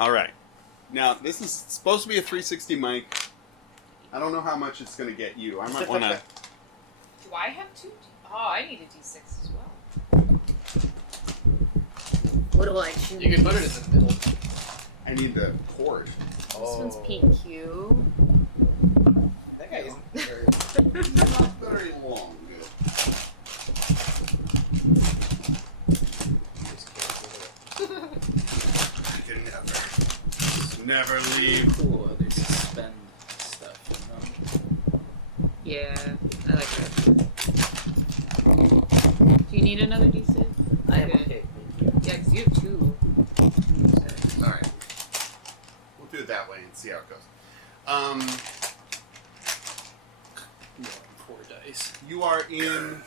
All right. Now, this is supposed to be a 360 mic. I don't know how much it's going to get you. I might want to... Do I have two? Oh, I need a D6 as well. What do I choose? You can put it in the middle. I need the cord. This one's PQ. That guy isn't very... Not very long. I can never leave. Cool, they suspend stuff in them. Yeah, I like that. Do you need another D6? I am Okay. okay. Yeah, because you have two. Alright. We'll do it that way and see how it goes. Four dice. You are in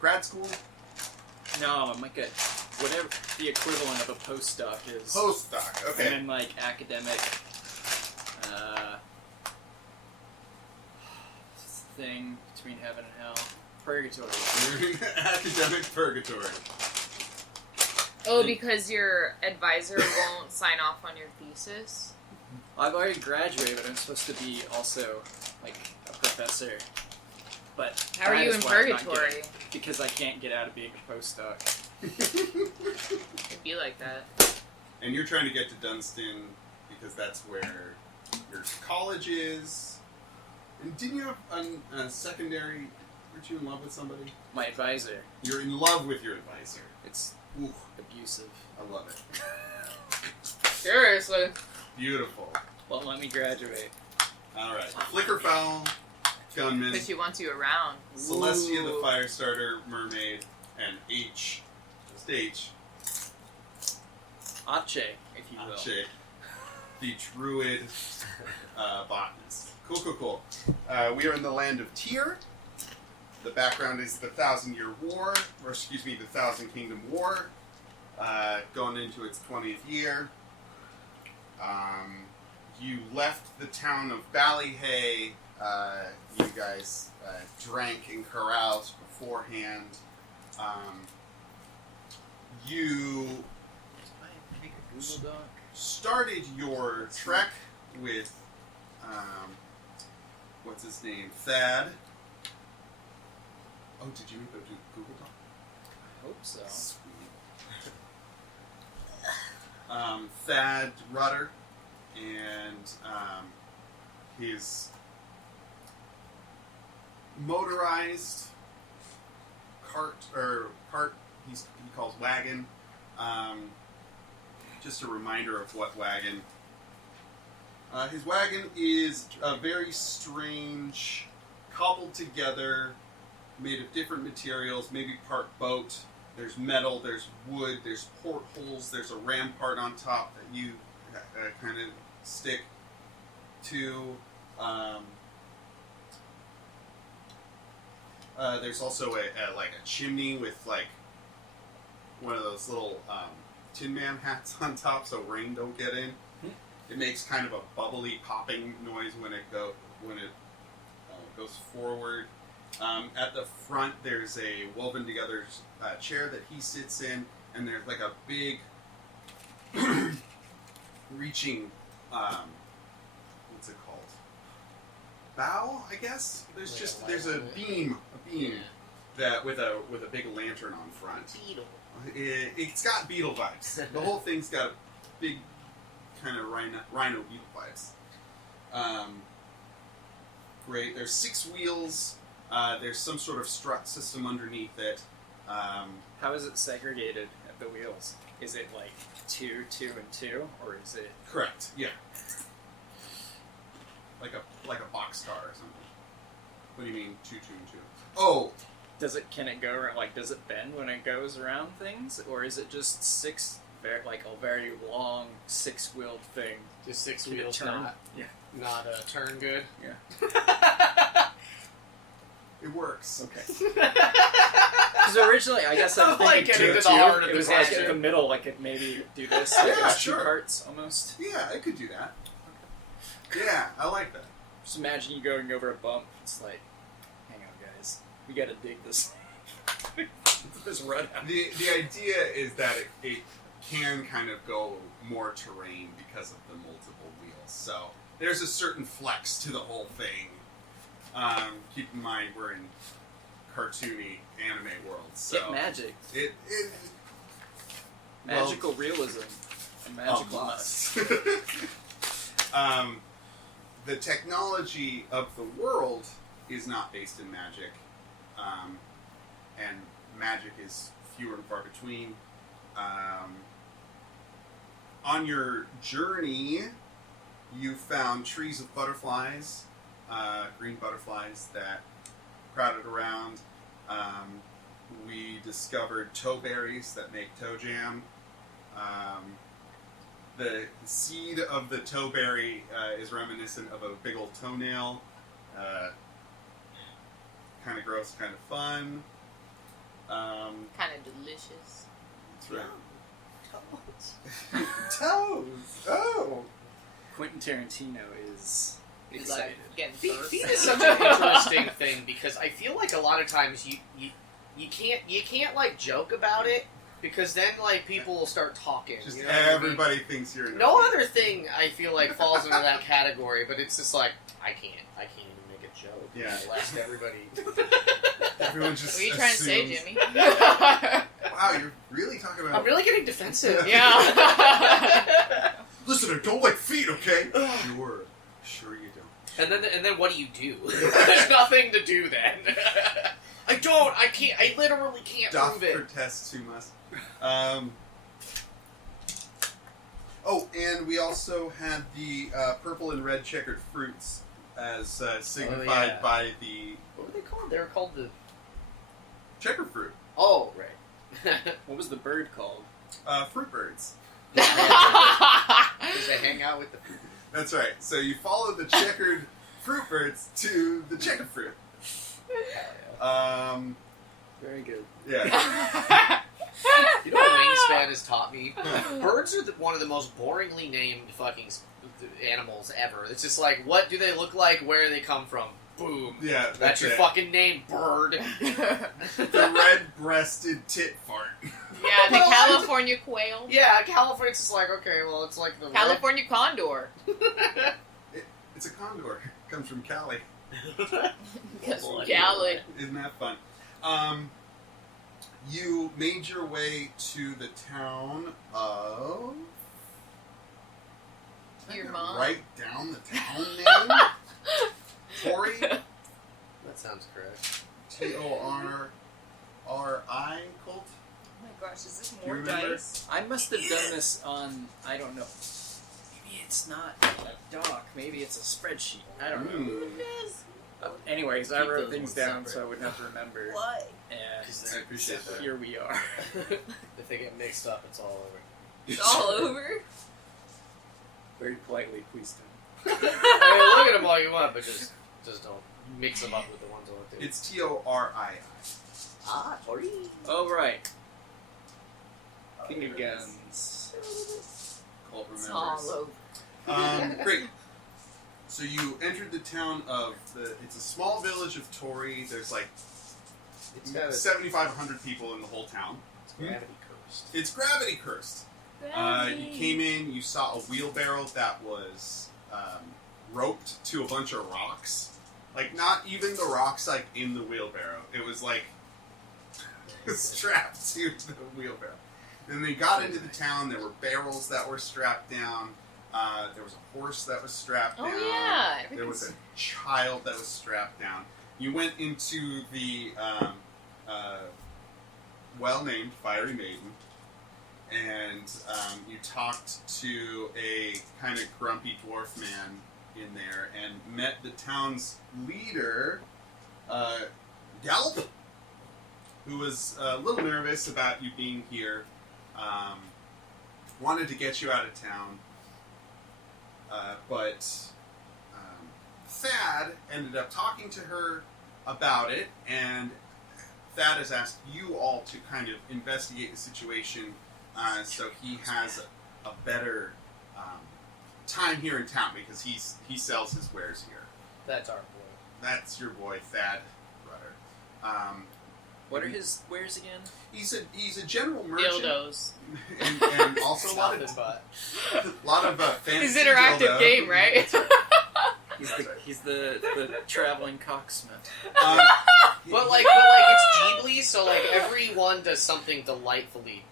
grad school? No, I'm like a... Whatever the equivalent of a postdoc is. Postdoc, okay. I'm in, like, academic... thing between heaven and hell. Purgatory. Academic purgatory. Oh, because your advisor won't sign off on your thesis? I've already graduated, but I'm supposed to be also, like, a professor. But How are that you is in why I'm not purgatory? getting- because I can't get out of being a postdoc. It'd be like that. And you're trying to get to Dunstan because that's where your college is. And didn't you have a secondary... Weren't you in love with somebody? My advisor. You're in love with your advisor. It's Ooh, abusive. I love it. Seriously. Beautiful. Won't let me graduate. Alright. Flickerfowl, Gunman, Because she wants you around. Celestia the Ooh. Firestarter, Mermaid, and H. Just H. Ache, if you will. Ache, the Druid botanist. Cool. We are in the land of Tyr. The background is the 1,000-Year War, or excuse me, the Thousand Kingdom War, going into its 20th year. You left the town of Ballyhay. You guys drank and caroused beforehand. You Make a Google Doc. started your trek with, what's his name, Thad. Oh, did you go do Google Doc? I hope so. Sweet. Thad Rudder and his motorized cart he calls wagon. Just a reminder of what wagon. His wagon is a very strange, cobbled together, made of different materials, maybe part boat. There's metal, there's wood, there's portholes, there's a rampart on top that you kind of stick to. There's also a chimney with like one of those little Tin Man hats on top, so rain don't get in. It makes kind of a bubbly popping noise when it goes forward. At the front, there's a woven together chair that he sits in, and there's like a big reaching, what's it called? Bow, I guess. There's a beam that with a big lantern on front. Beetle. It's got beetle vibes. The whole thing's got big kind of rhino beetle vibes. Great. There's 6 wheels. There's some sort of strut system underneath it. How is it segregated at the wheels? Is it like 2, 2, and 2, or is it? Correct. Yeah. Like a boxcar or something. What do you mean 2, 2, and 2? Oh. Can it go around? Like, does it bend when it goes around things, or is it just 6? Like a very long 6-wheeled thing. Just 6 Can it wheels, turn? not turn good. Yeah. It works. Okay. Because originally, I guess I'm Like thinking getting 2, to the heart of it the was like question. in the middle, like it maybe do this. Like Yeah, it's 2 sure. parts almost. Yeah, I could do that. Yeah, I like that. Just imagine you going over a bump. It's like, hang on, guys, we gotta dig this. This run out. The idea is that it can kind of go more terrain because of the multiple wheels. So there's a certain flex to the whole thing. Keep in mind we're in cartoony anime world, so Get magic. it Magical realism. And magical must. The technology of the world is not based in magic, and magic is fewer and far between. On your journey, you found trees of butterflies, green butterflies that crowded around. We discovered toeberries that make toe jam. The seed of the toeberry is reminiscent of a big old toenail. Kind of gross, kind of fun. Kind of delicious. That's right. Toes! Oh! Quentin Tarantino is He's excited. like getting Feet first. is such an interesting thing because I feel like a lot of times you can't like joke about it because then like people will start talking. Just you know what I mean? everybody thinks you're... No other thing I feel like falls into that category, but it's just like I can't even make a joke. Yeah. Lest everybody. Everyone just What are you trying to say, assumes- Jimmy? Wow, you're really talking about... I'm really getting defensive. Yeah. Listen, I don't like feet, okay? Sure you don't. And then what do? There's nothing to do then. I can't. I literally can't Doth prove it. protest to us. Oh, and we also had the purple and red checkered fruits as signified yeah. by the What were they called? They were called the. checker fruit. Oh, right. What was the bird called? Fruit birds. Because they hang out with the. That's right. So you follow the checkered fruit birds to the checkered fruit. Very good. Yeah. You know what Wingspan has taught me? Birds are one of the most boringly named fucking animals ever. It's just like, what do they look like? Where do they come from? Boom. Yeah, That's your it. fucking name, bird. The red-breasted tit fart. Yeah, the California quail. Yeah, California. It's just like, okay, well, it's like the California condor. It's a condor. Comes from Cali. Cali. Isn't that fun? You made your way to the town of... Your mom. Write down the town name? Tori? That sounds correct. T-O-R-R-I, Colt? Oh my gosh, is this Do more you remember? dice? I must have done this on, I don't know. Maybe it's not a doc. Maybe it's a spreadsheet. I don't know. Mm. Anyways, I Keep wrote those things ones down separate. so I wouldn't have to remember. What? I And appreciate that. here we are. If they get mixed up, it's all over. It's all over? Very politely, please I mean, look at them all you want, but just don't mix them up with the ones I want to. It's T-O-R-I-I. Tori. don't. Oh, right. King of Guns. Colt It's remembers. all over. Great. So you entered the town of it's a small village of Tori. There's like It's got 7,500 people in the whole town. gravity cursed. It's gravity cursed. You came in, you saw a wheelbarrow that was roped to a bunch of rocks. Like, not even the rocks, like, in the wheelbarrow. It was, like, strapped to the wheelbarrow. Then they got into the town. There were barrels that were strapped down. There was a horse that was strapped down. Oh, yeah. There was a child that was strapped down. You went into the well-named Fiery Maiden, and you talked to a kind of grumpy dwarf man in there, and met the town's leader, Gallop, who was a little nervous about you being here, wanted to get you out of town, but Thad ended up talking to her about it, and Thad has asked you all to kind of investigate the situation, so he has a better time here in town because he sells his wares here. That's our boy. That's your boy Thad Rudder. What are his wares again? He's a general merchant, Dildos. and Also, a lot of fancy His interactive dildo. game, right? He's the traveling cocksmith. But it's Ghibli, so like everyone does something delightfully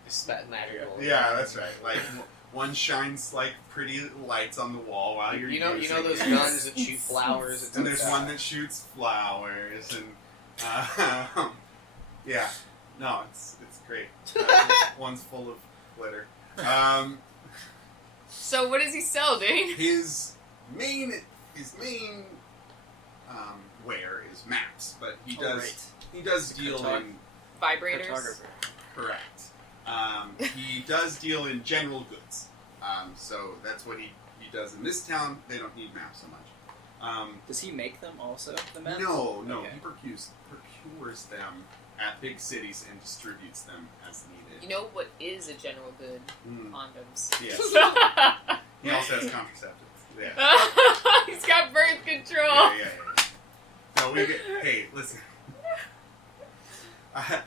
magical. Yeah, that's right. Like one shines like pretty lights on the wall while you're You know using those it. guns that shoot flowers. And there's one that shoots flowers, and yeah, no, it's great. One's full of glitter. So what does he sell, Dane? His main wear is maps, but he does deal in Vibrators. Photographer. correct. He does deal in general goods. So that's what he does in this town. They don't need maps so much. Does he make them also? The maps? No, Okay. he procures them at big cities and distributes them as needed. You know what is a general good? Mm. Condoms. Yes. He also has contraceptives. Yeah. He's got birth control. Yeah. No, we get. Hey, listen. Anyway.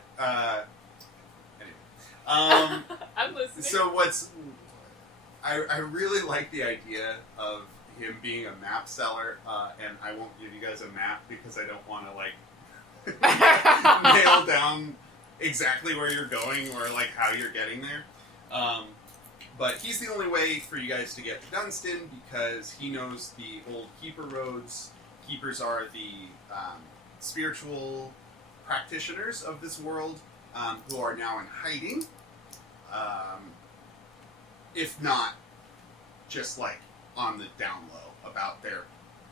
I'm listening. So I really like the idea of him being a map seller, and I won't give you guys a map because I don't want to nail down exactly where you're going or like how you're getting there. But he's the only way for you guys to get to Dunstan because he knows the old keeper roads. Keepers are the spiritual practitioners of this world who are now in hiding. If not, just like on the down low about their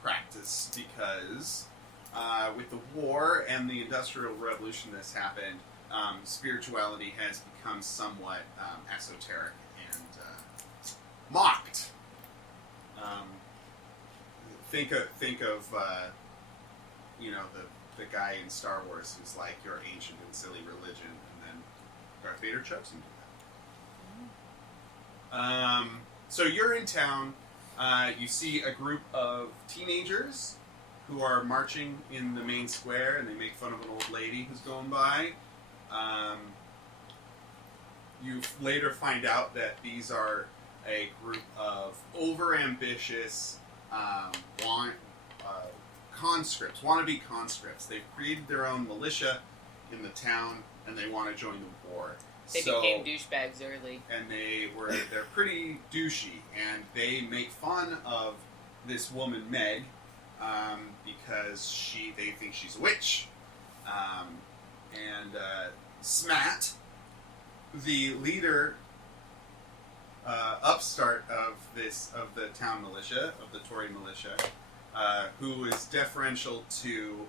practice because with the war and the Industrial Revolution that's happened, spirituality has become somewhat esoteric and mocked. Think of the guy in Star Wars who's like your ancient and silly religion, and then Darth Vader chokes him to that. So you're in town. You see a group of teenagers who are marching in the main square, and they make fun of an old lady who's going by. You later find out that these are a group of over-ambitious wannabe conscripts. They've created their own militia in the town, and they want to join the war. They became douchebags early. And they're pretty douchey, and they make fun of this woman Meg because they think she's a witch. Smat, the leader, upstart of the town militia, of the Tory militia, who is deferential to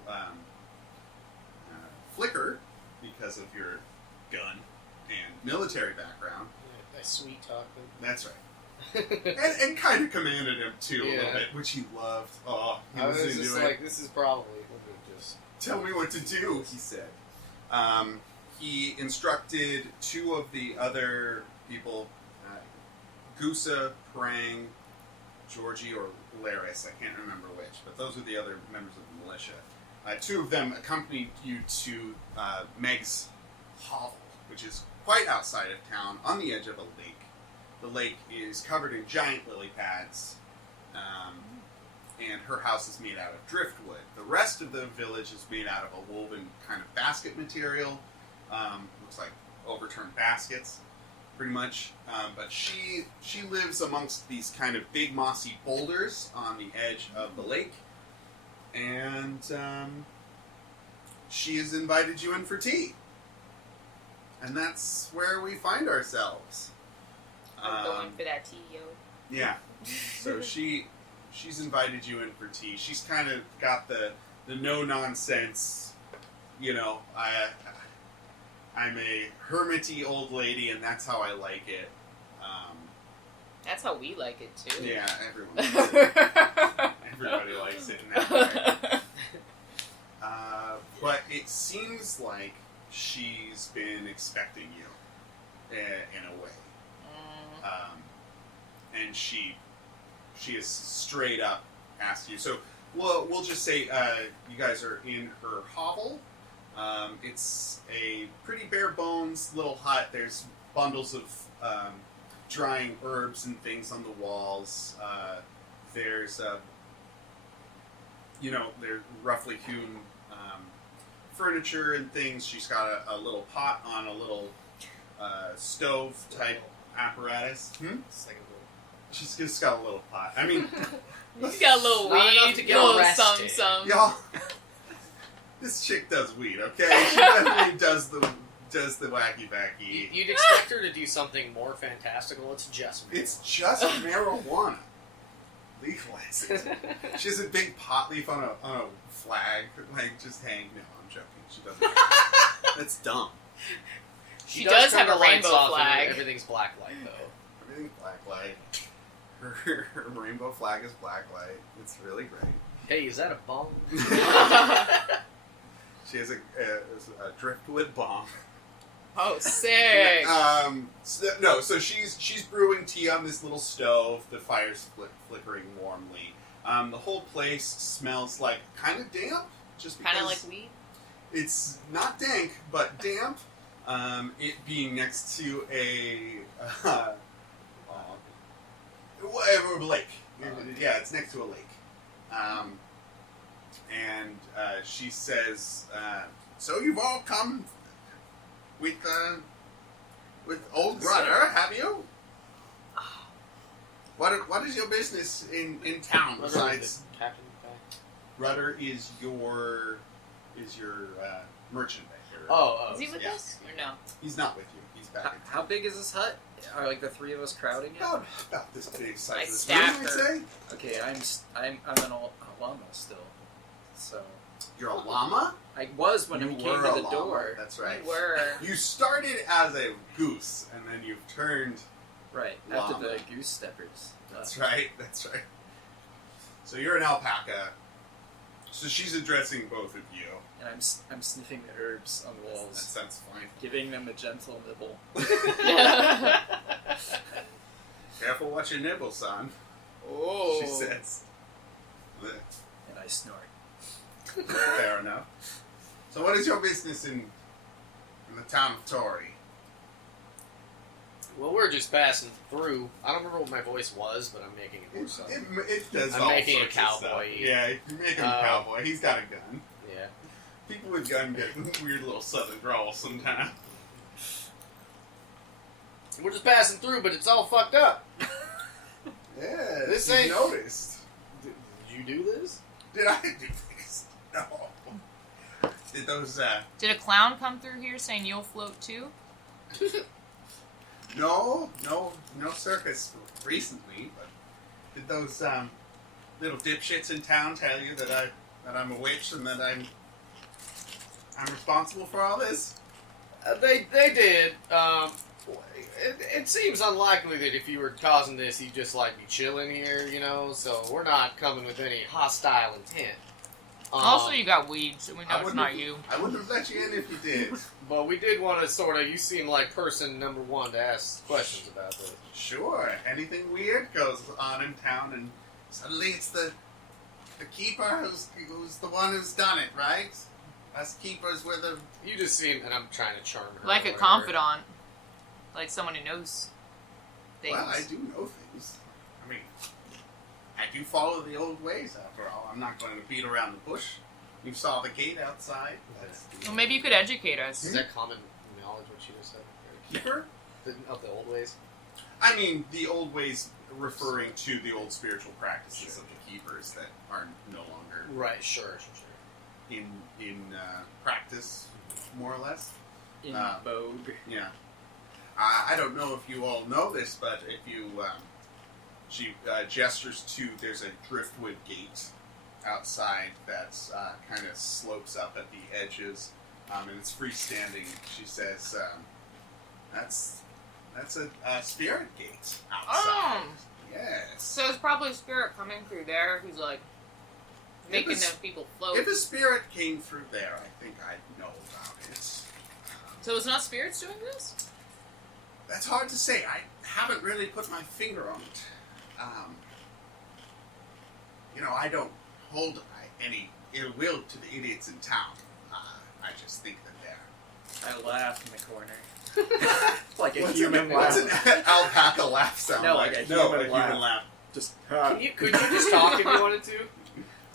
Flicker because of your gun and military background. Yeah, sweet talking. That's right. and kind of commanded him too a little bit, which he loved. Oh, he was into just it. like, this is probably just Tell me what to do, he said. He instructed two of the other people, Gusa, Parang, Georgie, or Laris, I can't remember which, but those are the other members of the militia. Two of them accompanied you to Meg's hovel, which is quite outside of town, on the edge of a lake. The lake is covered in giant lily pads, and her house is made out of driftwood. The rest of the village is made out of a woven kind of basket material. Looks like overturned baskets, pretty much. But she lives amongst these kind of big mossy boulders on the edge of the lake. And she has invited you in for tea. And that's where we find ourselves. I'm going for that tea, yo. Yeah. So she's invited you in for tea. She's kind of got the no-nonsense, I'm a hermity old lady, and that's how I like it. That's how we like it, too. Yeah, everyone likes it. Everybody likes it in that way. But it seems like she's been expecting you, in a way. And she has straight up asked you. So we'll just say you guys are in her hovel. It's a pretty bare bones little hut. There's bundles of drying herbs and things on the walls. There's there's roughly hewn furniture and things. She's got a little pot on a little stove type apparatus. It's like a She's just got a little pot. I mean, He's got a little Not enough weed, to get little arrested. some. y'all, this chick does weed, okay? She definitely does the wacky wacky. You'd expect her to do something more fantastical. It's just It's just marijuana. Legalize it. She has a big pot leaf on a flag, like just hanging. No, I'm joking. She doesn't. That's dumb. She does turn have a the lights rainbow off and flag. Everything's black light though. Everything's black light. Her rainbow flag is black light. It's really great. Hey, is that a bomb? She has a driftwood bomb. Oh, sick. So she's brewing tea on this little stove. The fire's flickering warmly. The whole place smells like kind of damp, just because Kind of like weed. it's not dank, but damp. It being next to a lake. Yeah, it's next to a lake. And she says, "So you've all come with old Rudder, have you? What is your business in town besides Captain guy. Rudder is your merchant maker? Oh, Is he with yeah. us? Or no? He's not with you. He's back. in How town. big is this hut? Are like the three of us crowding it? About this big size. I of this stabbed room, I'd her. say. Okay, I'm an llama still. So You're a llama. I was when You we came were to a the llama. door. That's right. We were. You started as a goose, and then you've turned. Right Llama. after the goose steppers. That's right. That's right. So you're an alpaca. So she's addressing both of you. And I'm sniffing the herbs on the That walls, sounds fine. giving them a gentle nibble. Careful what you nibble, son. Oh. She says. And I snort. Fair enough. So what is your business in the town of Tory? Well, we're just passing through. I don't remember what my voice was, but I'm making it more southern. It does I'm all making a sorts of stuff. cowboy. Yeah, you're making a cowboy. He's got a gun. Yeah. People with gun get weird little southern drawls sometimes. We're just passing through, but it's all fucked up. Yeah, This you ain't- noticed. Did you do this? Did I do this? No. Did those, Did a clown come through here saying you'll float too? no circus recently, but did those, little dipshits in town tell you that I'm a witch and that I'm responsible for all this? They did. It seems unlikely that if you were causing this, you'd just like be chilling here, you know. So we're not coming with any hostile intent. Also, you got weed, so we I know it's wouldn't not have- you. I wouldn't have let you in if you did. But we did want to sort of. You seem like person number one to ask questions about this. Sure, anything weird goes on in town, and suddenly it's the keeper who's the one who's done it, right? Us keepers were the... You just seem, and I'm trying to charm her. Like or a whatever. confidant. Like someone who knows things. Well, I do know things. I mean, I do follow the old ways, after all. I'm not going to beat around the bush. You saw the gate outside. Well, maybe you could educate us. Is that common knowledge? What you just said? Keeper? Of the old ways. I mean, the old ways referring to the old spiritual practices of the keepers that are no longer Right. Sure. in practice, more or less. In Uh, vogue. Yeah. I don't know if you all know this, but if you, she gestures to, there's a driftwood gate outside that's kind of slopes up at the edges, and it's freestanding. She says, that's a spirit gate outside. Oh! Yes. So it's probably a spirit coming through there who's like making If a- them people float. If a spirit came through there, I think I'd know about it. So it's not spirits doing this? That's hard to say. I haven't really put my finger on it. I don't hold any ill will to the idiots in town. I just think that they're... I laugh in the corner. Like a What's human what's an laugh. alpaca laugh sound No, like? like a no, human a human laugh. laugh. Just. Could you just talk if you wanted to?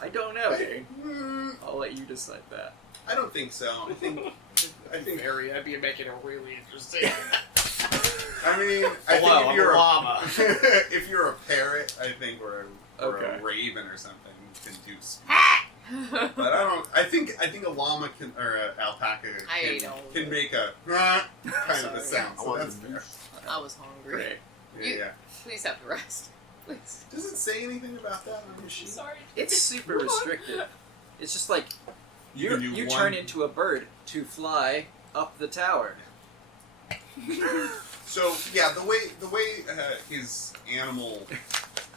I don't know, Dane. Mm, I'll let you decide that. I don't think so. I think That'd be making it really interesting. I mean, I Hello, think if you're I'm a llama. if you're a parrot, I think, or Okay. a raven or something, you can do speech. But I don't. I think a llama can or an alpaca I don't. can make a kind of a Sorry. sound. I So want that's the fair. I was hungry. Great. Yeah, You- yeah. Please have to rest. Please. Does it say anything about that on your sheet? Sorry. It's super restricted. It's just like You can do you one- turn into a bird to fly up the tower. So yeah, the way his animal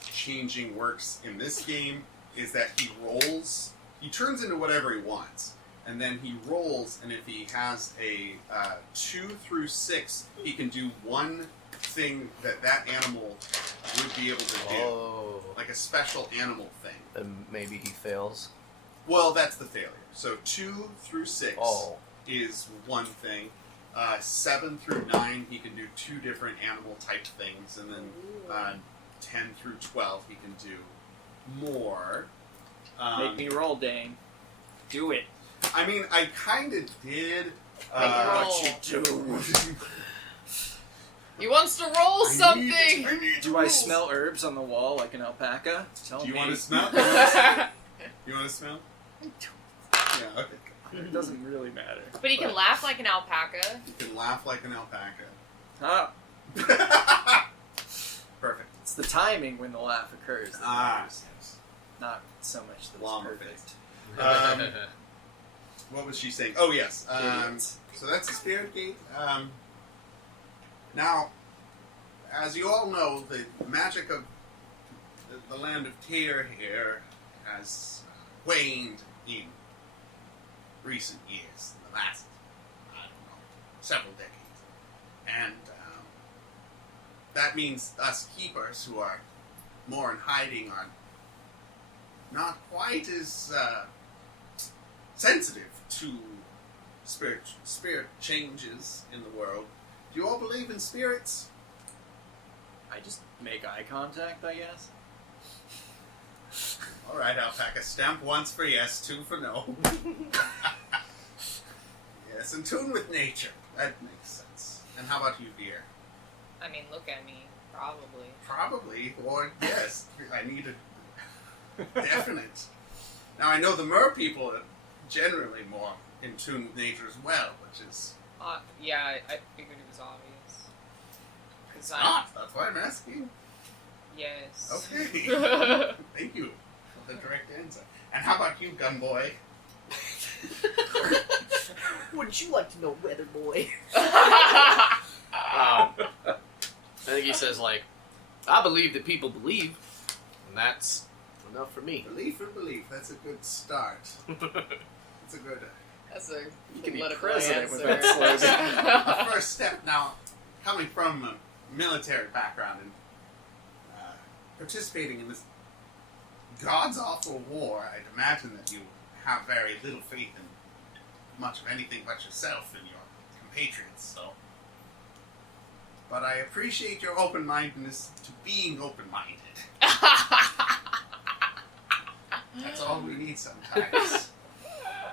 changing works in this game is that he rolls. He turns into whatever he wants, and then he rolls. And if he has a 2 through 6, he can do one thing that animal would be able to do, Oh. like a special animal thing. Then maybe he fails. Well, that's the failure. So 2 through 6 Oh. is one thing. 7 through 9, he can do 2 different animal type things, and then 10 through 12, he can do more. Make me roll, Dane. Do it. I mean, I kind of did. roll. What you do? He wants to roll something. Do I smell herbs on the wall like an alpaca? Tell Do you me. want to smell? You want to smell? Yeah, okay. It doesn't really matter. But he can laugh like an alpaca. You can laugh like an alpaca. Ah, Perfect. it's the timing when the laugh occurs that Ah. matters. Not so much that Llama it's perfect. What was she saying? Oh, yes. Idiots. So that's the Spirit Gate. Now, as you all know, the magic of the land of Tyr here has waned in recent years, in the last, I don't know, several decades. And that means us keepers who are more in hiding are not quite as sensitive to spirit changes in the world. Do you all believe in spirits? I just make eye contact, I guess. All right, alpaca. Stamp once for yes, 2 for no. Yes, in tune with nature. That makes sense. And how about you, dear? I mean, look at me. Probably. Probably, or yes. I need a definite. Now, I know the mer people are generally more in tune with nature as well, which is Yeah, I figured it was obvious. it's not. That's why I'm asking. Yes. Okay. Thank you for the direct answer. And how about you, gun boy? Wouldn't you like to know, weather boy? I think he says, like, I believe that people believe, and that's enough for me. Belief or belief. That's a good start. It's a good That's a You can be political president with answer. that slogan. a first step. Now, coming from a military background and participating in this God's awful war, I'd imagine that you have very little faith in much of anything but yourself and your compatriots, so. But I appreciate your open-mindedness to being open-minded. That's all we need sometimes.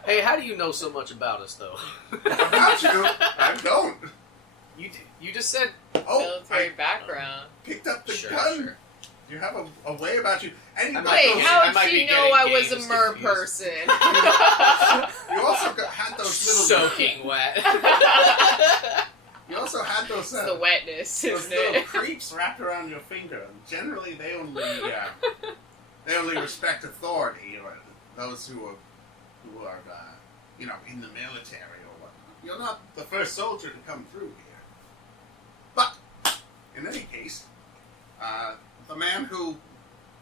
Hey, how do you know so much about us, though? About you, I don't. You just said... Oh, Military I background. picked up the Sure, gun. sure. You have a way about you. And you, I got might Wait, those, how I would might she be know getting I was a games mer confused. person? you also had those little. Soaking wet. You also had those. It's the wetness, Those isn't little it? creeps wrapped around your finger. And generally, they only respect authority, or those who are in the military or whatnot. You're not the first soldier to come through here. But in any case, the man who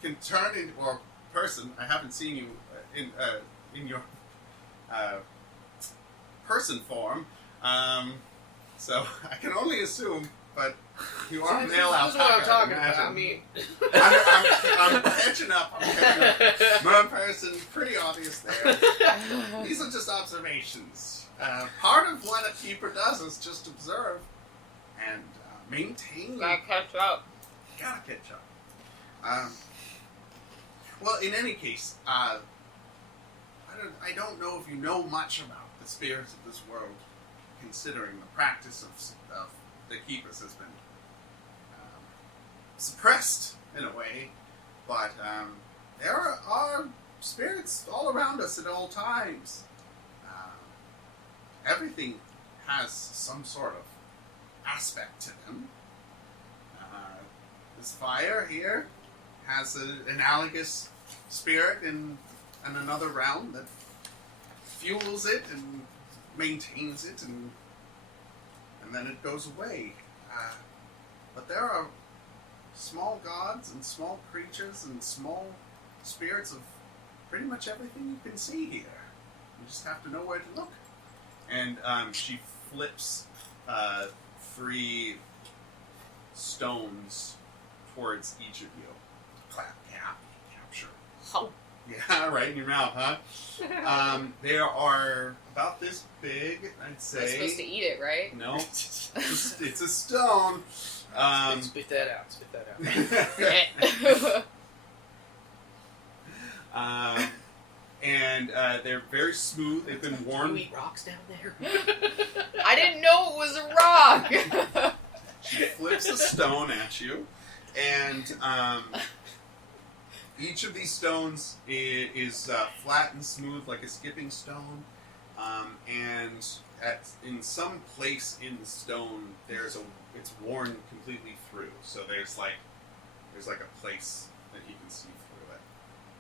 can turn into or person. I haven't seen you in your person form, so I can only assume. But you are This male is alpaca. what I'm talking I about. imagine. I mean... I'm catching up. Merman person, pretty obvious there. These are just observations. Part of what a keeper does is just observe and maintain. Gotta catch up. Gotta catch up. Well, in any case, I don't know if you know much about the spirits of this world, considering the practice of the keepers has been suppressed in a way, but there are spirits all around us at all times. Everything has some sort of aspect to them. This fire here has an analogous spirit in another realm that fuels it and maintains it, and then it goes away. But there are small gods and small creatures and small spirits of pretty much everything you can see here. You just have to know where to look. And she flips 3 stones towards each of you. Clap, capture. Oh. Yeah, right in your mouth, huh? There are about this big, I'd say. We're supposed to eat it, right? No, it's a stone. Spit that out. And they're very smooth. They've been Do worn. you eat rocks down there? I didn't know it was a rock. She flips a stone at you, and each of these stones is flat and smooth like a skipping stone. And in some place in the stone, it's worn completely through. So there's like a place that you can see through it.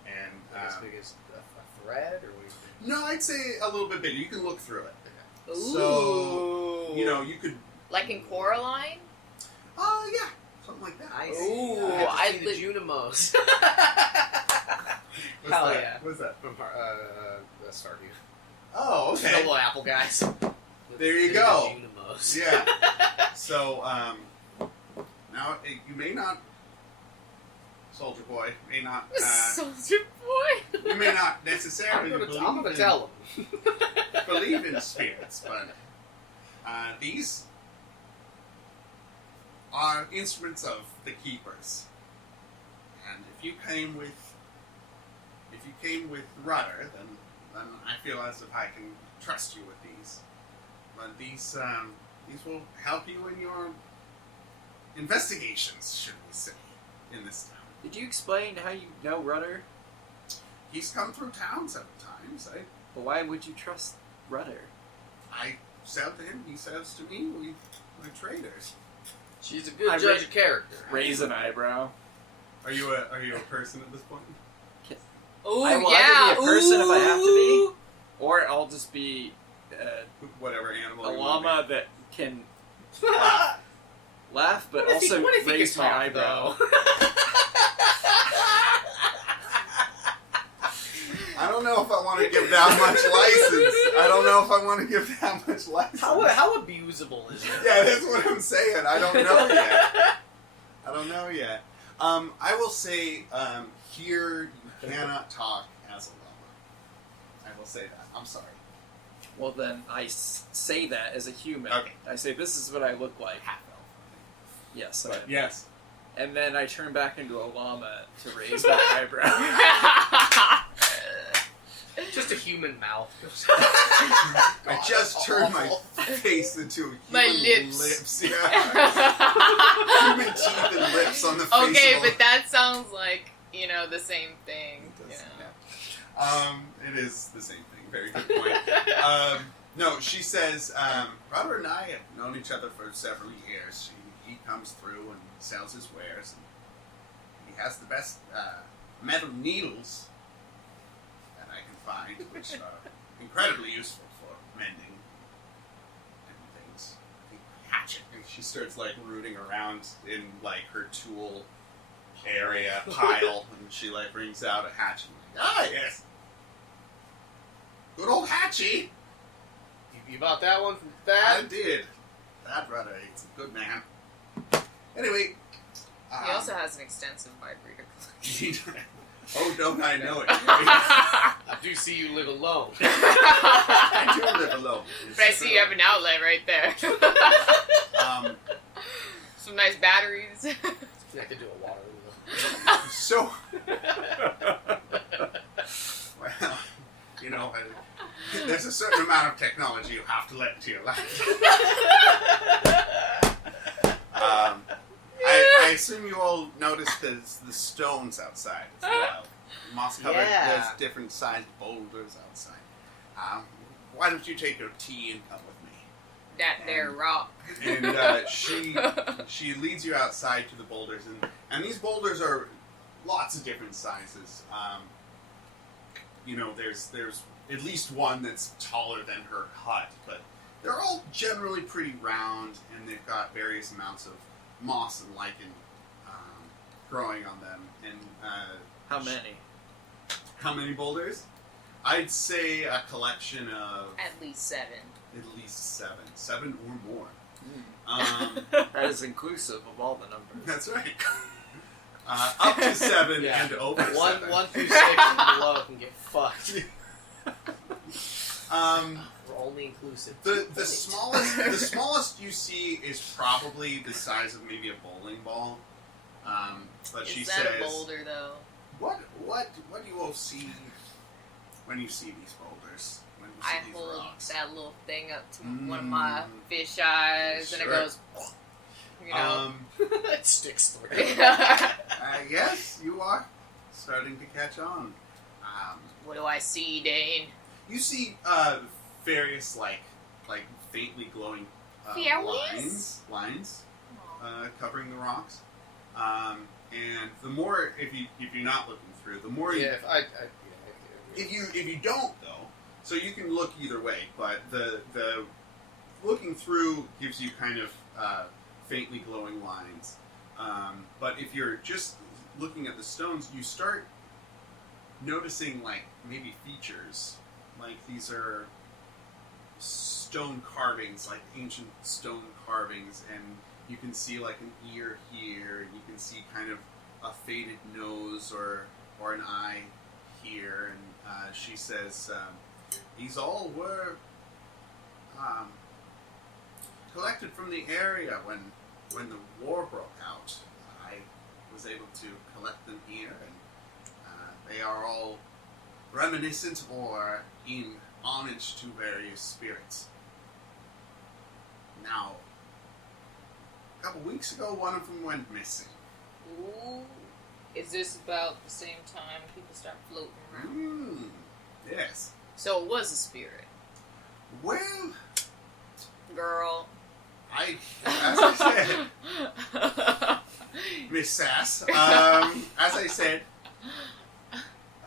And As big as a thread, or we... no, I'd say a little bit bigger. You can look through it. Ooh. So you could. Like in Coraline? Yeah, something like that. I see. Ooh, I see the Junimos. What's Hell that? yeah. What's that? From Starview. Oh, The okay. little apple guys. There you The go. Junimos. Yeah. So, now you may not, Soldier Boy, may not. Soldier Boy. You may not necessarily I'm gonna tell him. believe in spirits, but these are instruments of the keepers. And if you came with Rudder, then I feel as if I can trust you with these. But these will help you in your investigations, should we say, in this town. Did you explain how you know Rudder? He's come through town several times. But why would you trust Rudder? I said to him, he says to me, we're traders. She's a good I judge of character. Raise an eyebrow. Are you a person at this point? Ooh, I will yeah. either be a person if I have to be, Ooh. or I'll just be Whatever animal. a you llama that can laugh, but What if he- also what if he raise can my talk, eyebrow. though? I don't know if I want to give that much license. I don't know if I want to give that much license. How abusable is it? Yeah, that's what I'm saying. I don't know yet. I will say, here you cannot talk as a llama. I will say that. I'm sorry. Well, then I say that as a human. Okay. I say, this is what I look like. Half elf. Yes. But yes. And then I turn back into a llama to raise my eyebrow. Just a human mouth. I just turned my face into human My lips. Yeah. Human teeth and lips on the face Okay, of but that sounds like, the same thing. It does, yeah. It is the same thing. Very good point. No, she says, Robert and I have known each other for several years. He comes through and sells his wares. And he has the best metal needles that I can find, which are incredibly useful for mending and things. I think hatchet. And she starts rooting around in her tool area pile, and she brings out a hatchet. Ah, yes. Good old Hatchie. You bought that one from I Thad? did. That brother, he's a good man. Anyway. He also has an extensive vibrator collection. Oh, don't I know it. I do see you live alone. I do live alone. But I see you have an outlet right there. Some nice batteries. Connected to a water wheel. So, well, there's a certain amount of technology you have to let into your life. I assume you all noticed the stones outside as well. Moss covered. Yeah. There's different sized boulders outside. Why don't you take your tea and come with me? That there rock. And she leads you outside to the boulders, and these boulders are lots of different sizes. There's at least one that's taller than her hut, but they're all generally pretty round, and they've got various amounts of moss and lichen growing on them. And How many? how many boulders? I'd say a collection of At least 7. at least 7 or more. That is inclusive of all the numbers. That's right. Up to 7 Yeah. and over 7. 1 through 6 and below can get fucked. We're only inclusive. The smallest you see is probably the size of maybe a bowling ball. But she Is that says, a boulder, though? what do you all see when you see these boulders? When you see I these hold rocks? that little thing up to one of my fish eyes, and it Sure. goes, It sticks through. Yes, you are starting to catch on. What do I see, Dane? You see various like faintly glowing Fairies? lines covering the rocks. And the more, if you're not looking through, the more Yeah, if you don't though, so you can look either way. But the looking through gives you kind of faintly glowing lines. But if you're just looking at the stones, you start noticing like maybe features. Like these are stone carvings, like ancient stone carvings, and you can see like an ear here, and you can see kind of a faded nose or an eye here. And she says these all were collected from the area when the war broke out. I was able to collect them here, and they are all reminiscent or in homage to various spirits. Now, a couple weeks ago, one of them went missing. Ooh. Is this about the same time people start floating around? Yes. So it was a spirit. Well, Girl. as I said, Miss Sass, as I said,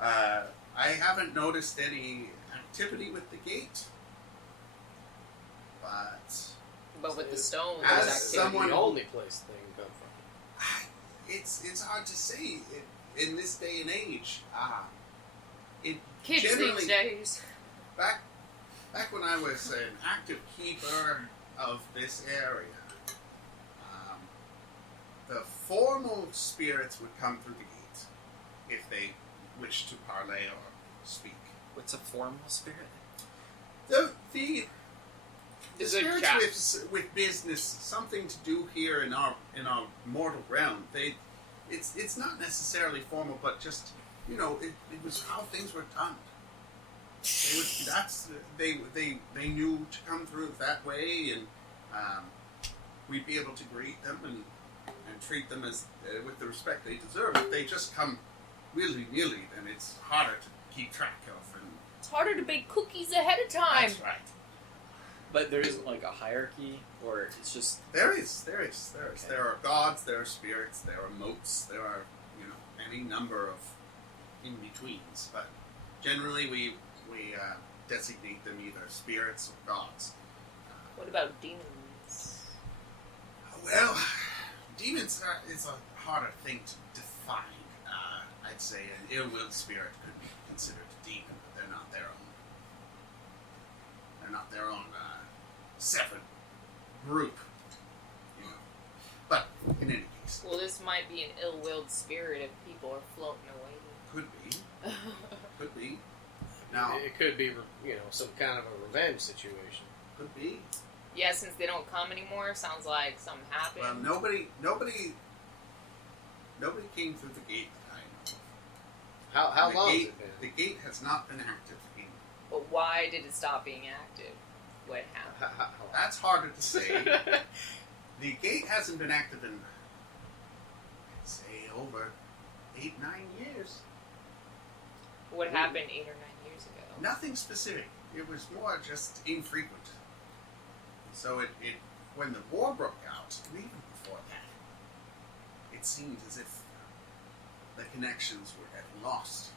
I haven't noticed any activity with the gate, But with the stones, As there's someone- activity. the only place they can come from. it's hard to say in this day and age. It Kids generally, these days. back when I was an active keeper of this area, the formal spirits would come through the gate if they wished to parley or speak. What's a formal spirit? The Is it spirits with business, something to do here in our mortal realm. It's not necessarily formal, but just it was how things were done. They knew to come through that way, and we'd be able to greet them and treat them as with the respect they deserve. If they just come willy-nilly, then it's harder to keep track of. And It's harder to bake cookies ahead of time. that's right. But there isn't like a hierarchy, or it's just There is. There are gods, there are spirits, there are motes, there are, any number of in-betweens. But generally we designate them either spirits or gods. What about demons? Well, demons is a harder thing to define. I'd say an ill-willed spirit could be considered a demon, but they're not their own. They're not their own separate group. But in any case, Well, this might be an ill-willed spirit if people are floating away. could be. Now, It could be, some kind of a revenge situation. could be. Yeah, since they don't come anymore, sounds like something happened. Well, nobody came through the gate that I know of. How The long has gate- it been? The gate has not been active. But why did it stop being active? What happened? That's harder to say. The gate hasn't been active in, I'd say, over 8-9 years. What happened 8 or 9 years ago? Nothing specific. It was more just infrequent. So it when the war broke out, and even before that, it seemed as if the connections were getting lost.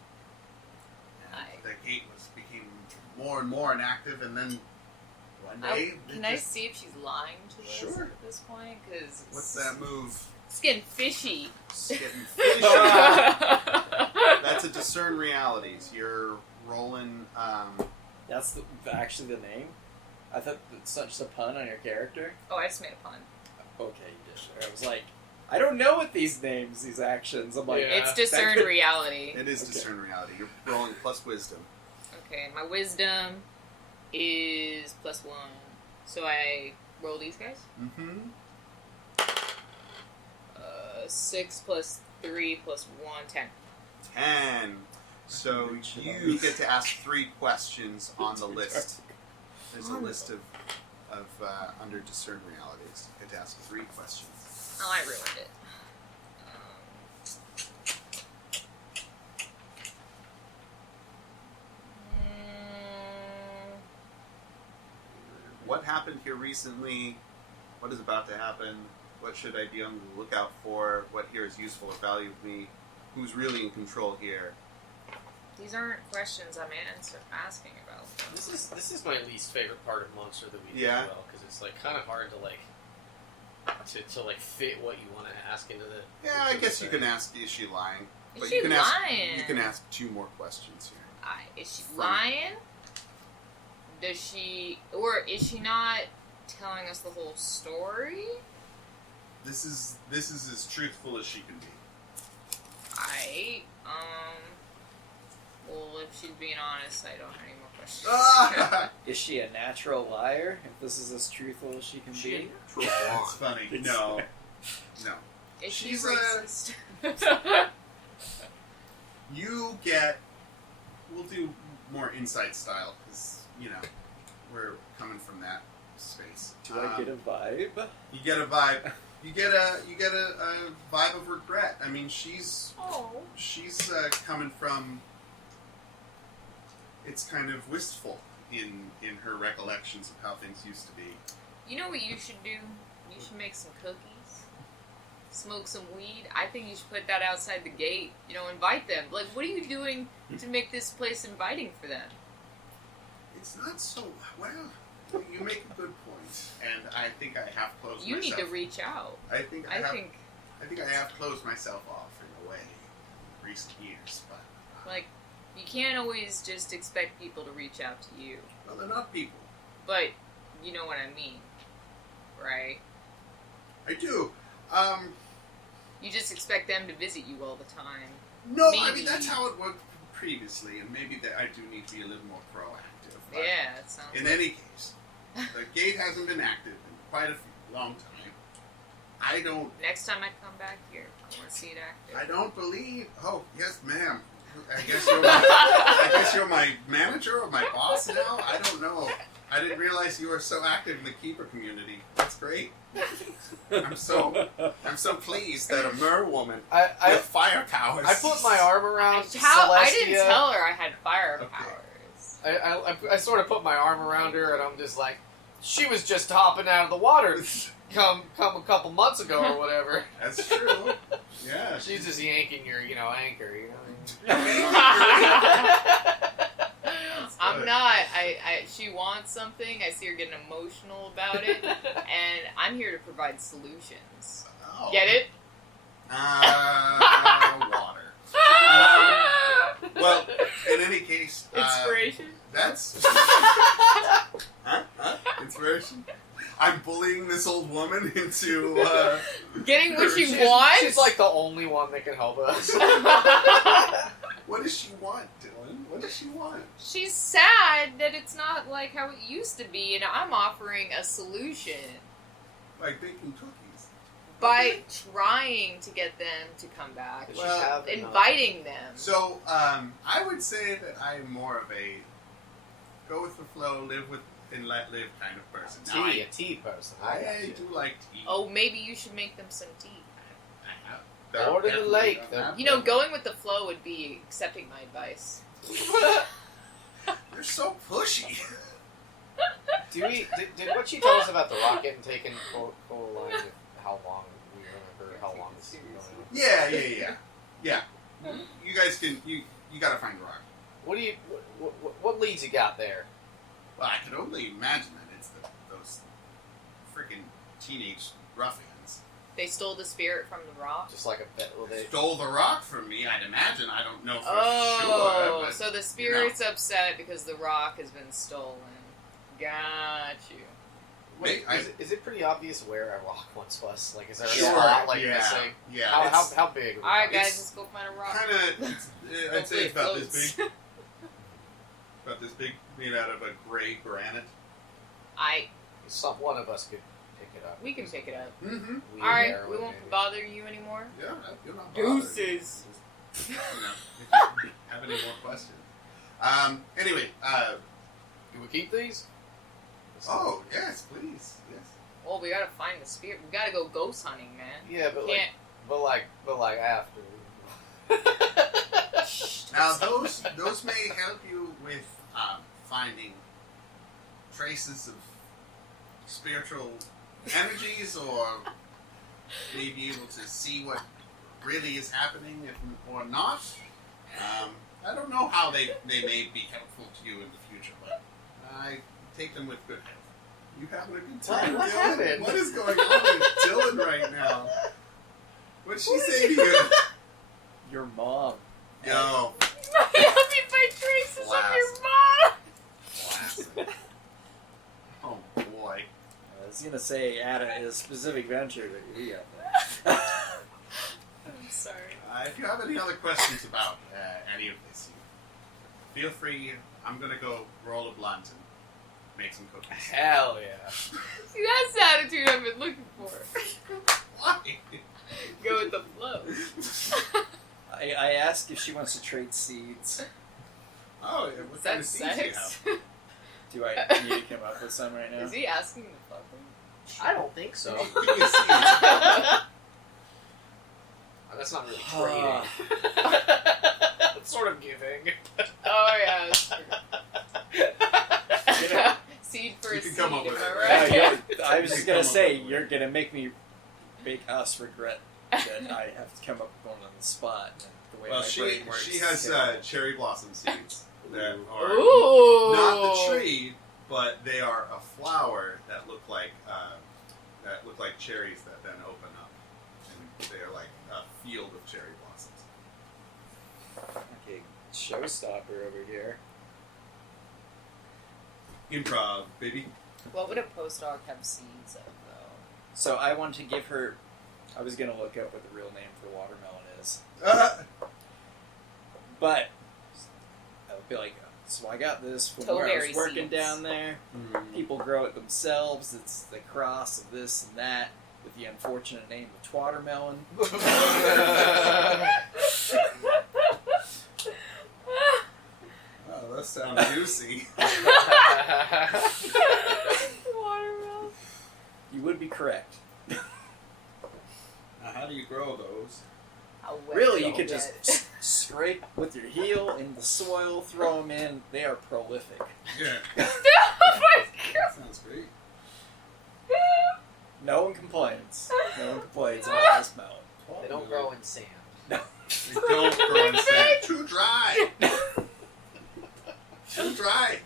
And the gate became more and more inactive, and then one day... Can I see if she's lying to us Sure. at this point? Because What's that move? it's getting fishy. It's getting fishy. That's a discern realities. You're rolling... That's actually the name? I thought it's such a pun on your character. Oh, I just made a pun. Okay, you did. I was like, I don't know what these actions. I'm like, Yeah. It's discerned reality. It is Okay. discern reality. You're rolling plus wisdom. Okay, my wisdom is +1. So I roll these guys. Mm-hmm. 6 + 3 + 1, 10. 10. So you get to ask 3 questions on the list. There's a list of under discern realities. You get to ask 3 questions. Oh, I ruined it. What happened here recently? What is about to happen? What should I be on the lookout for? What here is useful or valuable? Who's really in control here? These aren't questions I'm asking about. This is my least favorite part of Monster that we do Yeah. as well, because it's like kind of hard to like to like fit what you want to ask into the. Yeah, I guess you can ask, is she lying? Is But she you can lying? ask. You can ask 2 more questions here. Is she lying? Does she, or is she not telling us the whole story? This is as truthful as she can be. Well, if she's being honest, I don't have any more questions. Ah! is she a natural liar? If this is as truthful as she can be? That's funny. No. No. Is she She's racist? You get... We'll do more insight style, because, you know, we're coming from that space. Do I get a vibe? You get a vibe. You get a vibe of regret. I mean, she's coming from... It's kind of wistful in her recollections of how things used to be. You know what you should do? You should make some cookies, smoke some weed. I think you should put that outside the gate. You know, invite them. Like, what are you doing to make this place inviting for them? It's not so... Well, you make a good point, and I think I have closed You myself. need to reach out. I think I think, have closed myself off in a way in recent years, but... like, you can't always just expect people to reach out to you. Well, they're not people. But, you know what I mean, right? I do. You just expect them to visit you all the time. No, I Maybe. mean, that's how it worked previously, and maybe that I do need to be a little more proactive. But Yeah, it sounds in like... any case, the gate hasn't been active in quite a long time. I don't... Next time I come back here, I want to see it active. I don't believe... Oh, yes, ma'am. I guess you're my manager or my boss now? I don't know. I didn't realize you were so active in the keeper community. That's great. I'm so pleased that a mer woman with fire powers. I put my arm around I Celestia. didn't tell her I had fire Okay. powers. I sort of put my arm around her, and I'm just like, she was just hopping out of the water come a couple months ago or whatever. That's true. Yeah. She's just yanking your, anchor, you know. I'm not. She wants something. I see her getting emotional about it, and I'm here to provide solutions. Oh. Get it? Water. Well, in any case, Inspiration. that's inspiration. I'm bullying this old woman into Getting what she She's- wants. She's like the only one that can help us. What does she want, Dylan? What does she want? She's sad that it's not like how it used to be, and I'm offering a solution Like baking cookies. by trying to get them to come back, Does she Well, have inviting them. So, I would say that I'm more of a go with the flow, live with and let live kind of person. Now, a tea person? I do like tea. Oh, maybe you should make them some tea. I have. Or to the Definitely lake, don't then. have You know, them. going with the flow would be accepting my advice. What You're so pushy. did what she told us about the rocket and taking line with how long we remember how long this is going on? Yeah. You guys can you gotta find the rock. What leads you got there? Well, I can only imagine that it's those freaking teenage ruffians They stole the spirit from the rock. Just like a bit. Well, they stole the rock from me. I'd imagine. I don't know for Oh, sure. But, so the spirit's upset because the rock has been stolen. Got you. Wait, I- is it pretty obvious where a rock once was? Like, is there a Sure, spot like yeah, missing? yeah. How big? Alright, guys, It's let's go find a rock. Kind of. I'd say it's about Hopefully it this big. About this big, made out of a gray granite. One of us could pick it up. We can pick it up. Mm-hmm. Alright, Arrow, we won't maybe. bother you anymore. Yeah, you're not bothered. Deuces. You know, if you have any more questions. Anyway. Do we keep these? Oh yes, please. Yes. Well, we gotta find the spirit. We gotta go ghost hunting, man. Yeah, but Can't. like after. Now those may help you with finding traces of spiritual energies, or may be able to see what really is happening, or not. I don't know how they may be helpful to you in the future, but I take them with good health. You having a good time, What Dylan? happened? What is going on with Dylan right now? What'd she say to you? Your mom. Yo, Help me find traces of your mom! classic. Oh boy. I was gonna say add a specific venture, but you got that. I'm sorry. If you have any other questions about any of this, feel free. I'm gonna go roll a blunt and make some cookies. Hell yeah! See, that's the attitude I've been looking for. Why? Go with the flow. I asked if she wants to trade seeds. Oh, yeah, what Is kind that of seeds do you sex? have? Do I need to come up with some right now? Is he asking the fucker? I don't think so. Give me a seed. That's not really Ah. trading. It's sort of giving. Oh, yeah. That's true. Seed for You a can seed, come up am with I it. right? I was You just come gonna up say, with it. you're gonna make us regret that I have to come up with one on the spot. And the way Well, my brain works. she has cherry blossom seeds that are Ooh. not the tree, but they are a flower that look like cherries that then open up, and they are like a field of cherry blossoms. Okay, showstopper over here. Improv, baby. What would a postdoc have seeds of, though? So I want to give her. I was gonna look up what the real name for watermelon is, but I would be like, so I got this from where I Toeberry was working seeds. down there. People grow it themselves. It's the cross of this and that with the unfortunate name of twattermelon. Oh, that sounds juicy. Watermelon. You would be correct. Now, how do you grow those? How wet Really, you you'll could get. just scrape with your heel in the soil, throw them in. They are prolific. Yeah, Oh my god. sounds great. No one complains. No one complains about this melon. They don't grow in sand. They don't grow in sand. Too dry. Too dry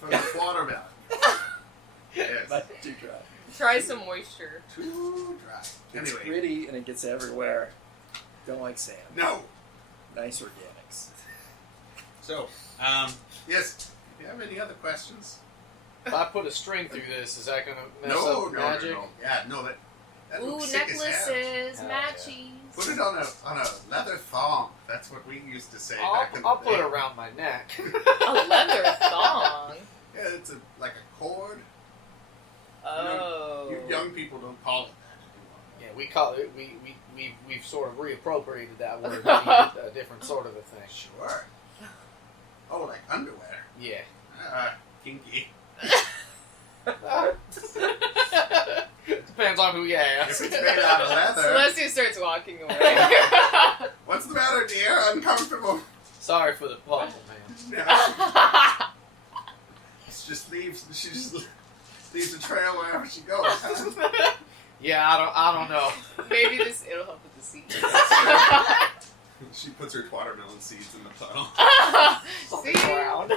for the watermelon. Yes. Not too dry. Try some moisture. Too dry. It's Anyway, gritty and it gets everywhere. Don't like sand. no. Nice organics. So, yes. If you have any other questions? If I put a string through this, is that gonna mess No, up no, magic? no. Yeah, no. That Ooh, looks sick as hell. necklaces, Hell yeah. matchies. Put it on a leather thong. That's what we used to say I'll back in the put day. it around my neck. A leather thong. Yeah, it's like a cord. Oh. You young people don't call it that Yeah, we call it. We've sort of reappropriated that word to mean a different sort of a thing. anymore. Sure. Oh, like underwear. Yeah. Kinky. Depends on who you If ask. it's made out of leather. Celestia starts walking away. What's the matter, dear? Uncomfortable. Sorry for the puzzle, man. Yeah. She just leaves a trail wherever she goes. Huh? Yeah, I don't know. Maybe it'll help with the seat. She puts her watermelon seeds in the puddle. See? Around.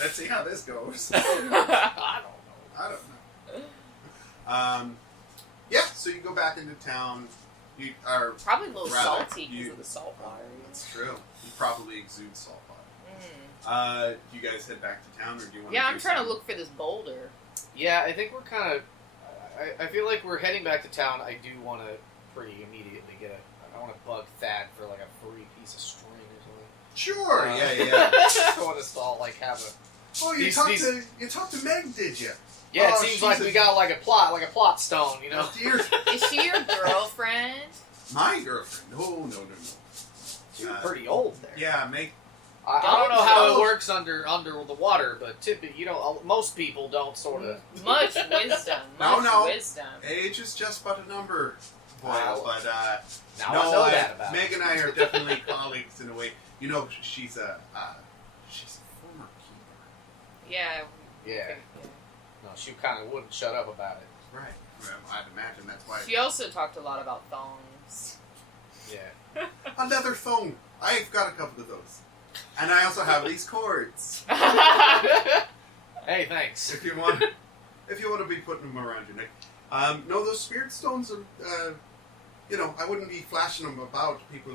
Let's see how this goes. I I don't know. Yeah, so you go back into town. You are Probably a little rather, salty because you- of the salt water. That's true. You probably exude salt water. Mm. Do you guys head back to town, or do you want? Yeah, to I'm do trying to something? look for this boulder. Yeah, I think we're kind of. I feel like we're heading back to town. I do want to pretty immediately get a. I want to bug Thad for like a free piece of string or something. Sure. Uh, Yeah. I want us to all like have a. Oh, you talked to Meg, did you? Yeah, it Oh, seems she's like a- we got like a plot stone, you know. Oh, dear. Is she your girlfriend? My girlfriend. No. You're pretty old there. Yeah, Meg. I don't know how Don't- it works under the water, but typically, most people don't sort of. Much wisdom. No, Much no. wisdom. Age is just but a number, Boyle. Wow. But Now no, I know that about. Meg and I are definitely colleagues in a way. You know, she's a former keeper. Yeah. Yeah. No, she kind of wouldn't shut up about it. Right. Well, I'd imagine that's why. She also talked a lot about thongs. Yeah. A leather phone. I've got a couple of those. And I also have these cords. Hey, thanks. If you want to be putting them around your neck. No, those spirit stones are. I wouldn't be flashing them about. People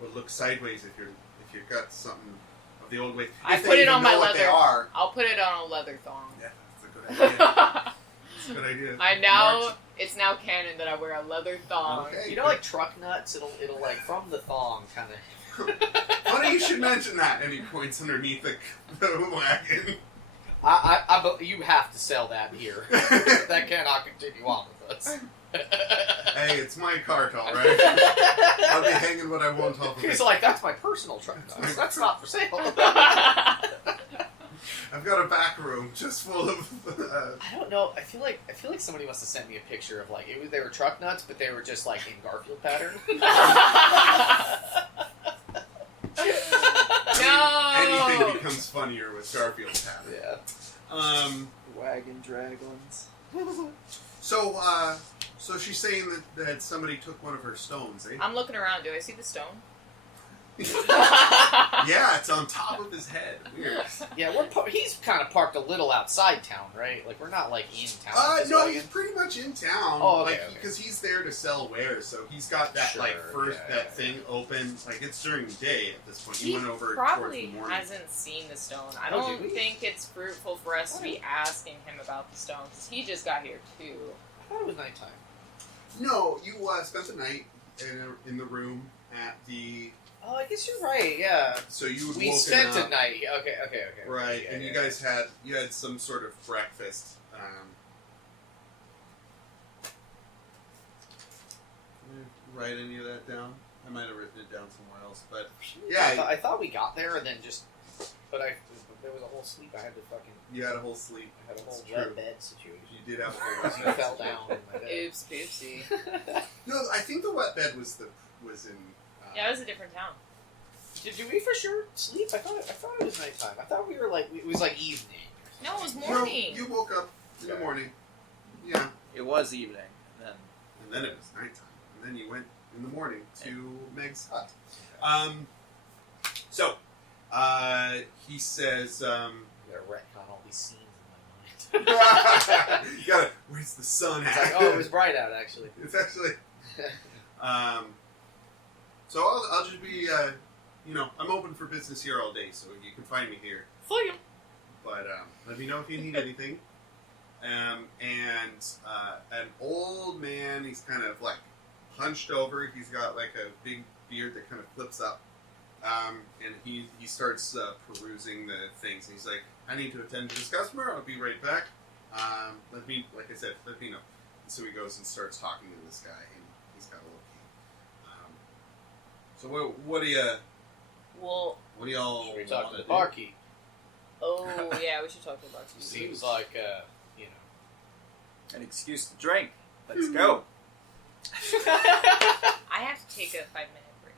will look sideways if you've got something of the old way. I If put they it even on my know what they leather. are. I'll put it on a leather thong. Yeah, that's a good idea. That's a good idea. It's now canon that I wear a leather thong. Okay. You know, like truck nuts, it'll like from the thong kind of. Funny you should mention that. And he points underneath the wagon. You have to sell that here. That cannot continue on with us. Hey, it's my cart, all right. I'll be hanging what I want off of He's it. like, that's my personal truck nuts. That's not for sale. I've got a back room just full of. I don't know. I feel like somebody must have sent me a picture of like they were truck nuts, but they were just like in Garfield pattern. No. Anything becomes funnier with Garfield pattern. Yeah. Wagon draglins. So she's saying that somebody took one of her stones, eh? I'm looking around. Do I see the stone? Yeah, it's on top of his head. Weird. Yeah, he's kind of parked a little outside town, right? Like we're not like in town. with this No, wagon. he's pretty much in town. Oh, okay, okay. Because he's there to sell wares, so he's got that Sure, yeah. thing open. Like it's during the day at this point. He He went over towards probably the morning. hasn't seen the stone. I Oh, don't did we? think it's fruitful for us to be asking him about the stone because he just got here too. I thought it was nighttime. No, you spent the night in the room at the. Oh, I guess you're right. Yeah. So you would We woken spent up, a night. Okay. right? Yeah, and you yeah. guys had some sort of breakfast. Write any of that down? I might have written it down somewhere else, but yeah, I thought we got there and then just. But there was a whole sleep. I had to fucking. you had a whole sleep. I had a whole That's wet true. bed situation. You did have a whole You bed fell situation. down in my bed. Oops, poopsie. No, I think the wet bed was in. Yeah, it was a different town. Did we for sure sleep? I thought it was nighttime. I thought we were like it was like evening. No, it was No, morning. you woke up in the Okay. morning. Yeah, It was evening then. and then it was nighttime, and then you went in the morning to Meg's hut. So he says. You gotta retcon all these scenes in my mind. You gotta. Where's the sun It's at? like, oh, it was bright out actually. It's actually. So I'll just be. I'm open for business here all day, so you can find me here. Fliam. But let me know if you need anything. And an old man, he's kind of like hunched over. He's got like a big beard that kind of flips up. And he starts perusing the things. He's like, I need to attend to this customer. I'll be right back. Let me know. And so he goes and starts talking to this guy, and he's got a little key. So what do you? Well, What do y'all? Should we talk wanna to the do? barkeep? oh yeah, we should talk to the barkeep. Seems like, you know. An excuse to drink. Let's go. I have to take a 5-minute break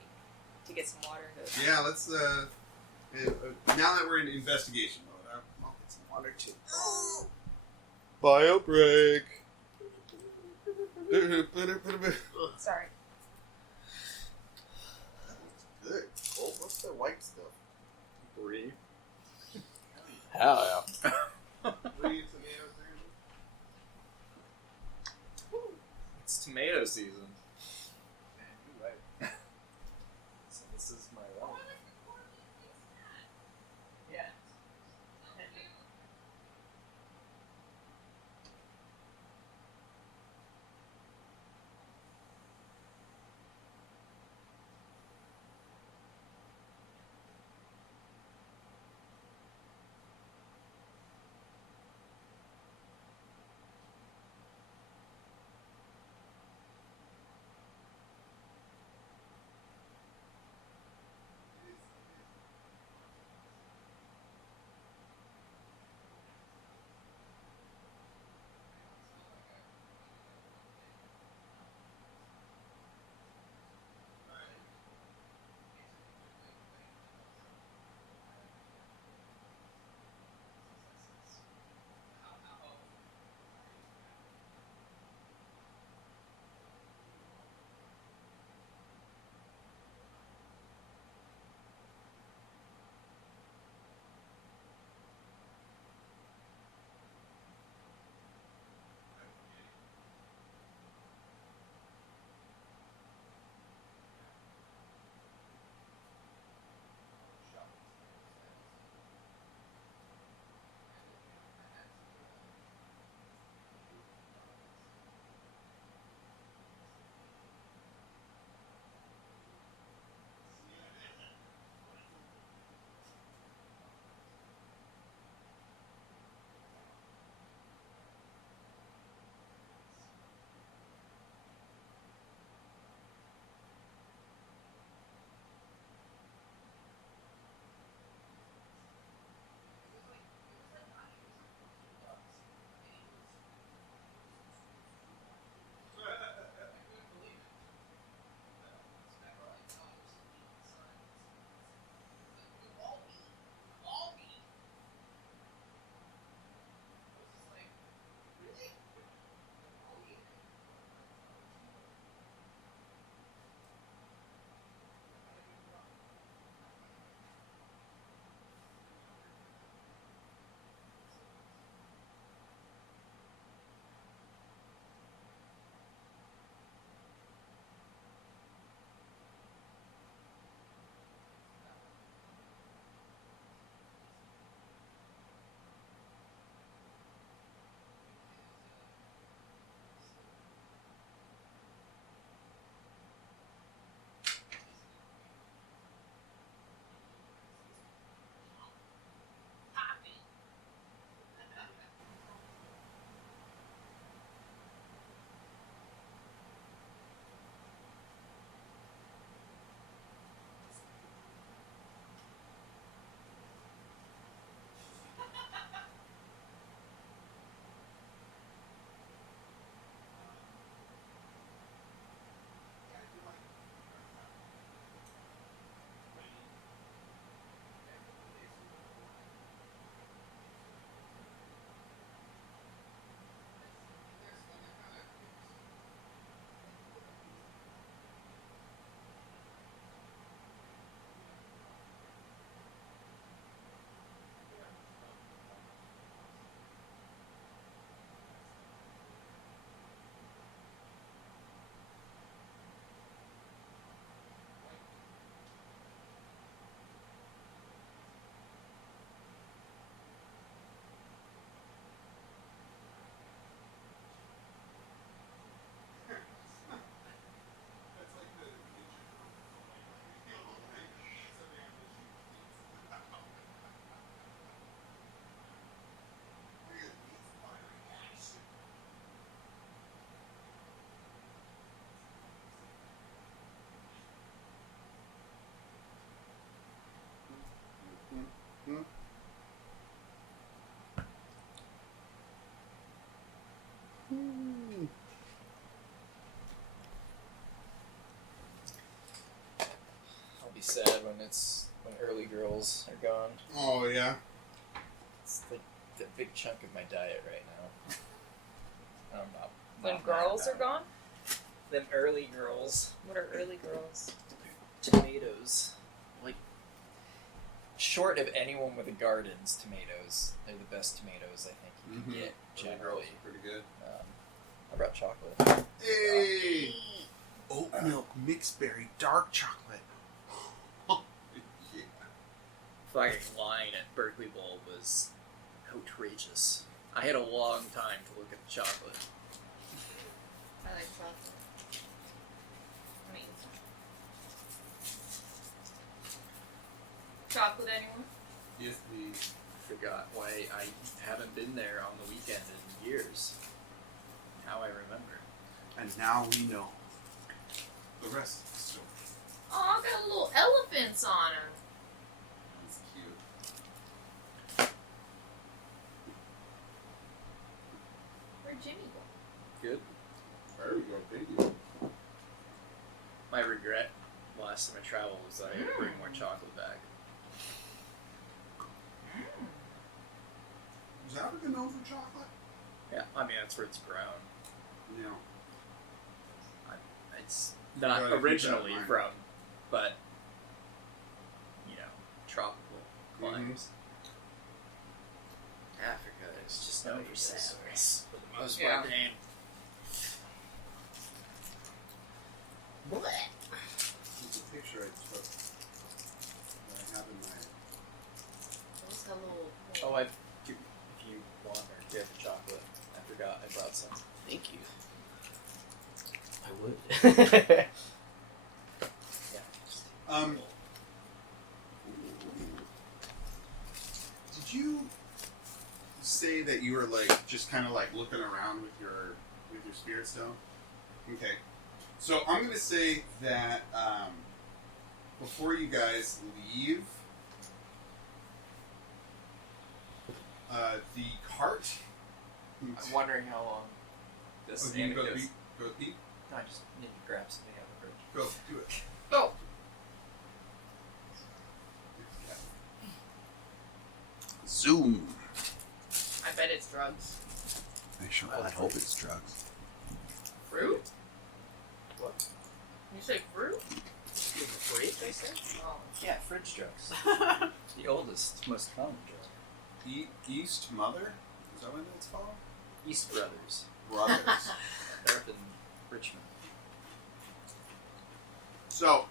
to get some water. Yeah, let's. Now that we're in investigation mode, I'll get some water too. Bio break. Sorry. Good. Oh, what's the white stuff? Brie. Hell yeah. Brie, tomatoes, It's tomato season. man, you're right. So this is my one. Yeah. sad when early girls are gone. Oh yeah. It's like the big chunk of my diet right now. I'm not. When not girls mad are about gone? it. Them early girls. What are early girls? Tomatoes. Like, short of anyone with a garden's tomatoes, they're the best tomatoes I think you can get, generally. Pretty good. I brought chocolate. Hey! Oat milk mixed berry dark chocolate. Yeah. Fucking line at Berkeley Bowl was outrageous. I had a long time to look at the chocolate. I like chocolate. I mean, chocolate anyone? Yes, please. Forgot why I haven't been there on the weekend in years. Now I remember. And now we know the rest of the story. Oh, I got little elephants on them. That's cute. Where'd Jimmy go? Good. There we go, thank you. My regret last time I traveled was that I had to bring more chocolate back. Is Africa known for chocolate? Yeah, I mean that's where it's grown. No. It's You not gotta keep that in originally mind. from, but you know, tropical climes. Africa is just known for sadness for the most part. Yeah. What? It's a picture I took that I have in my... What's that little... Oh, if you want or do you have the chocolate? I forgot I brought some. Thank you. I would. Yeah. Did you say that you were like just kind of like looking around with your spirit stone? Okay, so I'm gonna say that before you guys leave, the cart. I'm wondering how long this Oh, you can go anecdote. peek? Go peek? No, I just need to grab something out of the fridge. Go do it. Go! Zoom. I bet it's drugs. I hope it's drugs. Fruit? What? You say fruit? Is it fruit, they said? Oh. Yeah, fridge drugs. The oldest, most common drug. East Mother? Is that what it's called? East Brothers. Brothers. They're up in Richmond. So,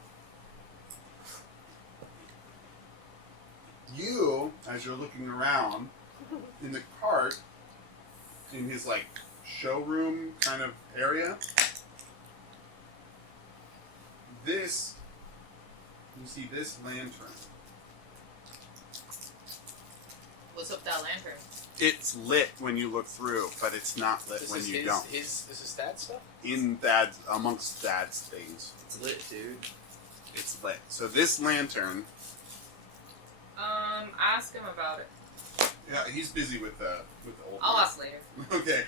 you, as you're looking around in the cart, in his like showroom kind of area, you see this lantern. What's up that lantern? It's lit when you look through, but it's not lit when you don't. This is dad stuff? Amongst Dad's things, It's lit, dude. it's lit. So this lantern, Ask him about it. yeah, he's busy with the old. I'll man. ask later. Okay.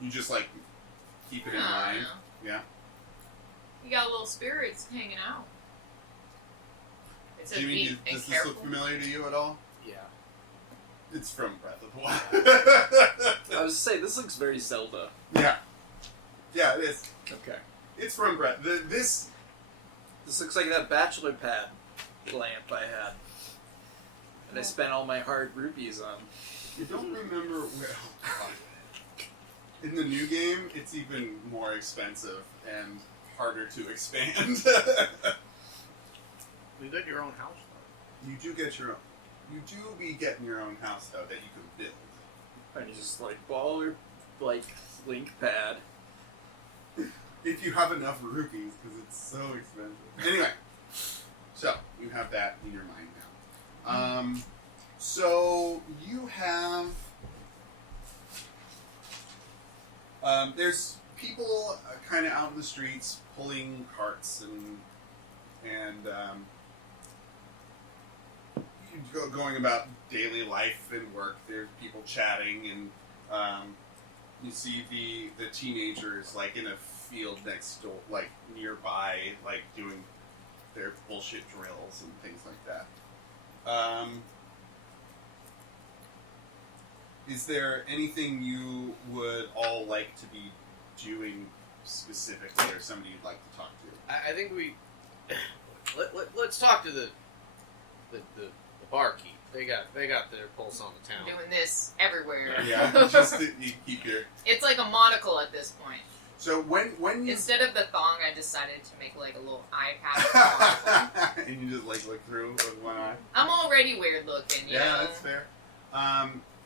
You just like keep it in mind. No. Yeah. You got little spirits hanging out. It says Jimmy, be does this careful. look familiar to you at all? Yeah. It's from Breath of the Wild. I was to say, this looks very Zelda. Yeah. Yeah, it is. Okay. It's from Breath. This. This looks like that bachelor pad lamp I had. And I spent all my hard rupees on. You don't remember where. Oh, in the new game, it's even more expensive and harder to expand. You got your own house, though. You do get your own. You do be getting your own house though that you can build. And you just like baller, like link pad. If you have enough rupees, because it's so expensive. Anyway, so you have that in your mind now. So you have. There's people kind of out in the streets pulling carts and going about daily life and work. There's people chatting, and you see the teenagers like in a field next door, like nearby, like doing their bullshit drills and things like that. Is there anything you would all like to be doing specifically, or somebody you'd like to talk to? I think we let's talk to the barkeep. They got their pulse on the town. Doing this everywhere. Yeah, just that you keep your. It's like a monocle at this point. So when you Instead of the thong, I decided to make like a little eye patch. and you just like look through with one eye. I'm already weird looking, you know? That's fair.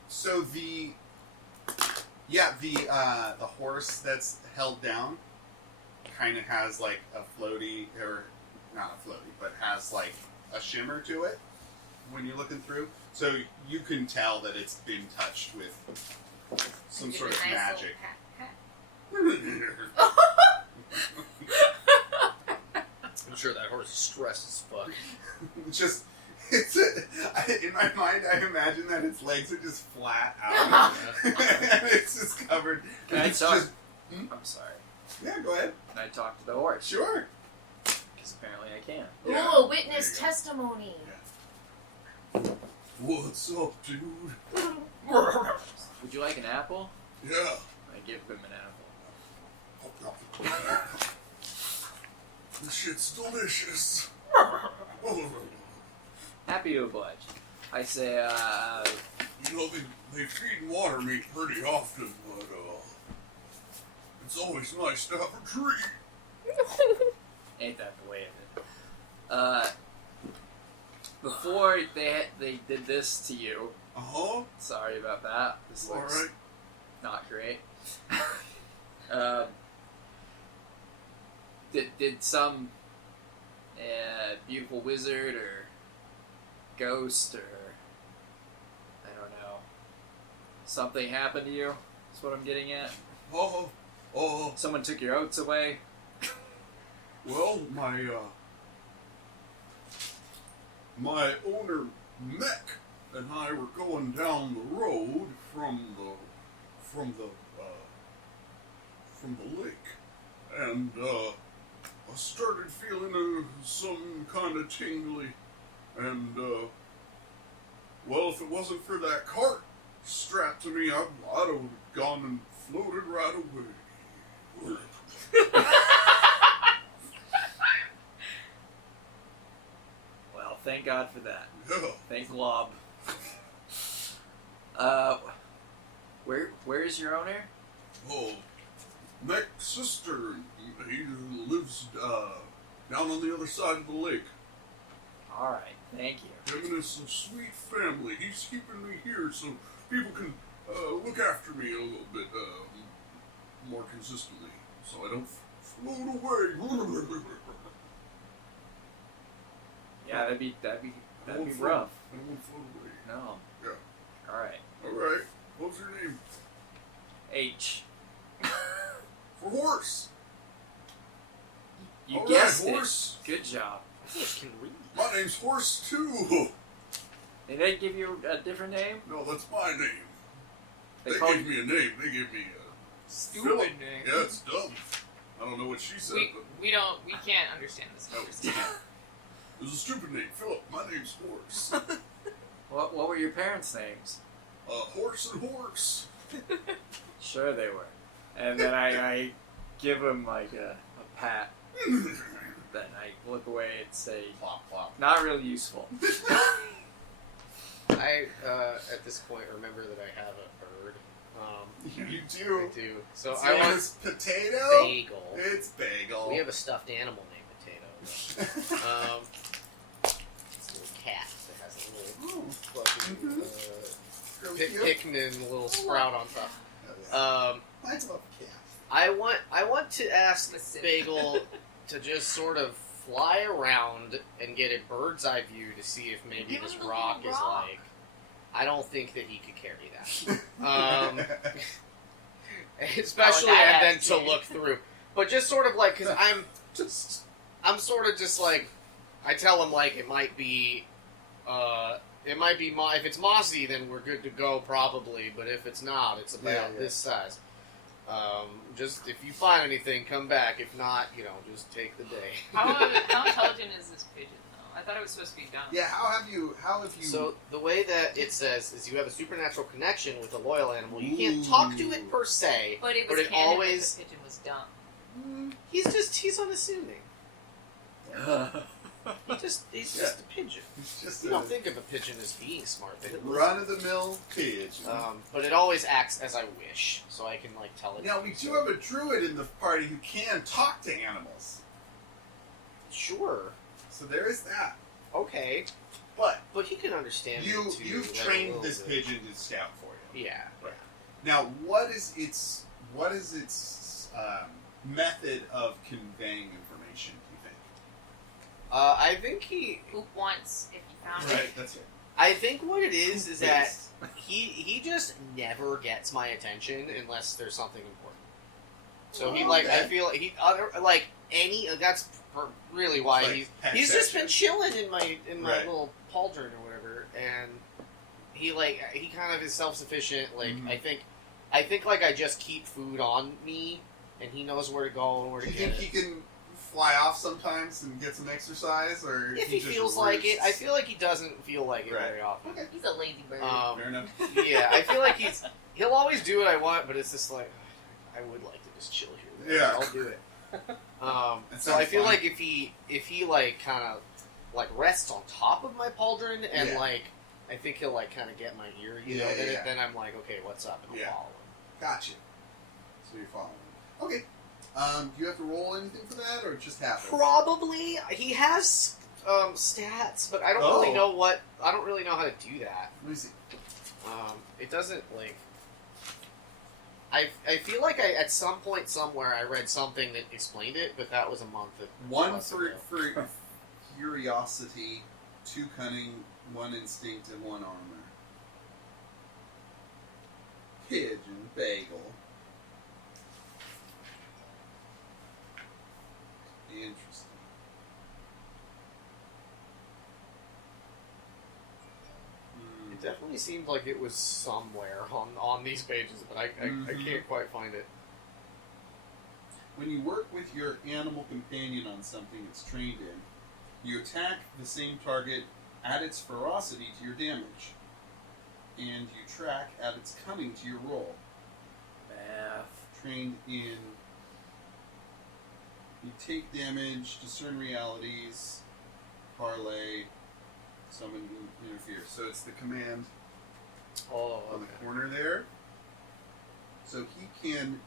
So the horse that's held down kind of has like a floaty, or not a floaty, but has like a shimmer to it when you're looking through. So you can tell that it's been touched with some Give sort it of a nice little magic. pat, pat. I'm sure that horse is stressed as fuck. In my mind, I imagine that its legs are just flat out. And it's just covered. Can I It's talk? just- I'm sorry. Yeah, go ahead. Can I talk to the horse? Sure. Because apparently I can. Yeah. Ooh, a witness There you go. testimony. What's up, dude? Would you like an apple? Yeah. I give him an apple. This shit's delicious. Happy to oblige. I say, You know, they feed and water me pretty often, but, it's always nice to have a treat. ain't that the way of it? Before they did this to you, Uh-huh. sorry about that. This looks Alright. not great. Did some beautiful wizard or ghost or I don't know, something happened to you? That's what I'm getting at. Someone took your oats away. Well, my owner, Mech, and I were going down the road from the lake, and, I started feeling some kind of tingly, and, well, if it wasn't for that cart strapped to me, I'd have gone and floated right away. Well, thank God for that. Yeah. Thank Lob. Where's your owner? Oh, Mech's sister, he lives, down on the other side of the lake. Alright, thank you. Him and his sweet family. He's keeping me here so people can look after me a little bit more consistently, so I don't float away. Yeah, that'd be I won't float. rough. I won't float away. No. Yeah. Alright. All right. What's your name? H. For horse. You All guessed right, horse. it. Good job. Horse can read. My name's Horse too. Did they give you a different name? No, that's my name. They They called gave me a name. They gave me Stupid Philip. name. Yeah, it's dumb. I don't know what she said, but We can't understand this conversation. it was a stupid name. Philip. My name's Horse. What were your parents' names? Horse and Horse. Sure they were. And then I give him like a pat. Then I look away and say, Plop, plop. not really useful. I at this point remember that I have a bird. You I do. do. So His I name want is Potato. Bagel. It's Bagel. We have a stuffed animal named Potato. It's a little cat that has a little fucking Really cute. Pikmin little sprout on top. Mine's about cat. I want to ask Listen. Bagel to just sort of fly around and get a bird's eye view to see if maybe Give this him the rock little is rock. like. I don't think that he could carry that. Especially Oh, that and then has to to. look through. But just sort of like, because I'm sort of just like, I tell him like it might be if it's mossy then we're good to go probably, but if it's not, it's about Yeah. this size. Just if you find anything, come back. If not, just take the day. How intelligent is this pigeon, though? I thought it was supposed to be dumb. Yeah, how have you... So, the way that it says is you have a supernatural connection with a loyal animal. You can't talk to it per se, But it was but it canon always... that the pigeon was dumb. He's unassuming. He's just a pigeon. It's just You don't think of a pigeon as being smart. They don't. run-of-the-mill pigeon. But it always acts as I wish, so I can tell it. Now, we do have a druid in the party who can talk to animals. Sure. So there is that. Okay. But he can understand. you've trained this pigeon to scout for you. Yeah. Right. Now, what is its method of conveying information? Do you think? I think he. Poop once if you found Right. it. That's it. I think what it is that he just never gets my attention unless there's something important. So he Okay. I feel that's really why Like he's just been session. chilling in my Right. little pauldron or whatever, and he kind of is self-sufficient. Like Mhm. I think I just keep food on me, and he knows where to go and where Do to you get think it. he can fly off sometimes and get some exercise, or If he just feels like it, I roosts? feel like he doesn't feel like it Right. very often. Okay. He's a lazy bird. Fair enough. Yeah, I feel like he'll always do what I want, but it's just like I would like to just chill here. Yeah. I'll do it. That So I sounds feel fun. like if he kind of rests on top of my pauldron and Yeah. I think he'll kind of get my ear, Yeah, yeah. then I'm like, okay, what's up? And I'll Yeah. follow him. Gotcha. So you're following. Okay. Do you have to roll anything for that, or it just happens? Probably he has stats, but I don't really know I don't really know how to do that. Let me see. It doesn't I feel like at some point somewhere I read something that explained it, but that was a month. One plus for ago. curiosity, 2 cunning, 1 instinct, and 1 armor. Pigeon bagel. Interesting. It definitely seemed like it was somewhere on these pages, but I can't quite find it. When you work with your animal companion on something it's trained in, you attack the same target at its ferocity to your damage, and you track at its cunning to your roll. Math. Trained in, you take damage, discern realities, parlay, summon, interfere. So it's the command Oh, on the corner there. So he can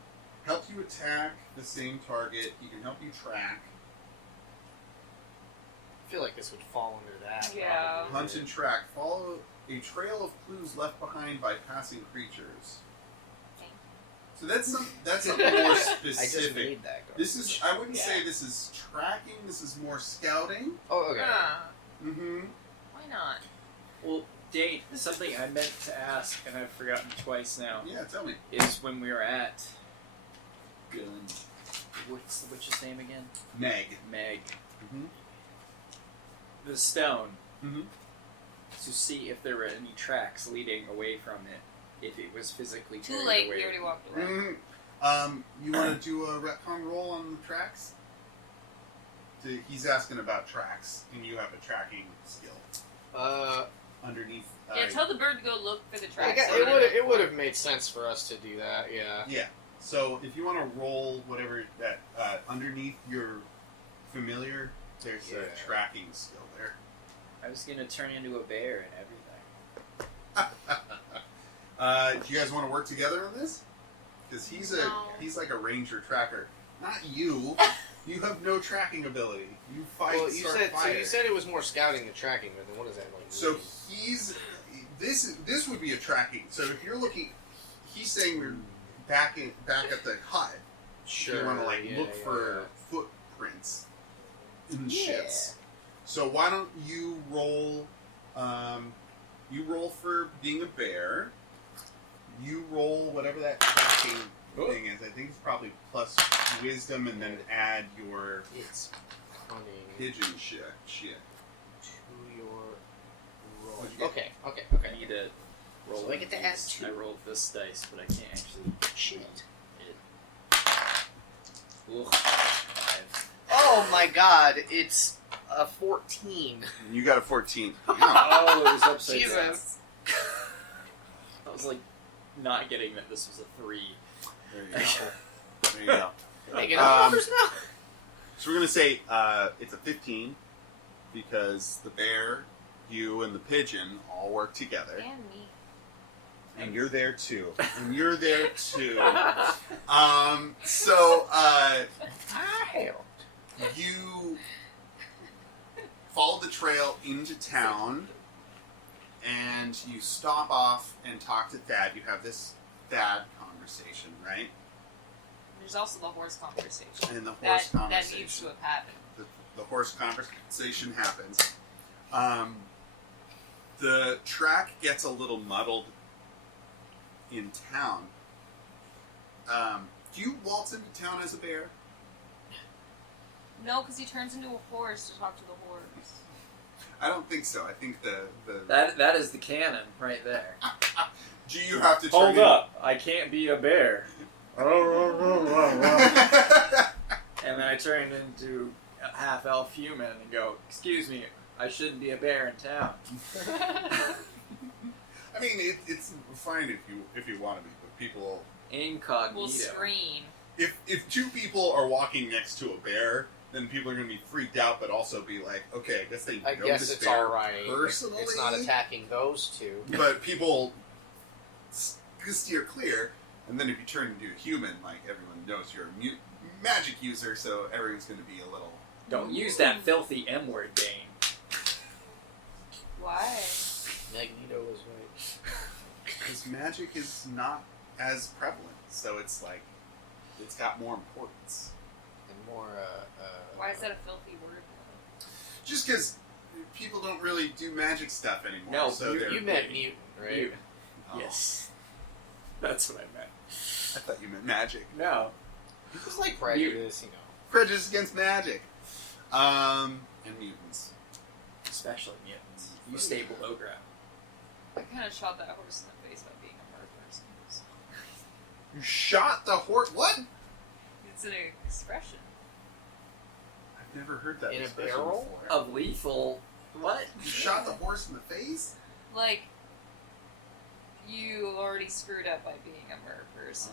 help you attack the same target. He can help you track. I feel like this would fall under that. Yeah. probably. Hunt and track. Follow a trail of clues left behind by passing creatures. So that's something more I just specific. made that. This is, I wouldn't Yeah. say this is tracking. This is more scouting. Oh, okay. Mm-hmm. Why not? Well, Date, something I meant to ask, and I've forgotten twice now, Yeah, tell me. is when we were at... Gun. What's the witch's name again? Meg. Meg. Mm-hmm. The stone. Mm-hmm. To see if there were any tracks leading away from it, if it was physically Too carried late. away. You already walked away. Mm-hmm. You want to do a retcon roll on the tracks? He's asking about tracks, and you have a tracking skill. Underneath. Yeah, tell the bird to go look for the I tracks. guess it would have made sense for us to do that. Yeah. Yeah. So if you want to roll whatever that underneath your familiar, there's Yeah. a tracking skill there. I was going to turn into a bear and everything. Do you guys want to work together on this? Because he's like a ranger tracker. Not you. You have no tracking ability. You fight. Well, start so fire. you said it was more scouting than tracking, but then what does that like? So mean? he's this would be a tracking. So if you're looking, he's saying we're back at the hut. Sure. You want to yeah, look yeah, for footprints in shits. So why don't you roll? You roll for being a bear. You roll whatever that tracking thing is. I think it's probably plus wisdom, and then add your It's cunning pigeon shit. to your roll. What'd you get? Okay. I need to roll. So I get to add this. 2. I rolled this dice, but I can't actually. Shit. Ugh. 5. Oh my god, it's a 14. You got a 14. Yeah. Oh, it was upside down. Jesus. I was like, not getting that this was a 3. There you go. There you go. Making up numbers now. So we're gonna say it's a 15 because the bear, you, and the pigeon all work together, And me. and you're there too. And you're there too. So you follow the trail into town, and you stop off and talk to Thad. You have this Thad conversation, right? There's also the horse conversation. And the horse That conversation. needs to have happened. The horse conversation happens. The track gets a little muddled in town. Do you waltz into town as a bear? No, because he turns into a horse to talk to the horse. I don't think so. I think the That is the canon right there. do you have to Hold turn up, I can't be a bear. And then I turned into a half-elf human and go, excuse me, I shouldn't be a bear in town. I mean, it's fine if you want to be, but people. Incognito. We'll scream. If two people are walking next to a bear, then people are going to be freaked out, but also be like, okay, I guess they I know guess this it's bear alright. personally. It's not attacking those two. But people steer clear, and then if you turn into a human, like everyone knows you're a magic user, so everyone's going to be a little. Don't use that filthy M-word, Dane. Why? Magneto was right. Because magic is not as prevalent, so it's like it's got more importance. And more, Why is that a filthy word? Just because people don't really do magic stuff anymore. No, so you- they're You meant mutant, right? You- Oh, Yes. That's what I meant. I thought you meant magic. No. It's like prejudice, you know. Prejudice against magic. And mutants. Especially mutants. You stay below ground. I kind of shot that horse in the face by being a murder person. You shot the horse. What? It's an expression. I've never heard that In a expression barrel? before. Of lethal... What? You shot the horse in the face? Like, you already screwed up by being a murder person.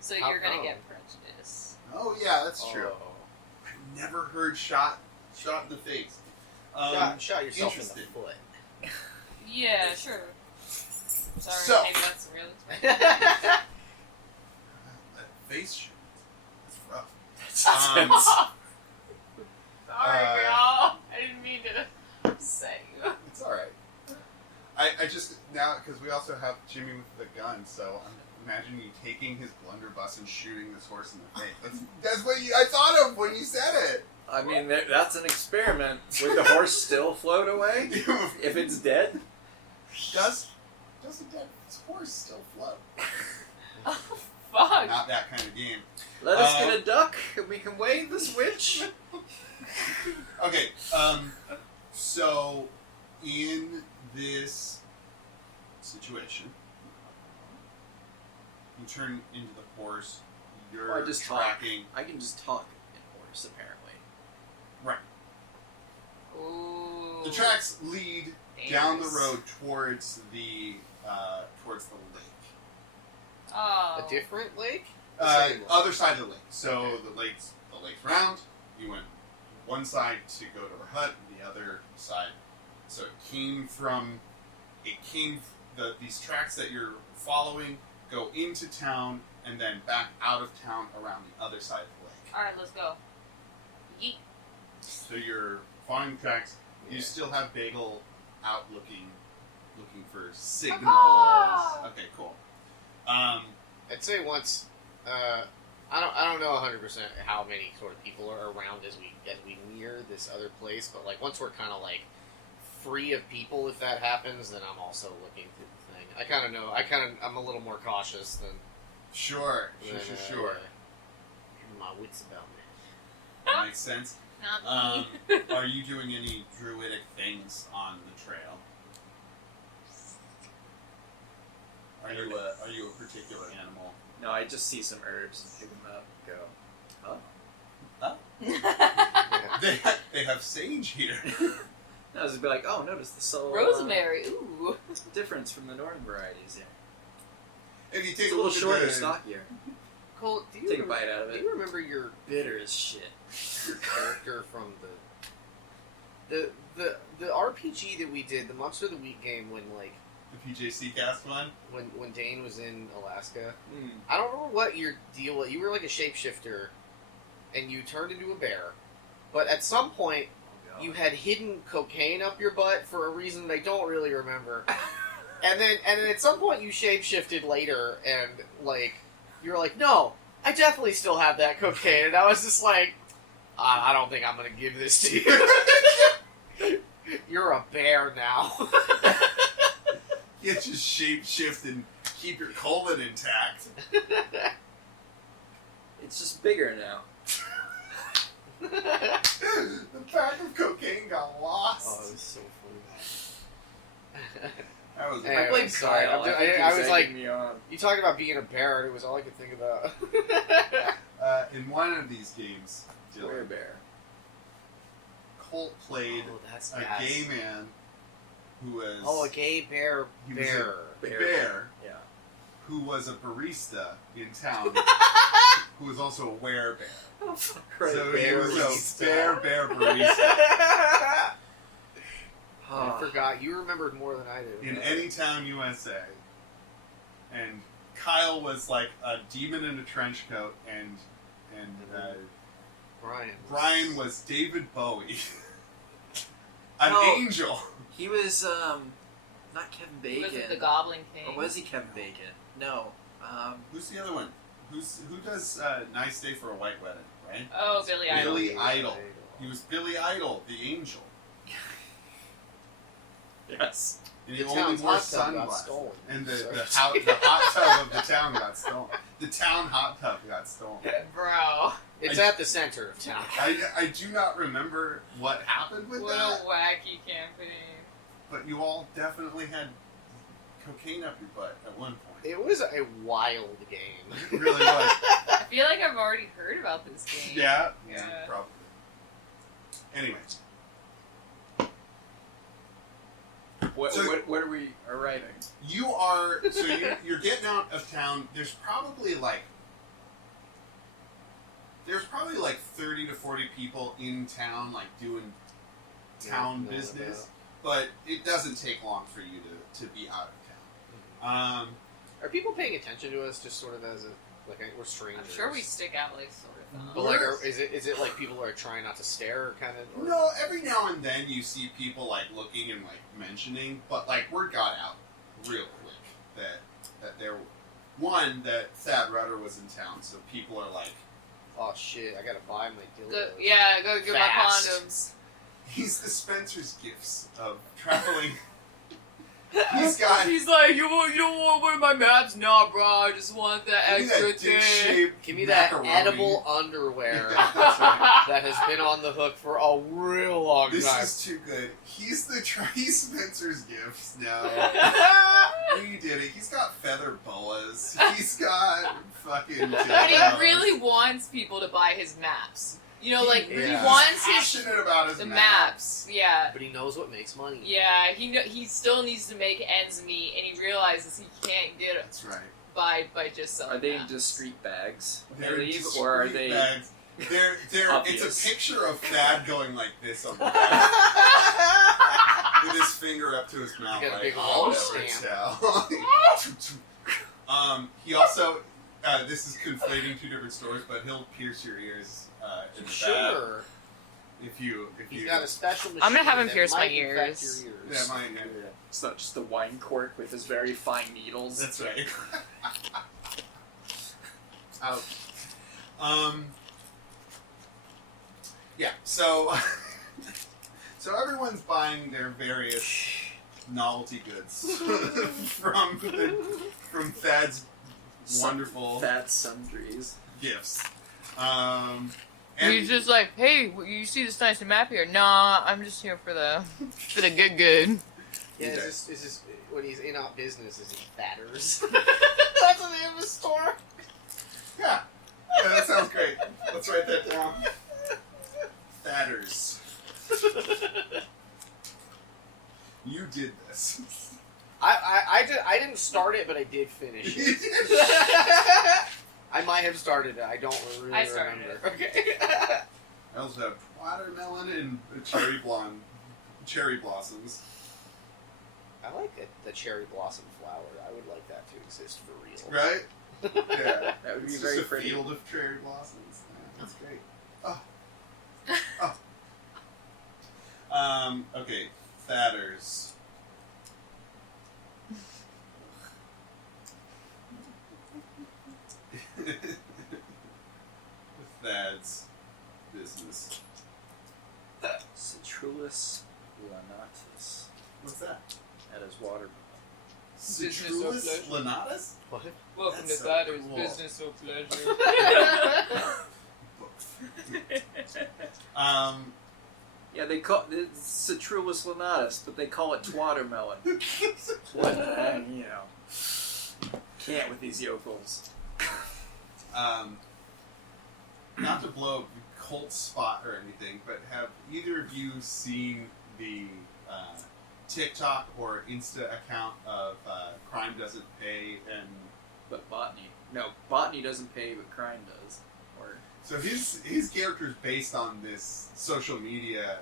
So How you're gonna come? get prejudice. Oh yeah, that's true. Oh. I've never heard shot in the face. Shot yourself in the interesting. foot. Yeah, sure. Sorry, So- maybe that's a real expression. That face shot. That's rough. Sorry, Uh, girl. I didn't mean to say. It's all right. I just now because we also have Jimmy with the gun, so I'm imagining you taking his blunderbuss and shooting this horse in the face. That's what I thought of when you said it. I mean, that's an experiment. Would the horse still float away? If it's dead? does a dead horse still float? Oh, fuck. Not that kind of game. Let us get a duck and we can wave the switch. Okay, so in this situation, you turn into the horse. You're Or I just tracking. talk. I can just talk in horse, apparently. Right. Ooh. The tracks lead down the Dangerous. road towards the lake. Oh. A different lake? The same lake. Other side of the lake. So Okay. the lake's round. You went one side to go to her hut, and the other side. So these tracks that you're following go into town and then back out of town around the other side of the lake. Alright, let's go. Yeet. So you're following tracks. You Yeah. still have Bagel out looking for signals. Caw-caw! Okay, cool. I'd say once, I don't know 100% how many sort of people are around as we near this other place, but like once we're kind of like free of people, if that happens, then I'm also looking through the thing. I kind of know. I'm a little more cautious than. Sure. than, my wits about me. That makes sense. Not me. Are you doing any druidic things on the trail? Are you a particular animal? No, I just see some herbs and pick them up and go, oh, They have sage here. I was gonna be like, oh, notice the subtle Rosemary, ooh. difference from the northern varieties here. If you take It's a a little look shorter, at the, stockier. Colt, do you Take a bite out of Do it. you remember your Bitter as shit. character from the RPG that we did, the Monster of the Week game, when like the PJC cast one. when Dane was in Alaska? Mm. I don't remember what your deal was. You were like a shapeshifter, and you turned into a bear. But at some point, you had hidden cocaine up your butt for a reason I don't really remember. and then at some point you shapeshifted later, and like you were like, no, I definitely still have that cocaine. And I was just like, I don't think I'm gonna give this to you. You're a bear now. You just shape shift and keep your colon intact. It's just bigger now. The pack of cocaine got lost. Oh, it was so funny. That was Anyway, I played sorry, Kyle. I'm I, think I he was like, egging me on. you talking about being a bear, and it was all I could think about. In one of these games, Where Dylan, bear? Colt played Oh, that's a gas. gay man who was Oh, a gay bear. He was Bear. a bear Yeah. who was a barista in town who was also a werebear. Oh, fuck right. So he bear was barista. a bear barista. I forgot. You remembered more than I did. In any town, USA. And Kyle was like a demon in a trench coat, and Brian was David Bowie. An No. angel. He was, not Kevin Bacon. Was it the Goblin King? Or was he Kevin Bacon? No. Who's the other one? Who does Nice Day for a White Wedding, right? Oh, Billy Idol. Billy Idol. He was Billy Idol, the angel. Yes. And he The only town's wore hot tub got sunglasses. stolen. And So- the hot tub of the town got stolen. The town hot tub got stolen. Bro. It's I- at the center of town. I do not remember what happened with What a that, wacky campaign. but you all definitely had cocaine up your butt at one point. It was a wild game. It really was. I feel like I've already heard about this game. Yeah, Yeah. probably. Anyway, What, So- what are we writing? you're getting out of town. There's probably like 30 to 40 people in town, like doing town Yeah, business. But it doesn't take long for you to be out of town. Are people paying attention to us just sort of as we're strangers? I'm sure we stick out like sort of. But like, is it like people are trying not to stare, kind of? Or? No, every now and then you see people like looking and like mentioning, but like word got out real quick that Thad Rudder was in town, so people are like, Oh shit! I gotta buy my dildo. Go get my Fast. condoms. he's the Spencer's Gifts of traveling. He's got He's like, you don't want to wear my maps? Nah, bro, I just want that give me extra that thing. dick-shaped Give me that macaroni. edible underwear Yeah, that's right. that has been on the hook for a real long This time. is too good. He's Spencer's Gifts now. He did it. He's got feather boas. He's got fucking. But dildos. he really wants people to buy his maps. You know, like, he Yeah. wants He's his passionate about his the maps. maps. Yeah. But he knows what makes money. Yeah, he still needs to make ends meet, and he realizes he can't get That's right. by just selling Are they in maps. discreet bags when they They're leave, discreet or are they? bags. They're Obvious. it's a picture of Thad going like this on the back with his finger up to his mouth, He's got a like, big I'll rubber never tell. He also this is conflating two different stories, but he'll pierce your ears in the back Sure. if you. He's got a special machine. I'm gonna have him that pierce my might infect ears. your Yeah, mine. It's not just the wine cork with his very fine needles. That's right. Ouch. Yeah. So everyone's buying their various novelty goods from Thad's wonderful Fat sundries. gifts. And He's just like, hey, you see this nice map here? Nah, I'm just here for the good. Yeah, Okay. is this when he's in out business? Is it Fatters? That's the name of his store. yeah, that sounds great. Let's write that down. Thadders. You did this. I didn't start it, but I did finish it. I might have started it. I don't really I started remember. it. Okay. I also have watermelon and cherry blossoms. I like it, the cherry blossom flower. I would like that to exist for real. Right? Yeah. That would be It's very just a pretty. field of cherry blossoms. Yeah, that's great. Okay. Thadders. Thad's business. Citrulus lanatus. What's that? That is water. Business or Citrulus pleasure? lanatus? What? Welcome That's to so Thadders, cool. business or pleasure. Yeah, they call it Citrulus lanatus, but they call it watermelon. What the heck, you know. Can't with these yokels. Not to blow up Colt's spot or anything, but have either of you seen the TikTok or Insta account of Crime Doesn't Pay? And But botany. No, botany doesn't pay, but crime does. Or so his character is based on this social media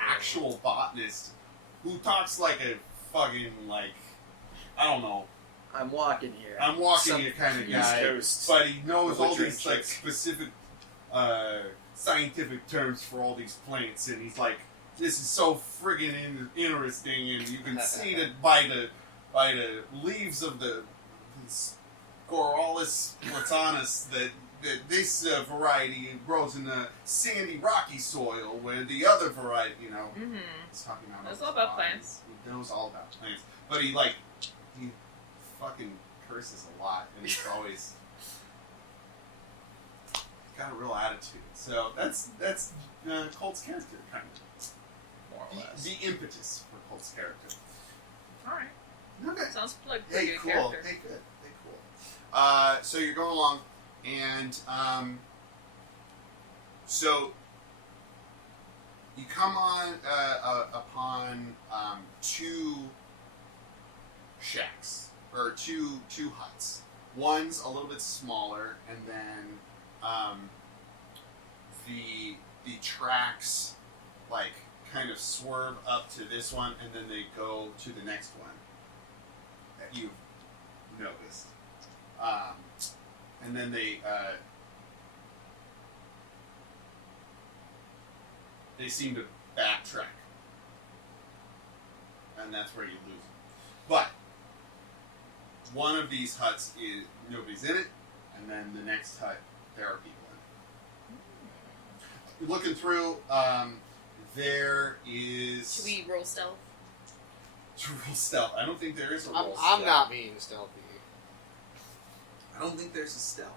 actual botanist who talks like a fucking, like, I don't know, I'm walking here. I'm walking Some here kind of East guy, Coast but he knows all belligerent these like chick. specific scientific terms for all these plants, and he's like, "This is so friggin' interesting," and you can see that by the leaves of the Scorolus platanus that this variety grows in a sandy, rocky soil, where the other variety, you know, Mm-hmm. he's talking about. Knows all about plants. He knows all about plants, but he fucking curses a lot, and he's always got a real attitude. So that's Colt's character, kind of. more or less. The impetus for Colt's character. Alright. Okay. Sounds like a pretty Hey, good cool. character. Hey, good. Hey, cool. So you're going along, and so you come on upon two shacks or two huts. One's a little bit smaller, and then the tracks like kind of swerve up to this one, and then they go to the next one that you've noticed. And then they seem to backtrack, and that's where you lose them. But one of these huts is nobody's in it, and then the next hut there are people in it. You're looking through. There is. Should we roll stealth? To roll stealth. I don't think there is a roll stealth. I'm not being stealthy. I don't think there's a stealth.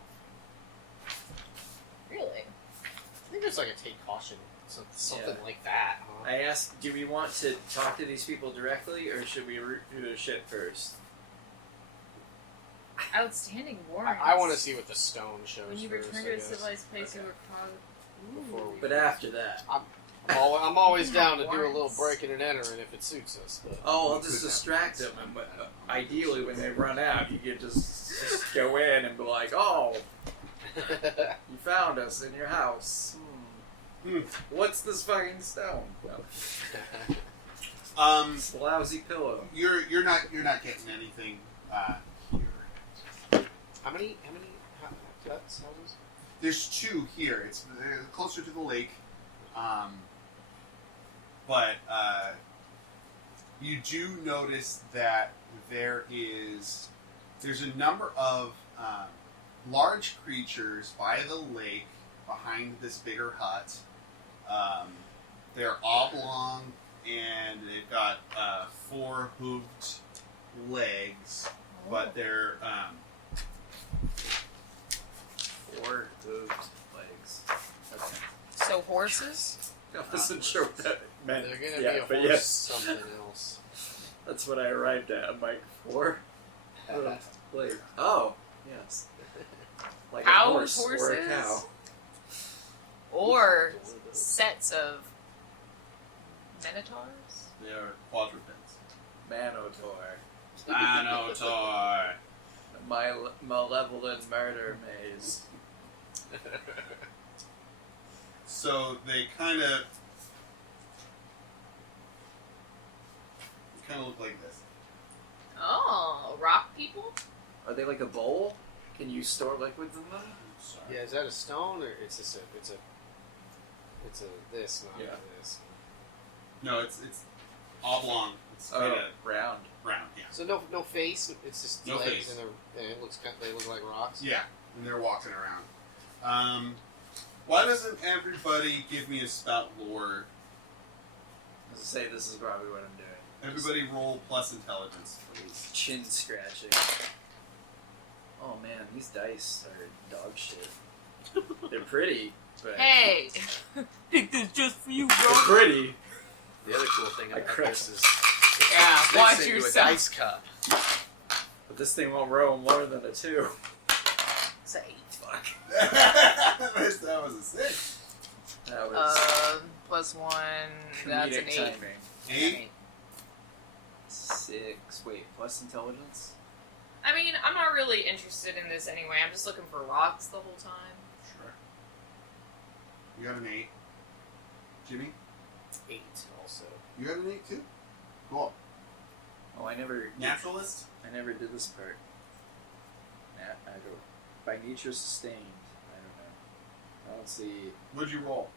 Really? I think there's like a take caution, something Yeah. like that. Huh? I asked, do we want to talk to these people directly, or should we root through their shit first? Outstanding warrants. I want to see what the stone shows. When you first, return I to a guess. civilized place, Okay. you were called. Before we- But after that. I'm always down to do a little Warrants. breaking and entering if it suits us. But Oh, I'll just distract them, and ideally when they run out, you can just go in and be like, oh, you found us in your house. What's this fucking stone? No. It's a lousy pillow. You're not getting anything here. how many huts, houses? There's two here. It's closer to the lake, but you do notice that there's a number of large creatures by the lake behind this bigger hut. They're oblong and they've got 4 hooved legs, but they're 4 hooved legs. Okay. So horses? I wasn't sure what that meant. They're gonna Yeah, be a but horse yes. something else. That's what I arrived at. I'm like, 4 hooved legs. Oh, yes. Like Cows, a horse or a horses? cow. Or sets of minotaurs. They are quadrupeds. Manotaur. Minotaur. My malevolent murder maze. So they kind of look like this. Oh, rock people? Are they like a bowl? Can you store liquids in them? Sorry. Yeah, is that a stone or it's a this, not Yeah. this? No, it's oblong. It's Oh, kind of round. round. Yeah. So no face. It's just No legs face. and it looks they look like rocks. Yeah, and they're walking around. Why doesn't everybody give me a spout lore? As I say, this is probably what I'm doing. Everybody roll plus intelligence, please. Chin scratching. Oh man, these dice are dog shit. They're pretty, but Hey! Think this just for you, they're bro? pretty. The other cool thing I about crushed this is Yeah, it's watch into yourself. a dice cup. But this thing won't roll more than a 2. It's an 8. Fuck. That was a 6. That was Plus 1, that's an comedic 8. timing. 8. 6. Wait, plus intelligence? I mean, I'm not really interested in this anyway. I'm just looking for rocks the whole time. Sure. You got an 8. Jimmy, 8 also. you got an 8 too? Cool. Oh, I never Naturalist? did this part. I don't. By nature sustained. I don't know. I don't see What'd you roll?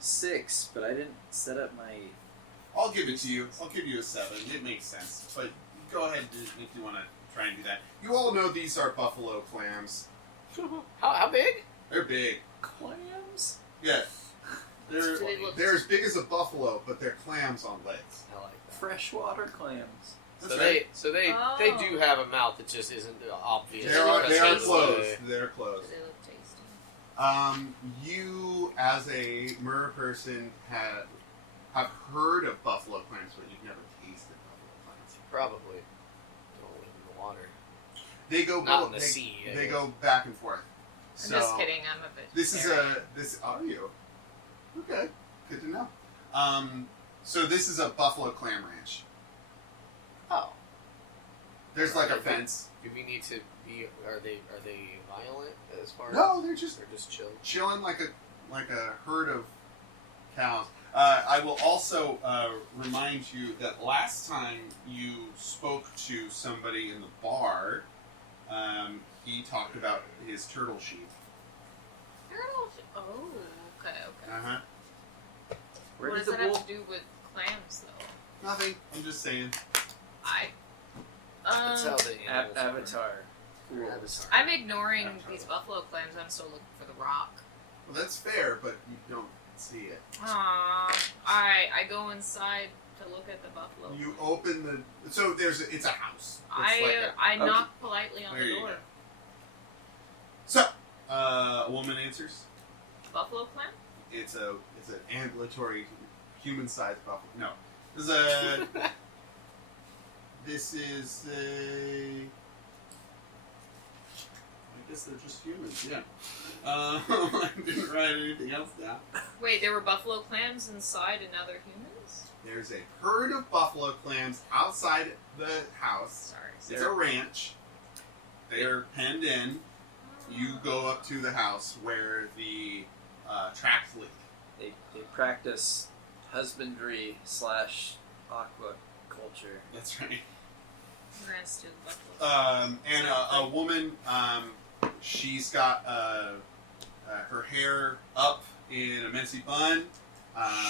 6, but I didn't set up my. I'll give it to you. I'll give you a 7. It makes sense. But go ahead if you want to try and do that. You all know these are buffalo clams. How big? They're big. Clams? Yeah. They're, Do they look- they're as big as a buffalo, but they're clams on legs. I like that. Freshwater clams. That's So right. they Oh. do have a mouth that just isn't obvious. They are because of the closed. way- They're Do closed. they look tasty? You, as a Mur person, have heard of buffalo clams, but you've never tasted buffalo clams. Probably. Don't live in the water. They go Not both. in the sea, I They guess. go back and forth. I'm just kidding. I'm a bit. This is this. Are you? Okay, good to know. So this is a buffalo clam ranch. Oh. There's like a Okay. fence. Do we need to be? Are they violent as far No, as? they're just They're just chill. chilling like a herd of cows. I will also remind you that last time you spoke to somebody in the bar, he talked about his turtle sheep. Oh, okay. Uh-huh. Where What did does the that wolf? have to do with clams, though? Nothing. I'm just saying. That's how the animals are. Avatar. Avatar. I'm ignoring these buffalo clams. I'm still looking for the rock. Well, that's fair, but you don't see it. Aww. Alright, I go inside to look at the buffalo. You open the. So it's a house. It's I like a- I knock politely on There the you door. go. So, a woman answers. Buffalo clam? It's an ambulatory, human-sized buffalo. No, this is a. I guess they're just humans. Yeah. I didn't write anything else down. Wait, there were buffalo clams inside and now they're humans? There's a herd of buffalo clams outside the house. Sorry. It's a ranch. They're penned in. You go up to the house where the tracks lead. They practice husbandry / aquaculture. That's right. We're gonna steal the buffalo. And a woman, she's got her hair up in a messy bun.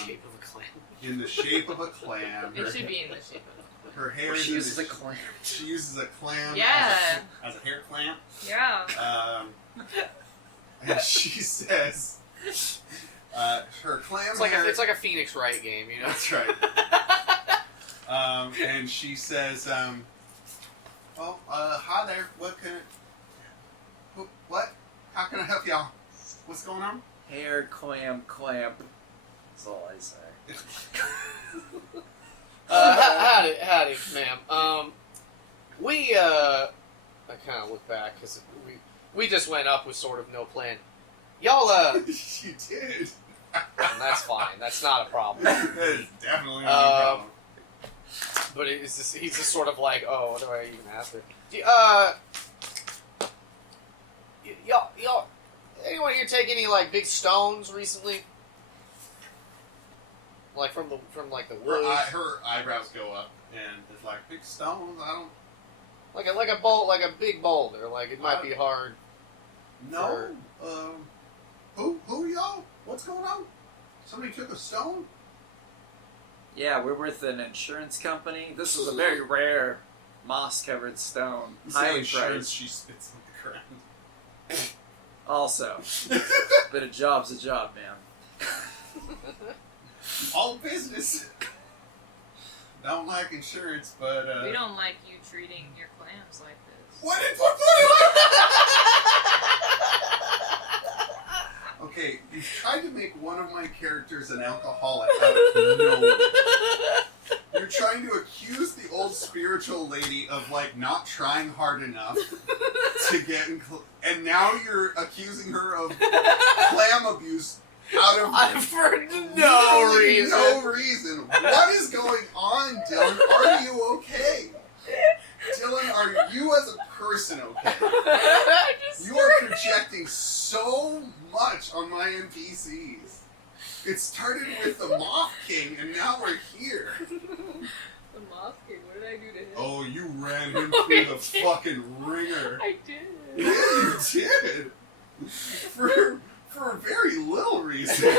Shape of a clam. In the shape of a clam. It should be in the shape of Her hair Or is she in uses the a clam. She uses a clam Yeah. as a hair clamp. Yeah. And she says, her clam It's like hair... it's like a Phoenix Wright game, you know. That's right. And she says, hi there. What? How can I help y'all? What's going on? Hair clamp. That's all I say. Howdy, ma'am. I kind of look back because we just went up with sort of no plan. Y'all, You did. And that's fine. That's not a problem. That is definitely not a problem. But he's just sort of like, oh, what do I even ask her? Y'all, anyone here take any like big stones recently? Like from the wood? Her eyebrows go up, and it's like, big stones, I don't... Like a big boulder. Like it might be hard. No. Who are y'all? What's going on? Somebody took a stone? Yeah, we're with an insurance company. This is a very rare moss-covered stone. Highly insurance, priced. she spits on the ground. Also. But a job's a job, man. All business. Don't like insurance, but We don't like you treating your clams like this. What? Okay, you've tried to make one of my characters an alcoholic out of nowhere. You're trying to accuse the old spiritual lady of, like, not trying hard enough to get in... And now you're accusing her of clam abuse out of... For no reason. No reason. What is going on, Dylan? Are you okay? Dylan, are you as a person okay? You are projecting so much on my NPCs. It started with the Moth King, and now we're here. The Moth King, what did I do to him? Oh, you ran him through the fucking ringer. I did. Yeah, you did. For a very little reason.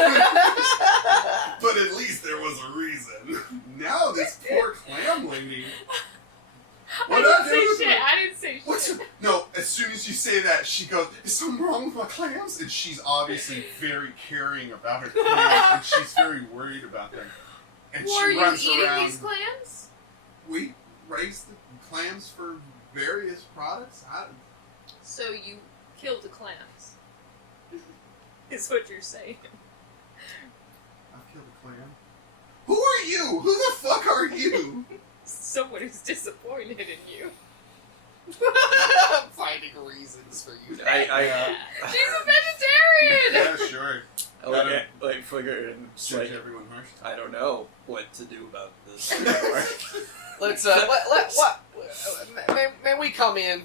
But at least there was a reason. Now this poor clam lady... I didn't say shit. No, as soon as you say that, she goes, is something wrong with my clams? And she's obviously very caring about her clams, and she's very worried about them. And Well, are she you runs eating around. these clams? We raise the clams for various products. So you killed the clams. Is what you're saying. I've killed a clam. Who are you? Who the fuck are you? Someone who's disappointed in you. I'm finding reasons for you. She's a vegetarian! Yeah, sure. I look at like Flicker and just Judge like, everyone harsh. I don't know what to do about this. Let's may we come in?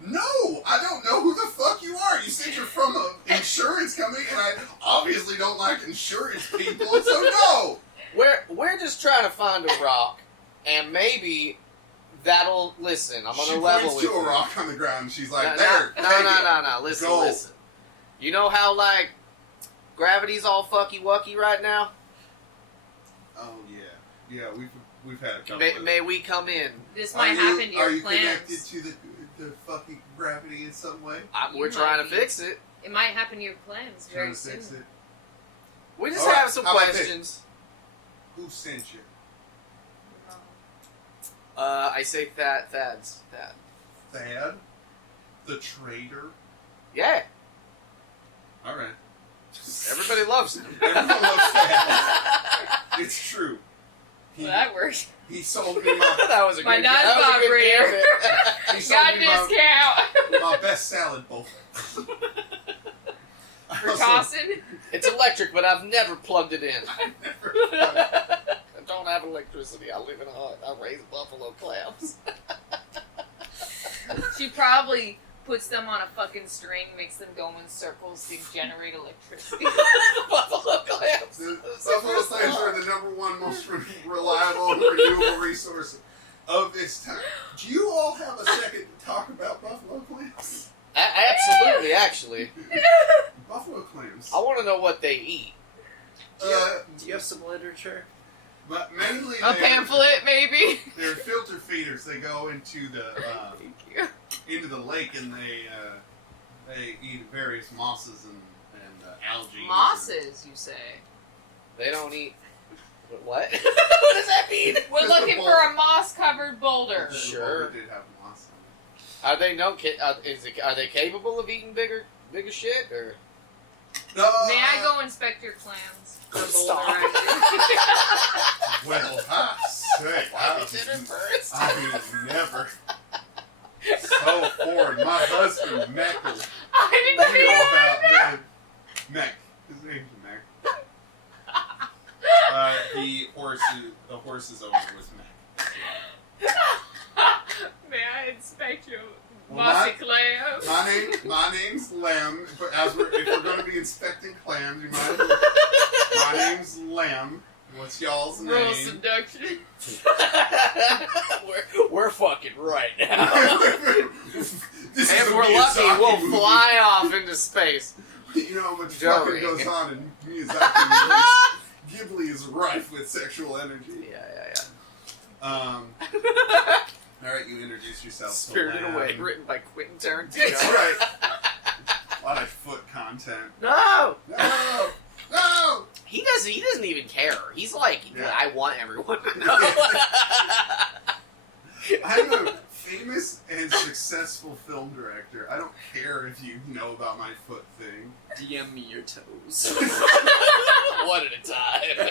No, I don't know who the fuck you are. You said you're from an insurance company, and I obviously don't like insurance people, so no. We're just trying to find a rock, and maybe that'll listen. I'm She gonna level points with to a you. rock on the ground. And she's like, No. "There, take it. No. Listen, Go." listen. You know how like gravity's all fucky wucky right now? Oh yeah. We've had a couple. May we come in? This might happen to Are your you connected clams. to the fucking gravity in some way? We're You trying might to be. fix it. It might happen to your clams Trying very to fix soon. it. We just All right, have some how about this? questions. Who sent you? I say Thad. Thad, the traitor. Yeah, All right. everybody loves him. Everyone loves Thad. It's true. Well, that worked. He sold me my That was a My good that was a good non-vibrator. gambit. he sold Got me discount my best salad bowl. for tossing. It's electric, but I've never plugged it in. I never. I don't have electricity. I live in a hut. I raise buffalo clams. She probably puts them on a fucking string, makes them go in circles to generate electricity. Buffalo clams. The buffalo clams are the #1 most reliable and renewable resource of this time. Do you all have a second to talk about buffalo clams? Absolutely, actually. Buffalo clams. I want to know what they eat. Do you have some literature? But mainly A pamphlet, maybe. they're filter feeders. They go into the Thank you. into the lake and they eat various mosses and algae. Mosses, you say? They don't eat. What? What does that mean? We're Just a looking bowl. for a moss-covered boulder. Sure. They did have moss Are they are they capable of eating bigger shit or? on it. May I go inspect your clams? The boulder Stop. right Well, I say, first. I mean, never. So forward. My husband, Mac, will I didn't know feel about that. Mac. His name's Mac. The horse's owner was Mac. May I inspect your Well, mossy clam? My name's Lem. But if we're going to be inspecting clams, you might. My name's Lem. What's y'all's name? Roll seduction. we're fucking right now. This And is if a we're lucky, Miyazaki we'll movie. fly off into space. You know how much Jarring. fucking goes on in Miyazaki movies. Ghibli is rife with sexual energy. Yeah. Alright, you introduce yourself. to Spirited Lamb. Away, written by Quentin Tarantino. That's right. A lot of foot content. No! No! No! He doesn't even care. He's like, Yeah. I want everyone to know. I'm a famous and successful film director. I don't care if you know about my foot thing. DM me your toes. One at a time.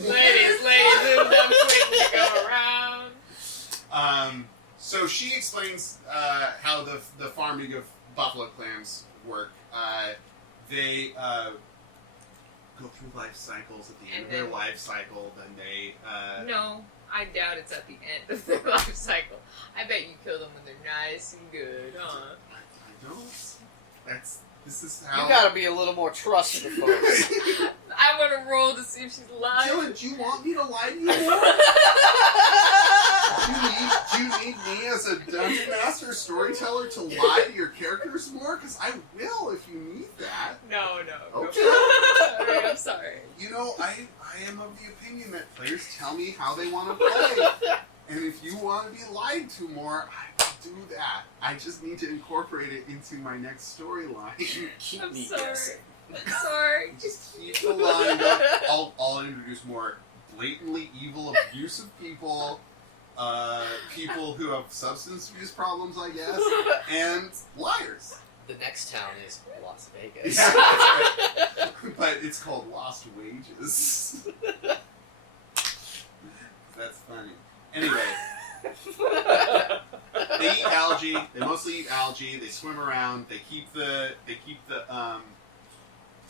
Ladies, isn't them quick to go around? So she explains how the farming of buffalo clams work. They go through life cycles. At the end of their life cycle, then they... No, I doubt it's at the end of their life cycle. I bet you kill them when they're nice and good, huh? I don't. This is how... You gotta be a little more trusting, folks. I want to roll to see if she's lying. Dylan, do you want me to lie to you more? Do you need me as a dungeon master storyteller to lie to your characters more? Because I will if you need that. No. Okay. Alright, I'm sorry. You know, I am of the opinion that players tell me how they want to play. And if you want to be lied to more, I will do that. I just need to incorporate it into my next storyline. Keep I'm me sorry. guessing. I'm sorry. Just keep the line up. I'll introduce more blatantly evil, abusive people. People who have substance abuse problems, I guess, and liars. The next town is Las Vegas. Yeah, that's right. But it's called Lost Wages. That's funny. Anyway, they eat algae. They mostly eat algae. They swim around. They keep the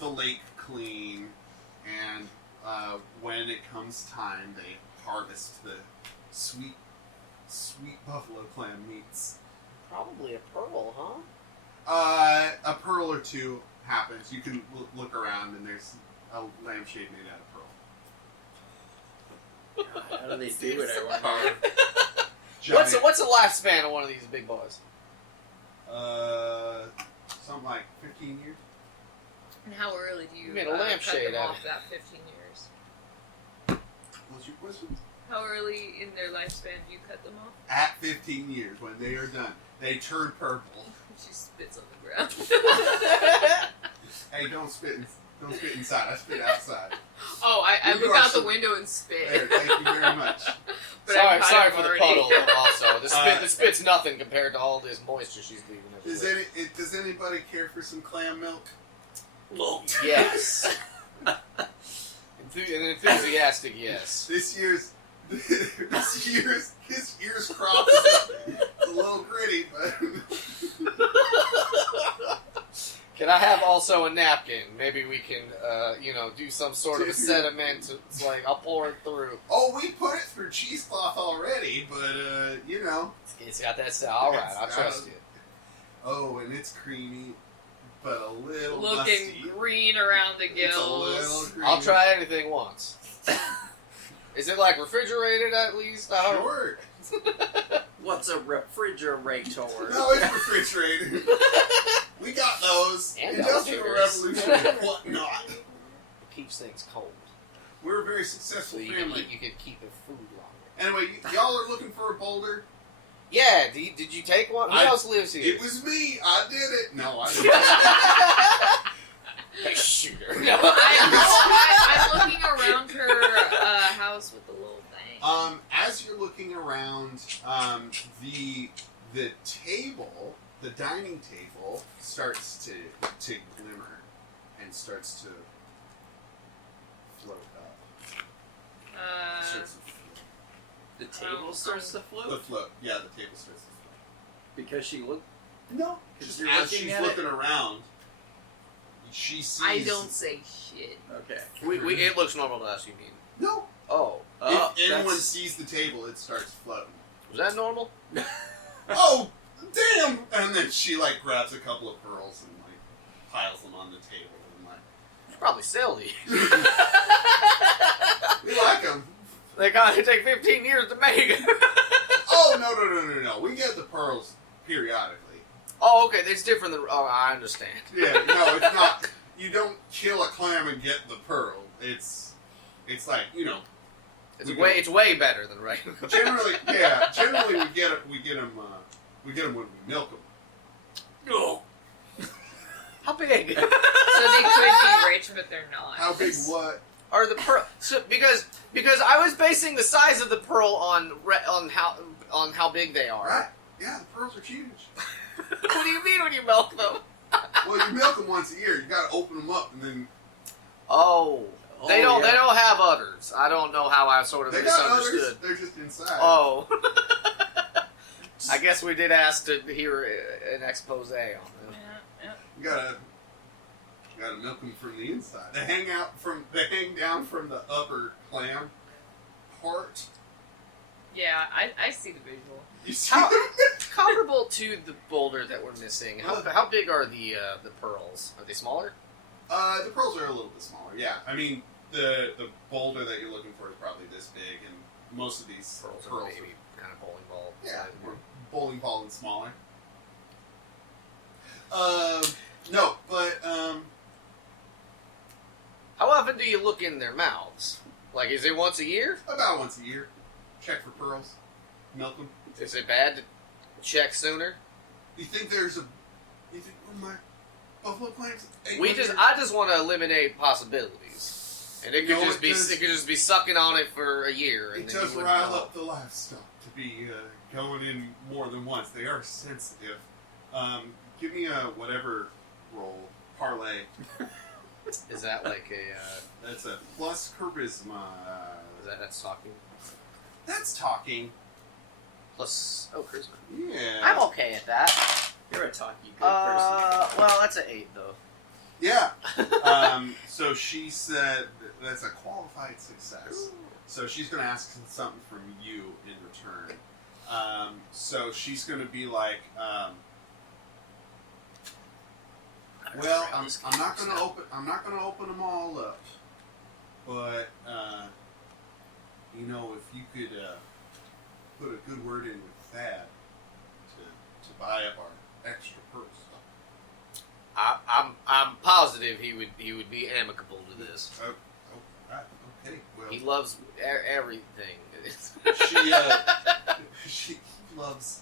lake clean, and when it comes time, they harvest the sweet buffalo clam meats. Probably a pearl, huh? A pearl or two happens. You can look around, and there's a lampshade made out of pearl. God, how do they do it? I wonder. Giant, What's the lifespan of one of these big boys? something like 15 years. And how early do you You made a cut lampshade them out of off it. that 15 years? What's your question? How early in their lifespan do you cut them off? At 15 years, when they are done, they turn purple. She spits on the ground. Hey, don't spit inside. I spit outside. Oh, I You look are out the so- window and There, spit. thank you very much. But I'm sorry kind for of the already- puddle. Also, the spit's nothing compared to all this moisture she's leaving. everywhere. Does anybody care for some clam milk? Yes. An enthusiastic yes. This year's crop is a little gritty, but Can I have also a napkin? Maybe we can, do some sort of a sediment. It's like I'll pour it through. we put it through cheesecloth already. But It's got that style. All right, It's I'll got trust it. you. Oh, and it's creamy, but a little Looking musty. green around the It's a little gills. green. I'll try anything once. Is it like refrigerated at least? I don't. Sure. What's a refrigerator? No, it's refrigerated. We got those. And Industrial elevators. Revolution and whatnot. It keeps things cold, We're a very so successful you family. can keep the food longer. Anyway, y'all are looking for a boulder? Yeah. Did you take one? Who else lives here? It was me. I did it. No, I didn't. Hey, shooter. I'm looking around her house with the little thing. As you're looking around, the table, the dining table, starts to glimmer and starts to float up. Starts to float. The table starts to float Yeah, the table starts to float. because she looked. No, Because just you're as looking she's at looking around, she sees. I don't say shit. Okay. It looks normal to us, you mean? No. Oh. If anyone sees the table, it starts floating. Was that normal? Oh, damn! And then she like grabs a couple of pearls and like piles them on the table and like. You should probably sell these. We like them. They take 15 years to make. Oh no! We get the pearls periodically. Oh, okay. It's different than. Oh, I understand. Yeah, no, it's not. You don't kill a clam and get the pearl. It's like It's way better than regular. generally we get them when we milk them. No. How big? So they could be rich, but they're not. How big? What? Are the pearl? So because I was basing the size of the pearl on how big they are. Right? Yeah, the pearls are huge. What do you mean when you milk them? Well, you milk them once a year. You got to open them up and then. Oh, they don't. yeah. They don't have udders. I don't know how I sort of They got misunderstood. others. They're just inside. Oh. I guess we did ask to hear an expose on them. Yeah. You gotta milk them from the inside. They hang down from the upper clam part. Yeah, I see the visual. You see How- them? Comparable to the boulder that we're missing. How big are the pearls? Are they smaller? The pearls are a little bit smaller. Yeah, I mean the boulder that you're looking for is probably this big, and most of these Pearls pearls are maybe kind of bowling ball. yeah, size. or bowling ball and smaller. No, but How often do you look in their mouths? Like, is it once a year? about once a year, check for pearls, milk them. Is it bad to check sooner? You think my buffalo clams? I just want to eliminate possibilities, and it could No, just it be does- it could just be sucking on it for a year. And It then you does wouldn't rile know. up the livestock to be going in more than once. They are sensitive. Give me a whatever roll. Parlay. Is that like a? That's a plus charisma. That's talking That's talking. plus? Oh, charisma. Yeah. I'm okay at that. You're a talky good person. Well, that's an 8 though. Yeah. So she said that's a qualified success. So she's going to ask something from you in return. So she's going to be like, well, I'm not going to open them all up, but if you could put a good word in with Thad to buy up our extra pearl stuff. I'm positive he would be amicable to this. Oh, right. Okay. Well, He loves everything. she loves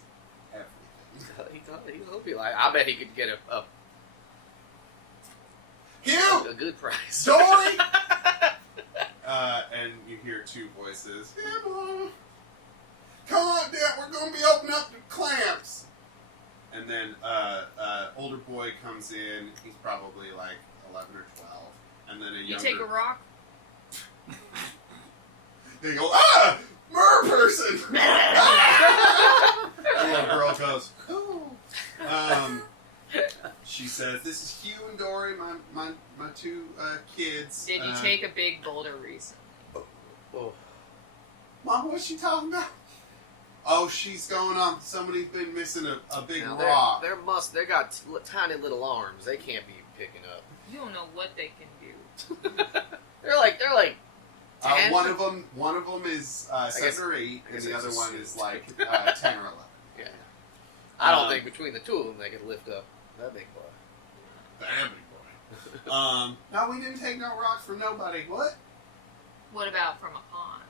everything. He'll be like. I bet he could get a Hugh! good price. Dory! And you hear two voices. Yeah, Mama. Come on, Dad. We're going to be opening up the clamps. And then older boy comes in. He's probably like 11 or 12. And then a You younger... take a rock. They go, ah! Mer person! Ah! And the girl goes, ooh. She says, this is Hugh and Dory, my two kids. Did you take a big boulder recently? Oh. Mom, what's she talking about? Oh, she's going on. Somebody's been missing a big Now, rock. they got tiny little arms. They can't be picking up. You don't know what they can do. They're like 10. One of them is guess- 7 or 8, I and guess the it's other a one suit. is like 10 or 11. Yeah. I don't think between the two of them they could lift up that big boy. Damn big boy. No, we didn't take no rocks from nobody. What? What about from a pond?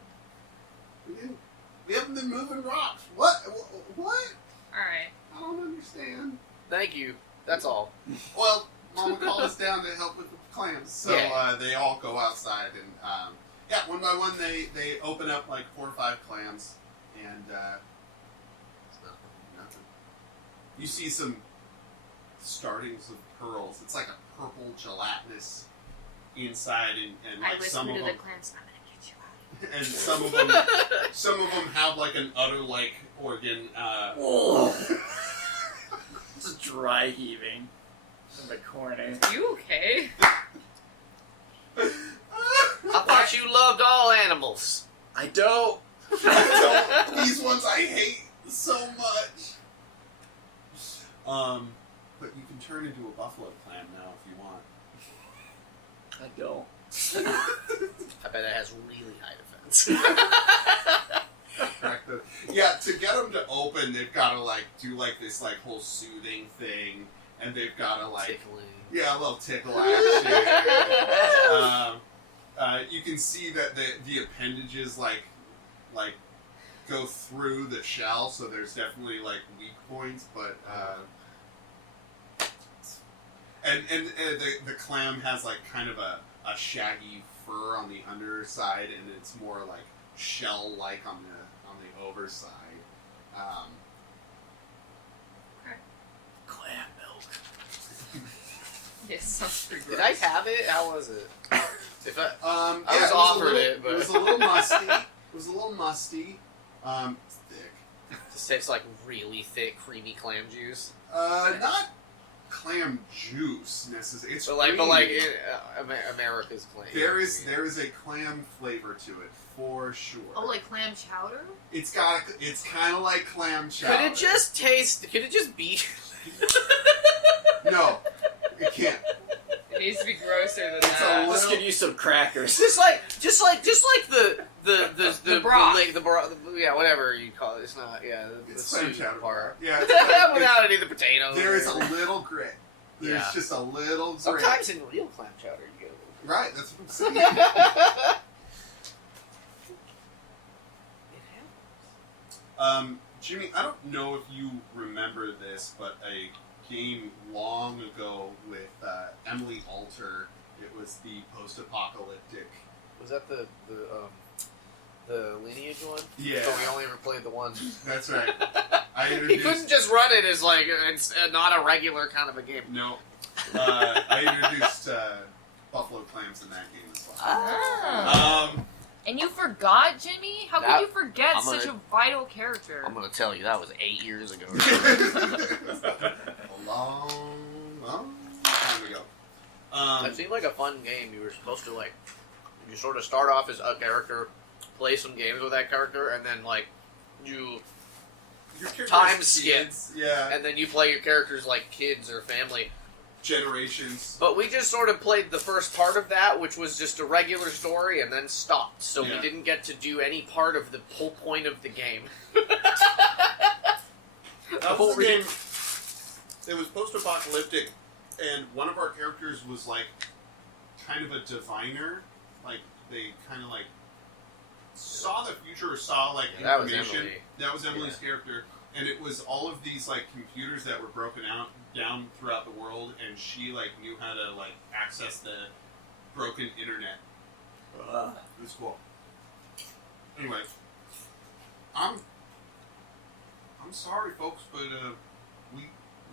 We didn't. We haven't been moving rocks. What? What? Alright. I don't understand. Thank you. That's all. Well, Mama called us down to help with the clams, so Yeah. they all go outside and one by one they open up like 4 or 5 clams and nothing. You see some startings of pearls. It's like a purple gelatinous inside, and I like whisper some to of the them, clams, I'm gonna get you out. and some of them have like an udder-like organ. Just dry heaving. A bit corny. You okay? I thought you loved all animals. I don't. These ones I hate so much. But you can turn into a buffalo clam now if you want. I don't. I bet it has really high defense. Yeah, to get them to open, they've got to like do like this like whole soothing thing, and they've got to like Tickling. a little tickle action. You can see that the appendages like go through the shell, so there's definitely like weak points, but and the clam has like kind of a shaggy fur on the underside, and it's more like shell-like on the overside. Clam milk. Yes, sounds pretty Did gross. I have it? How was it? If I Yeah, was offered it, but it was a little musty. It was a little musty. It's thick. Just tastes like really thick, creamy clam juice. Not clam juice necessarily. It's But like creamy. America's clam. There is a clam flavor to it for sure. Oh, like clam chowder? It's kind of like clam chowder. Could it just taste? Could it just be? No, it can't. It needs to be grosser than It's a that. Let's give you some crackers. just like the broth. the broth. Yeah, whatever you call it. It's not. Yeah, the It's clam soup chowder. part. Yeah, it's like, Without any of the potatoes. there is a little grit. There's Yeah. just a little grit. Sometimes in real clam chowder you get a little. Right, that's what I'm saying. Jimmy, I don't know if you remember this, but a game long ago with Emily Alter. It was the post-apocalyptic. Was that the lineage one? Yeah, So we only ever played the one. that's right. I He introduced. couldn't just run it as like it's not a regular kind of a game. No, I introduced buffalo clams in that game as well. Ah. Um, And you forgot, Jimmy? How That- could you forget I'm such gonna- a vital character? I'm gonna tell you that was 8 years ago. a long time ago. It seemed like a fun game. You were supposed to you sort of start off as a character, play some games with that character, and then you Your character time has skip. kids, yeah, and then you play your characters like kids or family. generations. But we just sort of played the first part of that, which was just a regular story, and then stopped. So Yeah. we didn't get to do any part of the whole point of the game. That was the game. It was post-apocalyptic, and one of our characters was like kind of a diviner. Like they kind of like saw the future, or saw like That was information. Emily. That was Emily's character, and it was all of these like computers that were broken down throughout the world, and she like knew how to like access the broken internet. It was cool. Anyway, I'm sorry, folks, but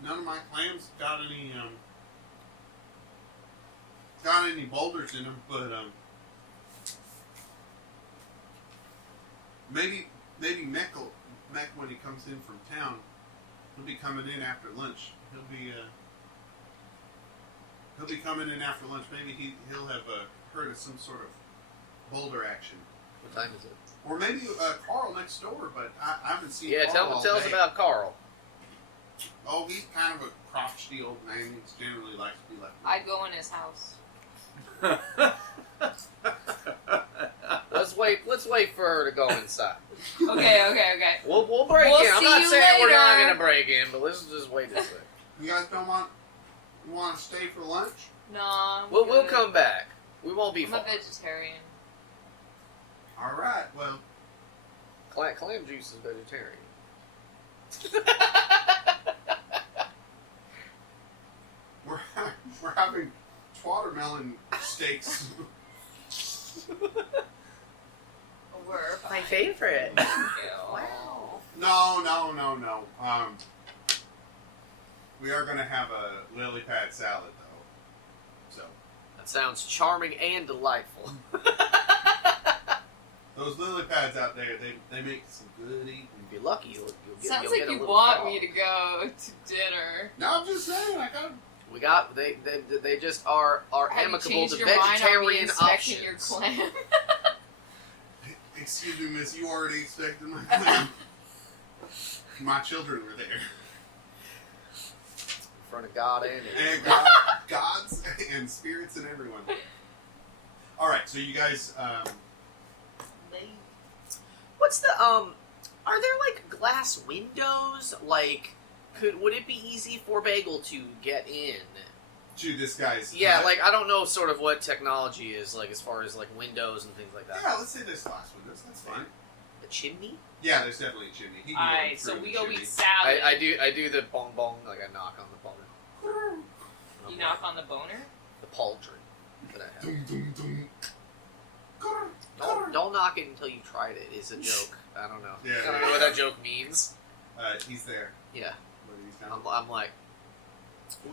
none of my clams got any boulders in them, but maybe Mech when he comes in from town, he'll be coming in after lunch. He'll be coming in after lunch. Maybe he'll have heard of some sort of boulder action. What time is it? Or maybe Carl next door, but I haven't seen Yeah, Carl all tell us day. about Carl. Oh, he's kind of a crotchety old man. He generally likes to be left alone. I'd go in his house. Let's wait for her to go inside. Okay. We'll break We'll in. I'm see not you saying we're not later. gonna break in, but let's just wait a second. You guys don't want to stay for lunch? Nah. We'll good. come back. We won't be I'm a far. vegetarian. All right. Well, Clam juice is vegetarian. we're having watermelon steaks. We're fine. My favorite. Thank you. Wow. No. We are going to have a lily pad salad, though. So That sounds charming and delightful. those lily pads out there, they make some good eating. If you're lucky, you'll Sounds get like a you little want frog. me to go to dinner. No, I'm just saying. We got they just are Have amicable you changed to your mind on me vegetarian inspecting options. your clam? Excuse me, miss, you already expected my plan. My children were there. In front of God and And gods and spirits and everyone. Alright, so you guys, What's the are there like glass windows? Like would it be easy for Bagel to get in? to this guy's Yeah, hut. like I don't know sort of what technology is like as far as like windows and things like that. Yeah, let's say there's glass windows, that's fine. A chimney? Yeah, there's definitely a chimney. He can Alright, go so through we the go chimney. eat salad. I do the bong bong, like I knock on the boner. You knock on the boner? The pauldron that I have. Dum, dum, dum. Don't knock it until you've tried it is a joke. I don't know. Yeah, I don't know what that joke means. He's there. Yeah. What, he's down? I'm like...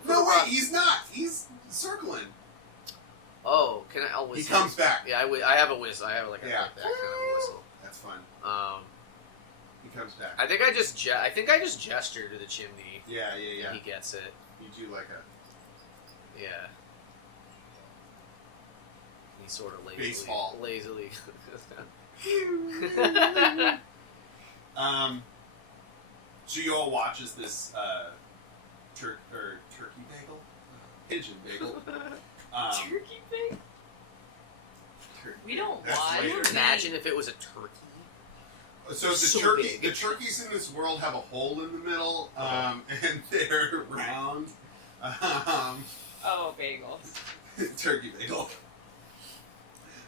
No, wait, he's not. He's circling. Oh, can I always... He comes back. Yeah, I have a whistle. I have like, Yeah. that kind of a whistle. That's fun. He comes back. I think I just gesture to the chimney. Yeah. And he gets it. You do like a... Yeah. He sort of lazily... Baseball. Lazily... So you all watch as this turkey bagel? Pigeon bagel. Turkey thing? We don't That's want. later. Imagine if it was a turkey. So the So turkey, big. the turkeys in this world have a hole in the middle, and they're round. Oh, bagel. Turkey bagel.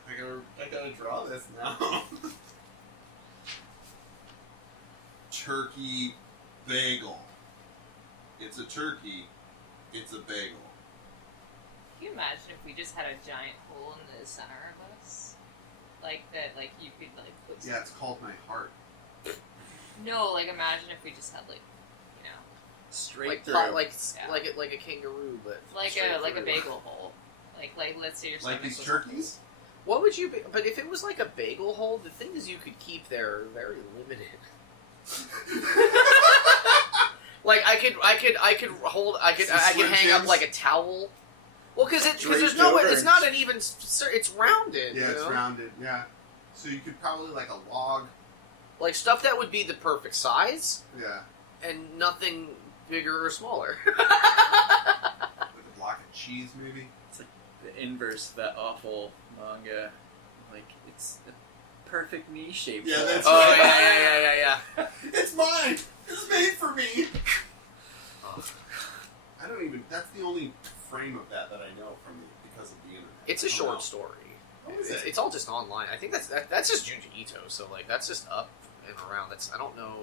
I gotta draw this now. Turkey bagel. It's a turkey. It's a bagel. Can you imagine if we just had a giant hole in the center of us? Like that, like you could like put. Yeah, it's called my heart. No, like imagine if we just had like, you know, Straight Like through. Yeah. like a kangaroo, but like straight a through. bagel hole. Like let's say your Like stomach these was- turkeys? What would you be? But if it was like a bagel hole, the things you could keep there are very limited. Like I could hang up like a towel. Well, because there's Draped no way. over It's and- not an even. It's rounded. Yeah, you it's know? rounded. Yeah. So you could probably like a log. Like stuff that would be the perfect size Yeah. and nothing bigger or smaller. Like a block of cheese, maybe. It's like the inverse of that awful manga. Like, it's a perfect knee shape. Yeah, hole. that's Oh right. yeah. It's mine. It's made for me. Oh. I don't even. That's the only frame of that I know from because of the internet. It's a I don't short know. story. What is It's, it? it's all just online. I think that's just Junji Ito. So like that's just up and around. I don't know.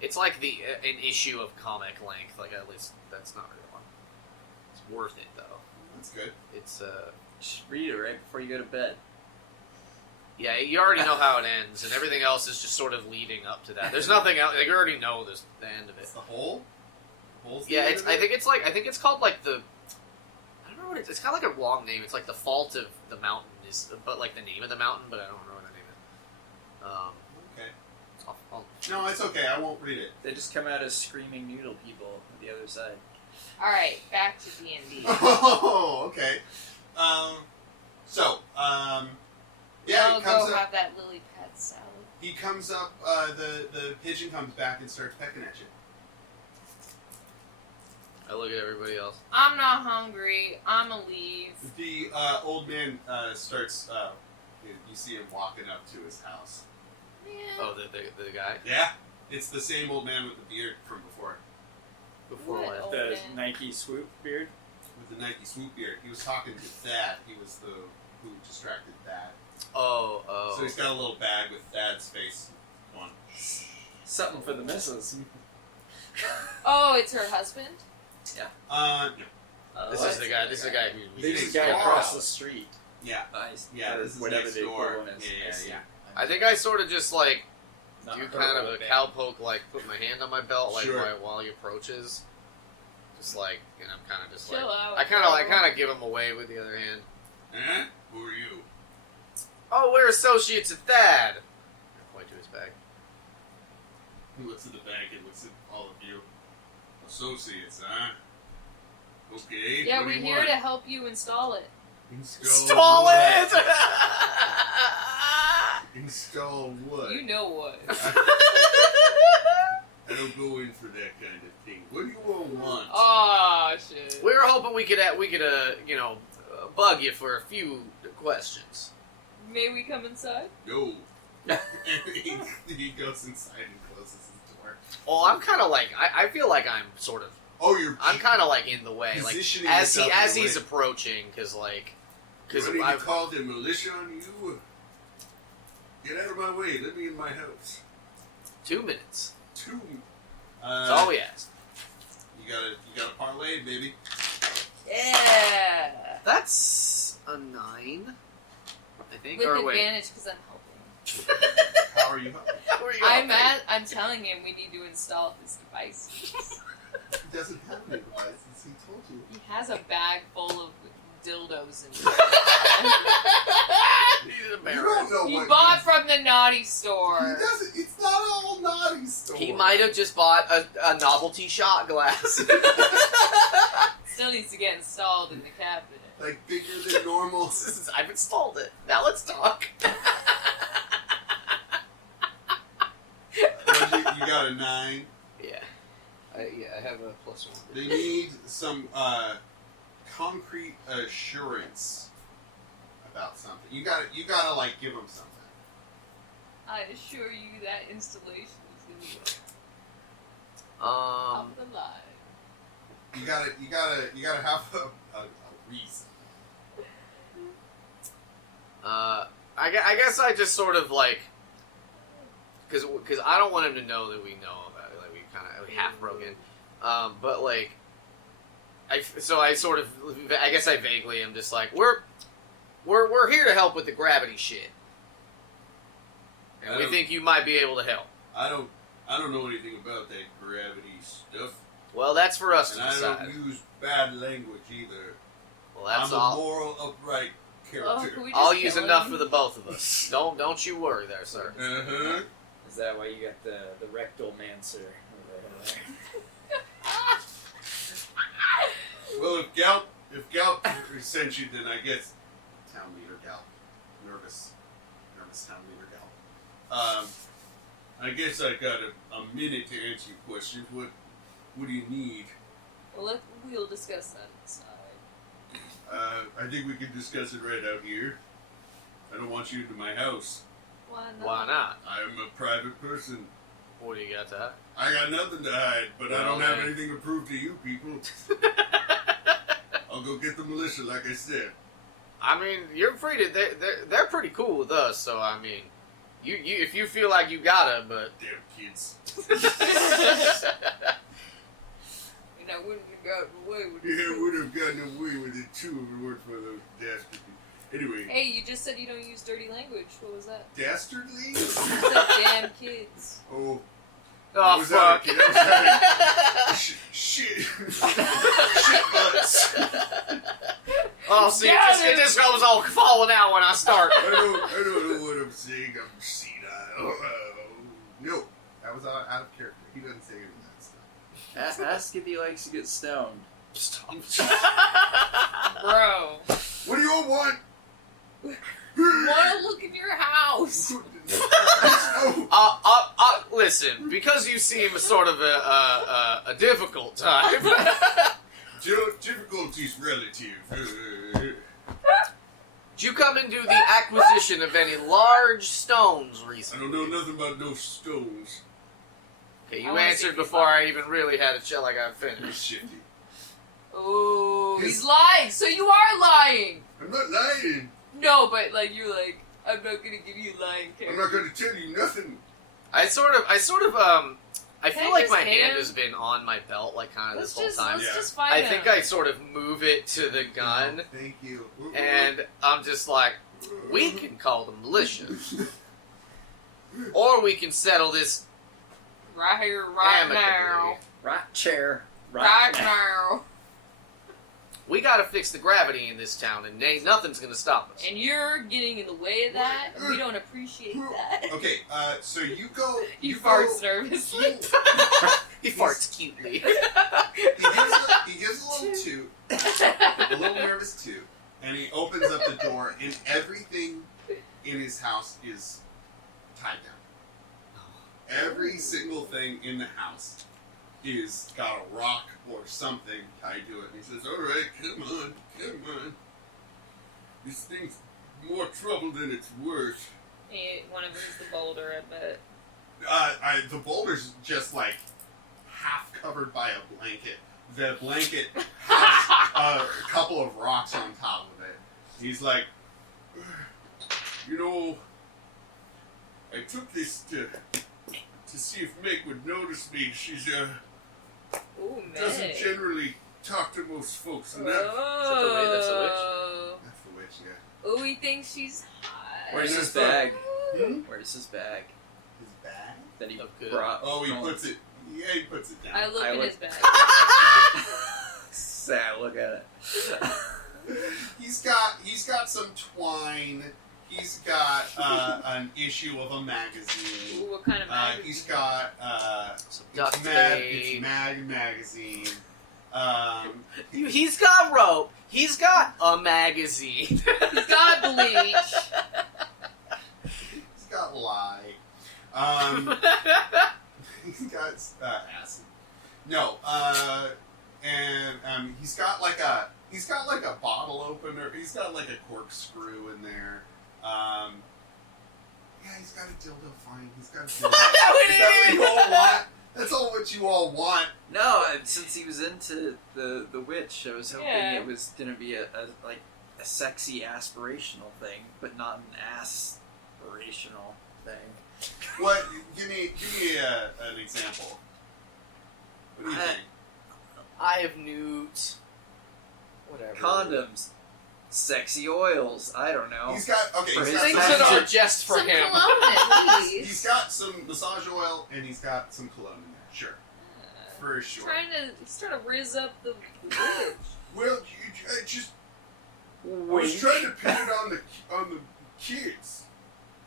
It's like an issue of comic length. Like at least that's not really one. It's worth it though. That's good. It's Just read it right before you go to bed. yeah. You already know how it ends, and everything else is just sort of leading up to that. There's nothing else. Like you already know the end of it. It's the hole. The hole's the Yeah, end it's. of I it? think it's called like the. I don't know what it's kind of like a long name. It's like the fault of the mountain is, but like the name of the mountain, but I don't remember what the name is. Okay. I'll No, it's okay. I won't read it. They just come out as screaming noodle people on the other side. All right, back to D&D. Oh, okay. Yeah, I'll he comes go up. have that lily pad salad. He comes up. The pigeon comes back and starts pecking at you. I look at everybody else. I'm not hungry. I'ma leave. The old man starts. You see him walking up to his house. Yeah. Oh, the guy Yeah, it's the same old man with the beard from before, before What? when? Oh, The man. Nike swoop beard. with the Nike swoop beard. He was talking to Thad. He was the who distracted Thad. Oh. So he's got a little bag with Thad's face on. Something for the missus. Oh, it's her husband? No. This What? is the guy. This is the guy who. This He's is the guy far across out. the street. Yeah. Yeah, This is whatever next the door. equivalent is. Yeah, I see. yeah. I think I sort of just like Not do her kind of old a man. cowpoke, like put my hand on my belt, like Sure. while he approaches. Just like, and I'm kind of just Chill like, out. I kind of give him away with the other hand. Who are you? Oh, we're associates at Thad. I point to his bag. He looks at the bag and looks at all of you. Associates, huh? Okay. Yeah, what we're do you here want? to help you install it. Stall what? it! Install what? You know what? I don't go in for that kind of thing. What do you all want? Oh shit. We were hoping we could bug you for a few questions. May we come inside? No. And he goes inside and closes his door. Well, I'm kind of like, I feel like I'm sort of, Oh, you're. I'm kind of like in the way, like Positioning as yourself in the he's way. approaching, because Ready to I've call the militia on you? Get out of my way. Let me in my house. 2 minutes. Two. That's all we ask. You gotta parlay, baby. Yeah. That's a 9, I think. With or wait, advantage because I'm helping. How are you helping? How are you helping? I'm telling him we need to install this device. He doesn't have any devices. He told you. He has a bag full of dildos and He's You embarrassed. don't know he what bought he from the naughty He store. doesn't. It's not all naughty store. He might have just bought a novelty shot glass. Still needs to get installed in the cabinet. like bigger than normal. I've installed it. Now let's talk. You got a 9. Yeah. I have a +1. They need some concrete assurance about something. You gotta like give them something. I assure you that installation is going to be Um. off the line. You gotta have a reason. I guess I just sort of like, because I don't want him to know that we know about it, like we half broken, but like, I guess I vaguely am just like we're here to help with the gravity shit, and we think you might be able to help. I don't know anything about that gravity stuff, Well, that's for us and to I decide. don't use bad language either. Well, that's I'm a all. moral, upright character. Can we just I'll kill use him? enough for the both of us. Don't you worry there, sir. Uh-huh. Is that why you got the rectal mancer over there? Well, if Galp sent you, then I guess town leader Galp, nervous town leader Galp. I guess I got a minute to answer your questions. What do you need? Well, we'll discuss that inside. I think we can discuss it right out here. I don't want you into my house. Why not? Why not? I'm a private person. What do you got to hide? I got nothing to hide, but I don't have anything to prove to you people. I'll go get the militia, like I said. I mean, you're free to. They're pretty cool with us, so I mean, you if you feel like you gotta, but. Damn kids. And I wouldn't have gotten away with Yeah, it. would have gotten away with it too if it weren't for those dastardly. Anyway, Hey, you just said you don't use dirty language. What was that? dastardly? You said damn kids. Oh, Oh was that fuck! a kid? I was shit. Shit butts. Oh, see, Yeah, it just goes all falling out when I start. I don't know what I'm saying. I'm senile. No, that was out of character. He doesn't say any of that stuff. Ask if he likes to get stoned. Stop. Bro. What do you all want? Want to look in your house. Oh, Listen, because you seem sort of a difficult type. difficulties relative. Did you come and do the acquisition of any large stones I recently? don't know nothing about no stones. Okay, I you wanna see answered if you before thought- I even really had a chill like I You're finished. shifty. Oh, His- he's lying. So you are lying. I'm not lying. No, but like you're like, I'm not gonna give you lying I'm character. not going to tell you nothing. I Can feel I like just my hit hand him? has been on my belt like kind of Let's this whole time. Yeah. just find I him. think I sort of move it to the gun, Thank you. and I'm just like, we can call the militia, or we can settle this right here, right amicably. now, Right chair. right now. We gotta fix the gravity in this town, and nothing's gonna stop us. And you're getting in the way of that. And we don't appreciate that. Okay, so you go. You go- farts nervously. He farts cutely. He gives a little toot, a little nervous toot, and he opens up the door, and everything in his house is tied down. Every single thing in the house is got a rock or something tied to it. And he says, "All right, come on. This thing's more trouble than it's worth." One of them is the boulder, I bet. The boulder's just like half covered by a blanket. The blanket has a couple of rocks on top of it. He's like, I took this to see if Meg would notice me. She's Ooh, doesn't Meg. generally talk to most folks, and Whoa. That's the witch? that's the witch, yeah. Oh, he thinks she's hot. Where's his bag? Where's his bag His bag? that he Of good. brought? Oh, he puts it. Yeah, he puts it down. I look I in look- his bag. Sad. Look at it. He's got some twine. He's got an issue of a magazine. Ooh, what kind of magazine? He's got Some duct it's tape. Mag magazine. He's got rope. He's got a magazine. He's got bleach. He's got lye. He's got acid. No, and he's got like a bottle opener. He's got like a corkscrew in there. Yeah, he's got a dildo. Fine, he's got a dildo. Is that what you all want? That's all what you all want. No, since he was into the witch, I was hoping Yeah. it was gonna be a sexy aspirational thing, but not an aspirational thing. What? Give me an example. What do you think? I have newts. Whatever. Condoms, sexy oils. I don't know. He's got For he's his got Things some, that are just for Some him. cologne, he's please. got some massage oil and he's got some cologne in there. Sure, for sure. He's trying to rizz up the witch. Well, I just was trying to pin it on the kids.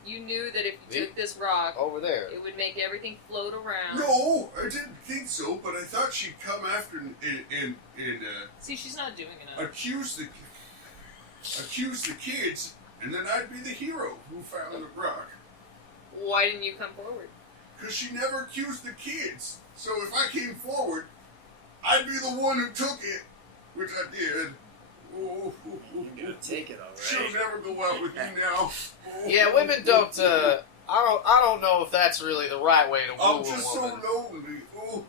You knew that if you took this rock, Over there. it would make everything float around. No, I didn't think so, but I thought she'd come after and See, she's not doing enough. accuse the kids, and then I'd be the hero who found the rock. Why didn't you come forward? Because she never accused the kids. So if I came forward, I'd be the one who took it, which I did. Oh, You're gonna take it, she'll alright. never go out with me now. Oh. Yeah, women don't. I don't know if that's really the right way to woo I'm a just so woman. lonely. Oh.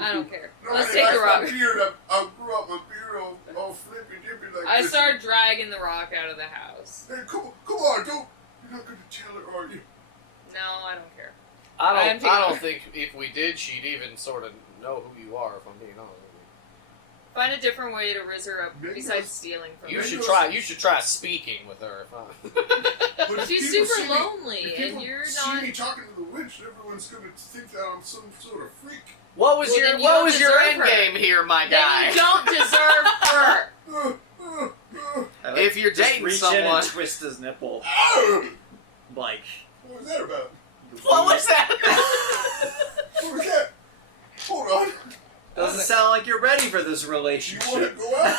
I don't care. Nobody Let's take the likes rock. my beard. I grew up my beard all flippy dippy like I this. start dragging the rock out of the house. Hey, come on, don't. You're not gonna tell her, are you? No, I don't care. I I'm don't think if we did, she'd even sort of know who you are. If I'm being honest with Find a different way to rizz her up Maybe besides those- stealing from you. her. You should try speaking with her. But if She's people super see me- lonely, if and people you're see not. me talking to the witch, everyone's gonna think that I'm some sort of freak. What was Well, your then you What don't was your deserve end her. game here, my Then guy? you don't deserve her. I If you're just dating reach in someone- and twist his nipple, Ow! like. What was that about? What was that? What was that? Hold on. Doesn't sound like you're ready for this Do you want to relationship. go out?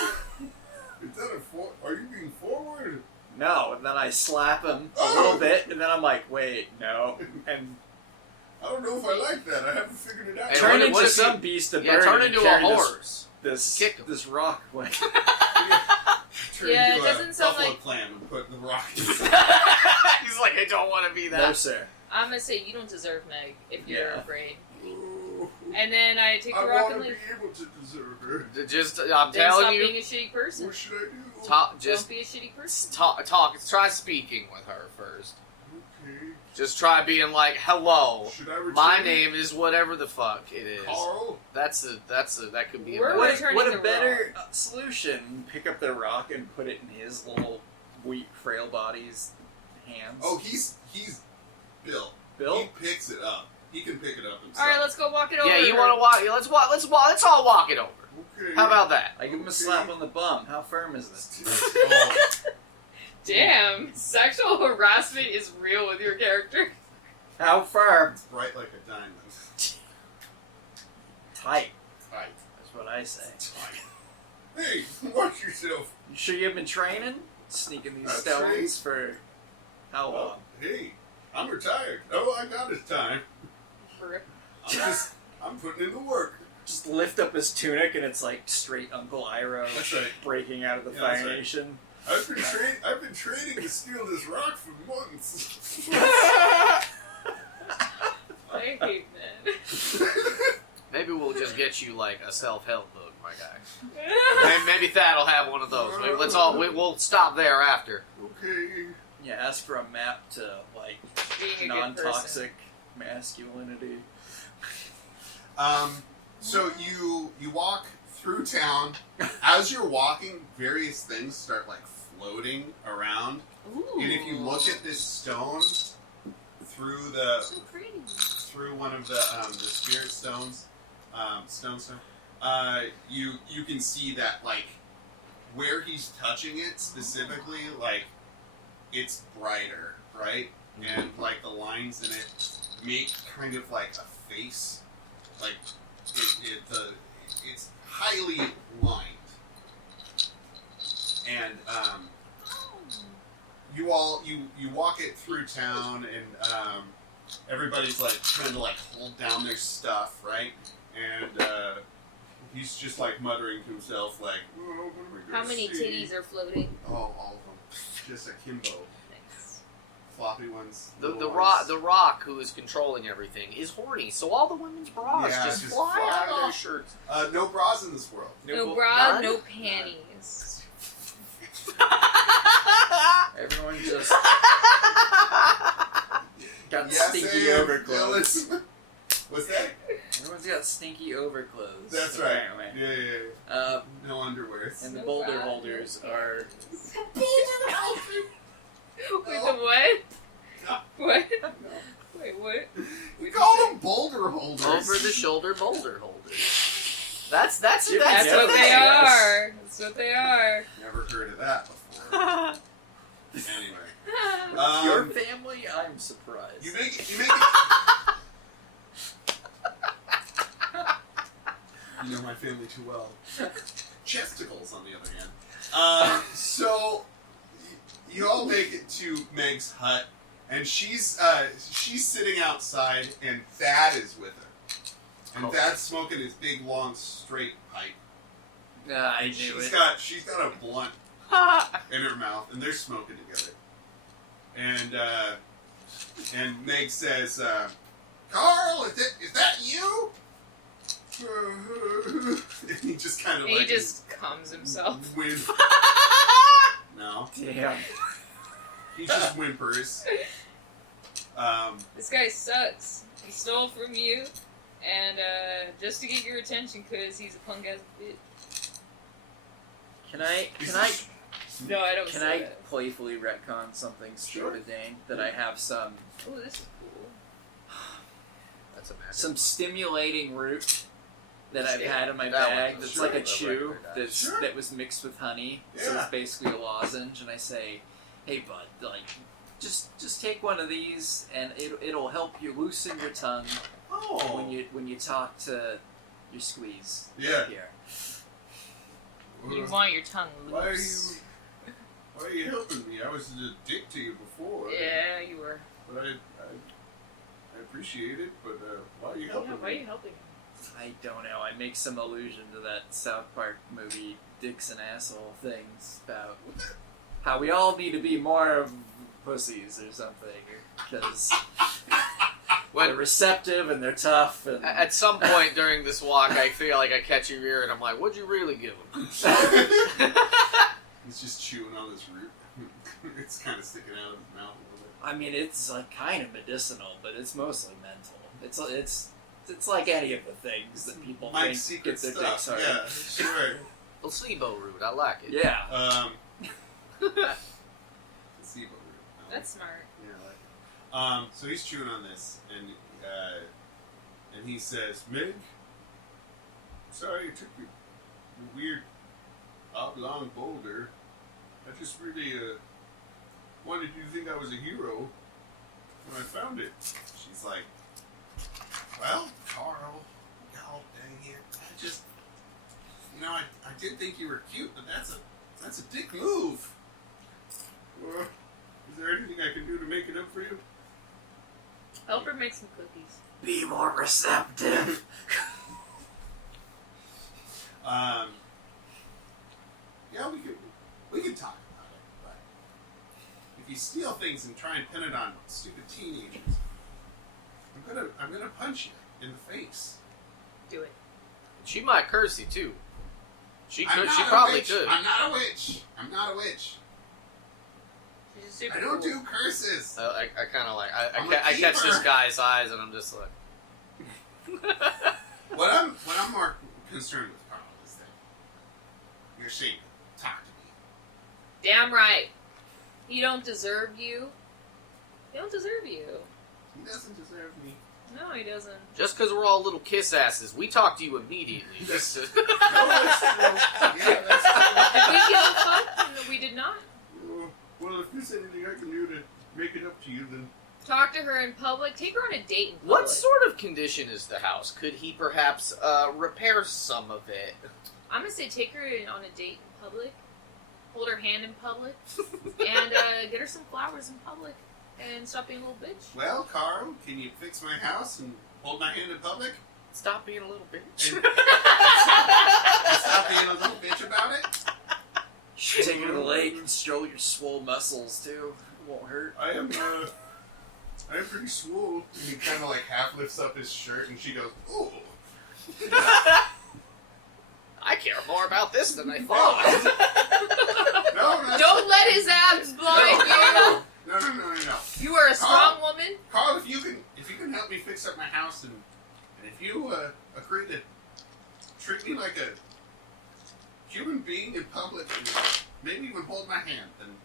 Is that are you being forward? No, and then I slap him a Oh. little bit, and then I'm like, wait, no, and I don't know if I like that. I haven't figured it out. Hey, turn what into if you- some beast of Yeah, burden turn and into a carry horse. This Kick him. this rock away. Turn Yeah, into it doesn't a sound buffalo like- clam and put the rock. He's like, I don't want to be No, that. sir. I'm gonna say you don't deserve Meg if you're Yeah. afraid. Oh, And then I take I the rock want and to be leave. able to deserve her. Just, I'm Then telling stop you, being a shitty person. What should I do? talk. Just Don't be a shitty person. talk. Try speaking with her first. Okay. Just try being like, hello. Should I return My it? name is whatever the fuck it is. Carl. That could be We're a What, better. returning what the a better solution! Pick up the rock and put it in his little weak, frail body's hands. Oh, he's Bill. Bill. He picks it up. He can pick it up himself. All right, let's go walk it over. Yeah, you want to walk? Let's all walk it over. Okay. How about that? I give him a slap on the bum. How firm is this? Oh, Damn, sexual harassment is real with your character. How firm? it's bright like a diamond. Tight. Tight. That's what I say. Tight. Hey, watch yourself. You sure you've been training? Sneaking these That's stones right. for how long? Oh, hey, I'm retired. Oh, I got his time. I'm putting in the work. Just lift up his tunic and it's like straight Uncle Iroh That's right. breaking out of the Yeah, Fire that's right. Nation. I've been training to steal this rock for months. I hate men. Maybe we'll just get you like a self-help book, my guy. Maybe Thad'll have one of those. Maybe we'll stop there after. Okay. Yeah, ask for a map to like Being a good person. non-toxic masculinity. So you walk through town. As you're walking, various things start like floating around. Ooh. And if you look at this stone through the So pretty. through one of the spirit stones, stone, you can see that like where he's touching it specifically, like it's brighter, right? And like the lines in it make kind of like a face, like it's highly lined, and you walk it through town, and everybody's like trying to like hold down their stuff, right? And he's just like muttering to himself, like, "Oh, what am I gonna How many see?" titties are floating? Oh, all of them, just a kimbo, Thanks. floppy ones. The little rock, ones. who is controlling everything, is horny. So all the women's bras Yeah, just just fly fly out of their off. shirts. No bras in this world. No bra, none? no panties. Everyone just got Yes, stinky and overclothes. Phyllis. What's that? Everyone's got stinky overclothes. That's right. apparently. Yeah. No underwear. And the No boulder bra, holders no are Wait, the what? What? Wait, what? We call them boulder holders. Over the shoulder boulder holders. That's That's Yeah, what they they are. are. That's what they are. Never heard of that before. Anyway, your family. I'm surprised. you make it. You know my family too well. Chesticles, on the other hand. So you all make it to Meg's hut, and she's sitting outside, and Thad is with her, and Oh. Thad's smoking his big, long, straight pipe. I And knew she's it. got a blunt in her mouth, and they're smoking together. And Meg says, "Carl, is that you?" And he just kind of And like he just comes himself. No, Damn. he just whimpers. This guy sucks. He stole from you, and just to get your attention, cause he's a punk ass bitch. Can I No, I don't. can say I that. playfully retcon something Sure. stupid, Dane? That I have some Oh, this is cool. That's a massive some stimulating root that I've had in my That bag. one, That's sure, like a the chew regular guy. Sure. that was mixed with honey. So Yeah. it's basically a lozenge, and I say, "Hey, bud, like, just take one of these, and it'll help you loosen your tongue Oh, when you talk to your squeeze." Yeah. Here. You want your tongue loose. Why are you helping me? I was a dick to you before. Yeah, you were. But I appreciate it, but why are you Yeah, helping why are me? you helping him? I don't know. I make some allusion to that South Park movie, Dicks and Asshole Things, about how we all need to be more of pussies or something, because they're receptive and they're tough. And At some point during this walk, I feel like I catch your ear and I'm like, what'd you really give him? he's just chewing on this root. It's kind of sticking out of his mouth a little bit. I mean, it's like kind of medicinal, but it's mostly mental. It's like any of the things that people Mike's think secret get their dicks stuff. hard. Yeah, sure. Placebo root, I like it. Yeah. Placebo root. No. That's smart. Yeah, I like it. So he's chewing on this, and he says, "Meg, sorry it took you a weird oblong boulder. I just really wanted you to think I was a hero when I found it." She's like, "Well, Carl, God dang it. think you were cute, but that's a dick move. Is there anything I can do to make it up for you? Help her make some cookies. Be more receptive. Yeah, we could talk about it, but if you steal things and try and pin it on stupid teenagers, I'm gonna punch you in the face. Do it. She might curse you too. She I'm could. not She a probably witch. could. I'm not a witch. I'm not a witch. She's just super I don't cool. do curses. I kind of like. I'm I a catch this keeper. guy's eyes, and I'm just like. What I'm more concerned with, Carl, is that you're saying, talk to me. Damn right. He don't deserve you. He don't deserve you. He doesn't deserve me. No, he doesn't. Just because we're all little kiss asses, we talk to you immediately. That's true. Yeah, that's Did we give a fuck? And we did not. true. Well, if there's anything I can do to make it up to you, then Talk to her in public. Take her on a date in public. What sort of condition is the house? Could he perhaps repair some of it? I'm gonna say take her on a date in public. Hold her hand in public. And get her some flowers in public. And stop being a little bitch. well, Carl, can you fix my house and hold my hand in public? Stop being a little bitch. And stop being a little bitch about it? Take her to the lake and stroll your swole muscles too. It won't hurt. I'm pretty swole. And he kind of like half lifts up his shirt, and she goes, "Ooh." I care more about this than I thought. No, that's Don't let his abs blind you. No. You are a strong woman. Carl, if you can help me fix up my house, and if you agree to treat me like a human being in public, and maybe even hold my hand, And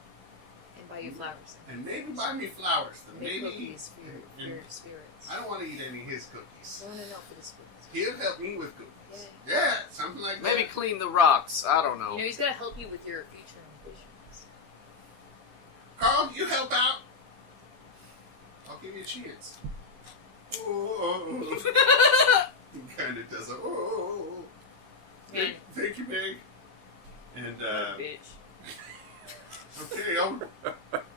buy you flowers. and maybe buy me flowers, then Make maybe cookies for and your spirits. I don't want to eat any of his cookies. No, for the spirits. He'll help me with cookies. Yeah. Yeah, something like Maybe that. clean the rocks. I don't You know. know, he's got to help you with your future ambitions. Carl, you help out. I'll give you a chance. Oh. He kind of does a oh. Man, Thank you, Meg. And bitch. okay,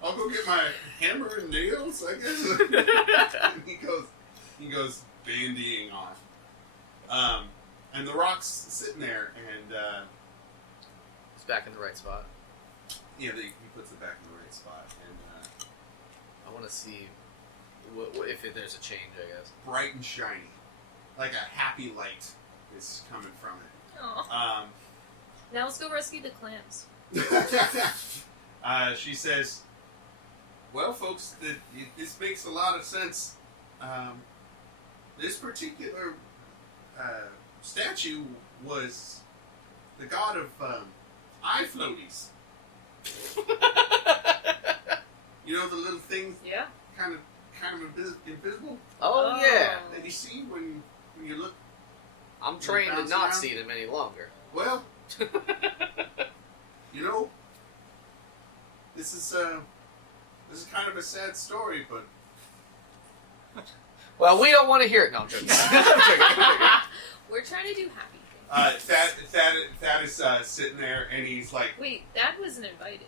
I'll go get my hammer and nails, I guess. And he goes bandying off. And the rock's sitting there, and It's back in the right spot. yeah, he puts it back in the right spot, and I want to see if there's a change, I guess. bright and shiny, like a happy light is coming from it. Aw. Now let's go rescue the clams. She says, "Well, folks, this makes a lot of sense. This particular statue was the god of eye floaties. You know the little things, Yeah? kind of invisible Oh, Oh. yeah. that you see when you look. I'm trained to Bounce not around? see them any longer. Well, you know, this is kind of a sad story, but." Well, we don't want to hear it. No, I'm joking. I'm joking. We're trying to do happy things. Thad is sitting there, and he's like, Wait, Dad wasn't invited.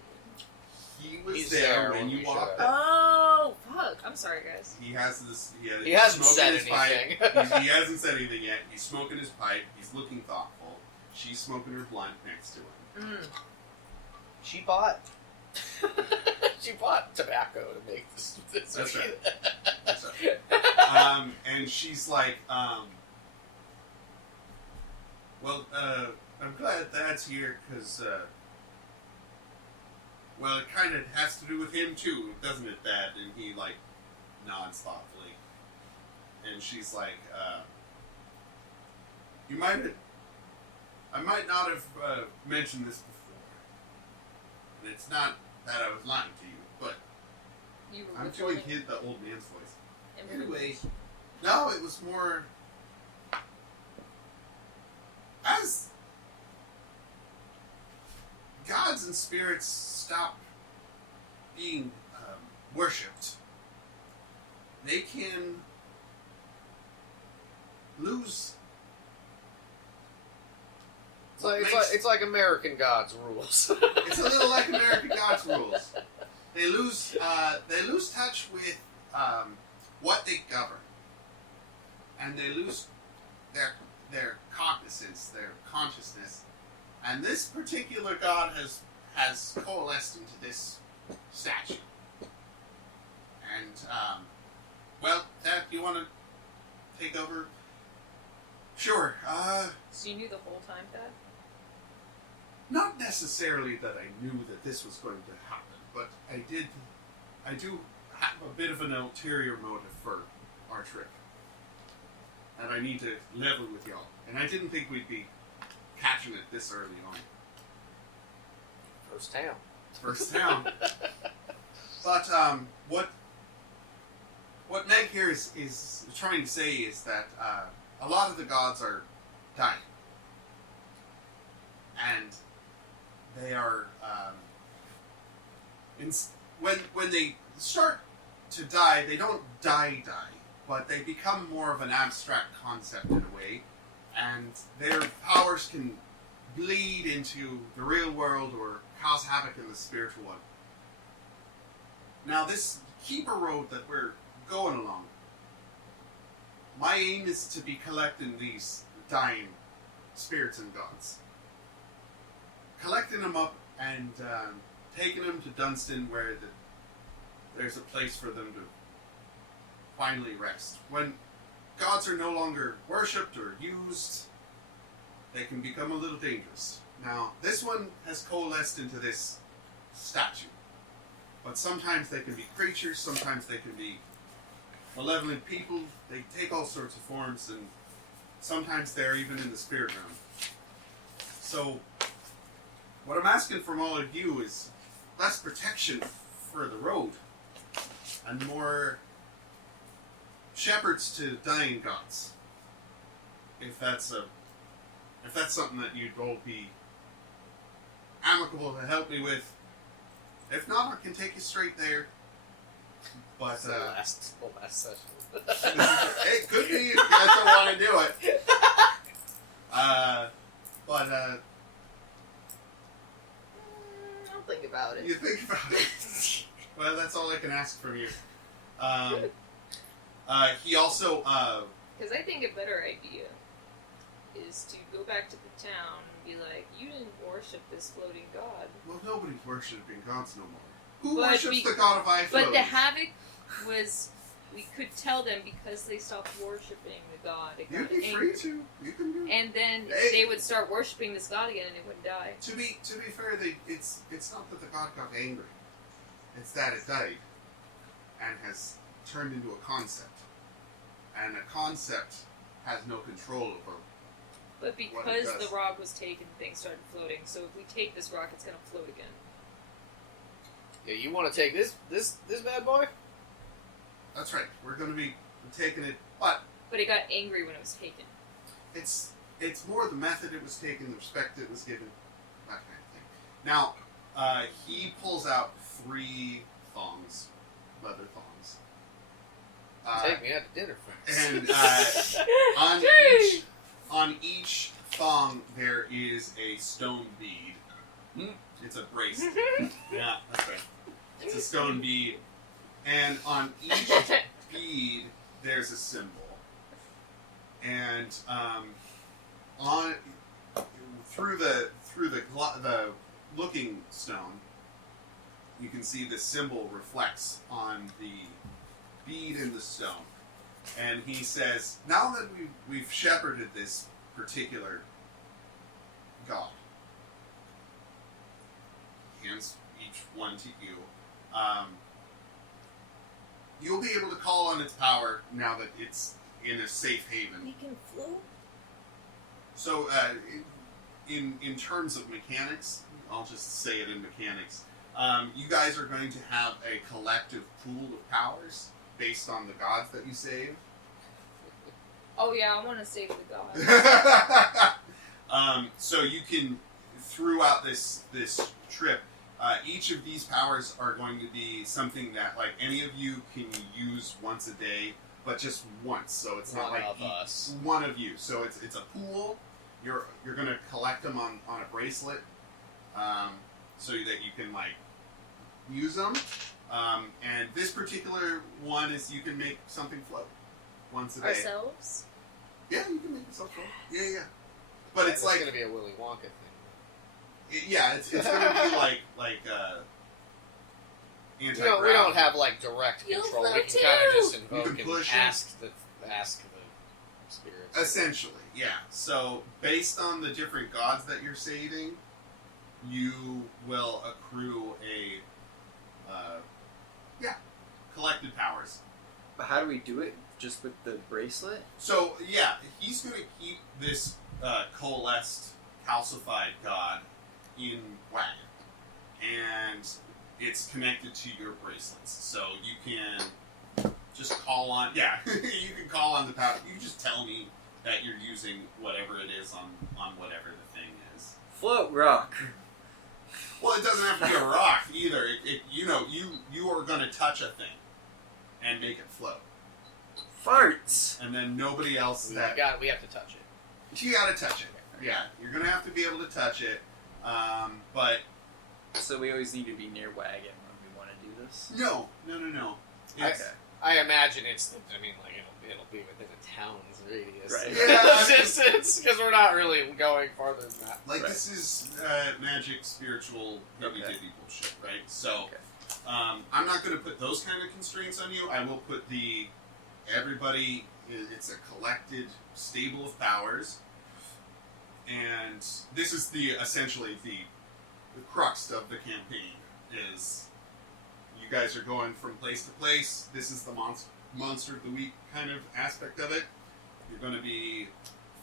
he was He's there there when when you we walked showed up. Oh, fuck. I'm sorry, guys. He has this. He hasn't smoking said his pipe. anything. He hasn't said anything yet. He's smoking his pipe. He's looking thoughtful. She's smoking her blunt next to him. She bought. She bought tobacco to make this. That's right. That's right. And she's like, well, I'm glad Thad's here because, well, it kind of has to do with him too, doesn't it, Thad? And he like nods thoughtfully, and she's like, I might not have mentioned this before, and it's not that I was lying to you, but You were I'm doing the old man's voice. Anyway, no, it was more as gods and spirits stop being worshipped, they can lose It's like American Gods rules. It's a little like American Gods rules. They lose touch with what they govern, and they lose their cognizance, their consciousness. And this particular god has coalesced into this statue. And well, Dad, you want to take over? Sure. So you knew the whole time, Dad? Not necessarily that I knew that this was going to happen, but I do have a bit of an ulterior motive for our trip. And I need to level with y'all. And I didn't think we'd be catching it this early on. First town. But what Meg here is trying to say is that a lot of the gods are dying. And they are when they start to die, they don't die, but they become more of an abstract concept in a way, and their powers can bleed into the real world or cause havoc in the spiritual one. Now, this keeper road that we're going along, my aim is to be collecting these dying spirits and gods. Collecting them up and taking them to Dunstan where there's a place for them to finally rest. When gods are no longer worshipped or used, they can become a little dangerous. Now, this one has coalesced into this statue. But sometimes they can be creatures, sometimes they can be malevolent people. They take all sorts of forms, and sometimes they're even in the spirit realm. So, what I'm asking from all of you is less protection for the road and more shepherds to dying gods. If that's something that you'd all be amicable to help me with. If not, I can take you straight there. But the last session. It could be if you guys don't want to do it. I'll think about it. You think about it. Well, that's all I can ask from you. He also, Because I think a better idea is to go back to the town and be like, you didn't worship this floating god. well, nobody's worshipping gods no more. Who But worships the god of ice? But the havoc was, we could tell them because they stopped worshipping the god. It You'd got be angry. free to. You can do it. And then Hey. they would start worshipping this god again and it wouldn't die. To be fair, it's not that the god got angry. It's that it died and has turned into a concept. And a concept has no control over. But What it because does. the rock was taken, things started floating. So if we take this rock, it's going to float again. Yeah, you want to take this bad boy? That's right. We're going to be taking it, but But it got angry when it was taken. it's more the method it was taken, the respect it was given, that kind of thing. Now, he pulls out 3 thongs, leather thongs. Take me out to dinner first. And on each thong there is a stone bead. It's a bracelet. Yeah, that's right. It's a stone bead, and on each bead there's a symbol. And on through the looking stone, you can see the symbol reflects on the bead in the stone. And he says, now that we've shepherded this particular god, hands each one to you, you'll be able to call on its power now that it's in a safe haven. We can float? So, in terms of mechanics, I'll just say it in mechanics, you guys are going to have a collective pool of powers based on the gods that you save. Oh yeah, I want to save the god. So you can, throughout this trip, each of these powers are going to be something that, like, any of you can use once a day, but just once. So it's not One like of us. one of you. So it's a pool, you're gonna collect them on a bracelet, so that you can like use them. And this particular one is you can make something float once a day. Ourselves? Yeah, you can make yourself float. Yeah. But it's like gonna be a Willy Wonka thing. it's gonna be like We don't have like direct You'll control. We float can kind of just You invoke can and push it. ask the spirits. Essentially, yeah. So based on the different gods that you're saving, you will accrue a collected powers. But how do we do it? Just with the bracelet? So yeah, he's going to keep this coalesced, calcified god in wagon, and it's connected to your bracelets. So you can just call on. Yeah, you can call on the power. You just tell me that you're using whatever it is on whatever the thing is. Float rock. Well, it doesn't have to be a rock either. You are going to touch a thing and make it float, Farts. and then nobody else We that have to touch it. you got to touch it. Yeah, you're going to have to be able to touch it. But So we always need to be near wagon when we want to do this? no. It's, I imagine it'll be within a town's radius. Right. Yeah. it's because we're not really going farther than that. Like, Right. this is magic, spiritual, hippy-dippy bullshit, right? So, Okay. I'm not going to put those kind of constraints on you. I will put everybody, it's a collected stable of powers. And this is essentially the crux of the campaign, is you guys are going from place to place. This is the monster of the week kind of aspect of it. You're going to be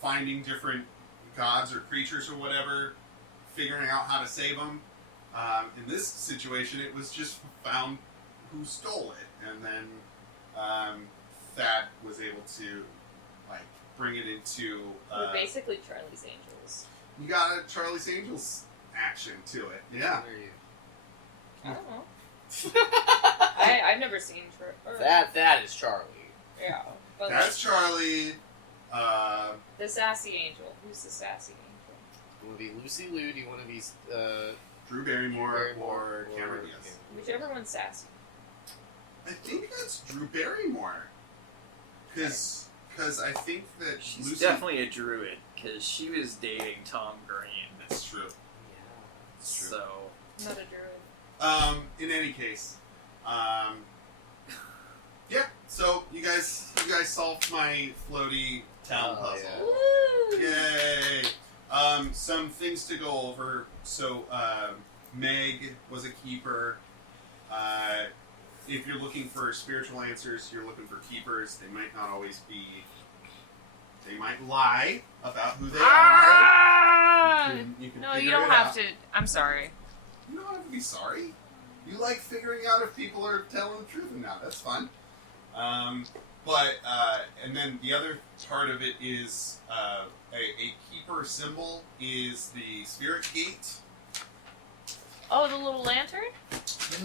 finding different gods or creatures or whatever, figuring out how to save them. In this situation, it was just found who stole it, and then Thad was able to bring it into. We're basically Charlie's Angels. You got a Charlie's Angels action to it, yeah. Where are you? I don't know. I've never seen That is Charlie. Yeah. But That's Charlie. the sassy angel. Who's the sassy angel? You want to be Lucy Liu? Do you want to be Drew Barrymore, Barrymore or Cameron Diaz. Whichever one's sassy. I think that's Drew Barrymore. Because I think that She's Lucy... definitely a druid, because she was dating Tom Green. That's true. That's true. So, Not a druid. In any case, yeah. So you guys solved my floaty town Oh, puzzle. Woo! Yay! Some things to go over. So Meg was a keeper. If you're looking for spiritual answers, you're looking for keepers. They might not always be. They might lie about who they Ah! are. You can No, figure you don't it have out. to. I'm sorry. You don't have to be sorry. You like figuring out if people are telling the truth or not. That's fun. And then the other part of it is a keeper symbol is the spirit gate. Oh, the little lantern?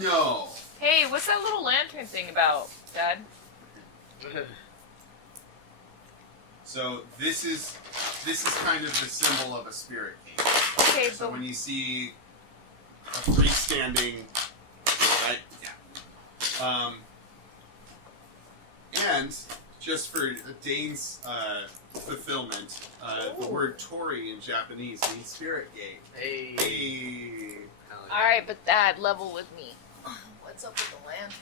No. Hey, what's that little lantern thing about, Dad? So this is kind of the symbol of a spirit gate. Okay, So but when you see a freestanding, right? Yeah. And just for Dane's fulfillment, the word Tori in Japanese means spirit gate. Hey. Hey. alright, but Dad, level with me. What's up with the lantern?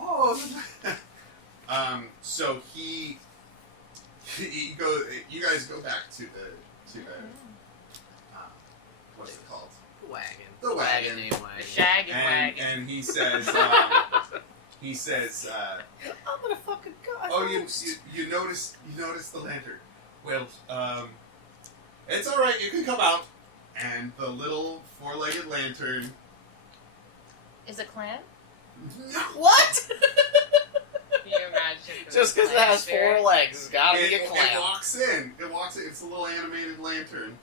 Oh. So he go. You guys go back to the what's it called? Wagon. The wagon. Name The wagon. shaggin' wagon. And he says. I'm gonna fucking go. Oh, you notice the lantern. Well, it's all right. You can come out. And the little four-legged lantern. Is it Clam? No. What? Can you imagine? Just because it has four legs, it's gotta be a It clam. walks in. It's a little animated lantern.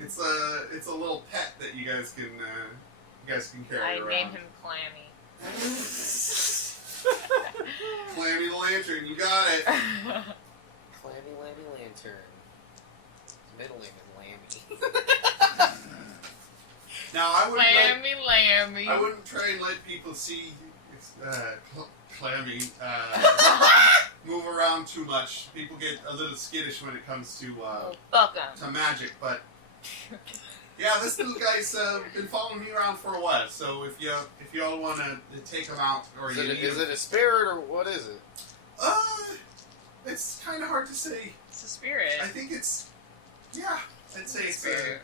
It's a little pet that you guys can carry I around. named him Clammy. Clammy the lantern. You got it. Clammy Lammy Lantern. middle name is Lammy. Now I wouldn't Lammy. I wouldn't try and let people see Clammy move around too much. People get a little skittish when it comes to Fuck 'em. to magic, but yeah, this little guy's been following me around for a while. So if you all want to take him out, or Is you need it him, a spirit or what is it? it's kind of hard to say. It's a spirit. I think it's I'd say it's Spirit.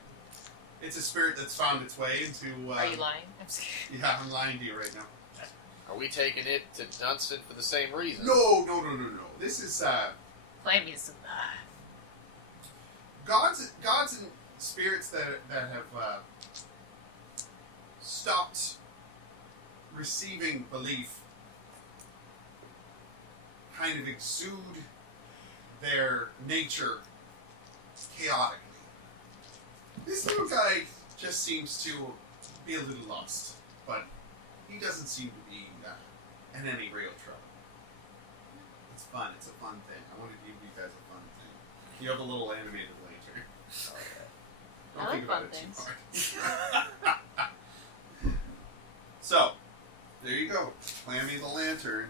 it's a spirit that's found its way into. Are you lying? I'm scared. Yeah, I'm lying to you right now. Are we taking it to Dunstan for the same reason? No. This is Lammy's gods and spirits that have stopped receiving belief kind of exude their nature chaotically. This little guy just seems to be a little lost, but he doesn't seem to be in any real trouble. It's fun. It's a fun thing. I want to give you guys a fun thing. You have a little animated lantern. I like fun things. hard. So, there you go. Clammy the lantern.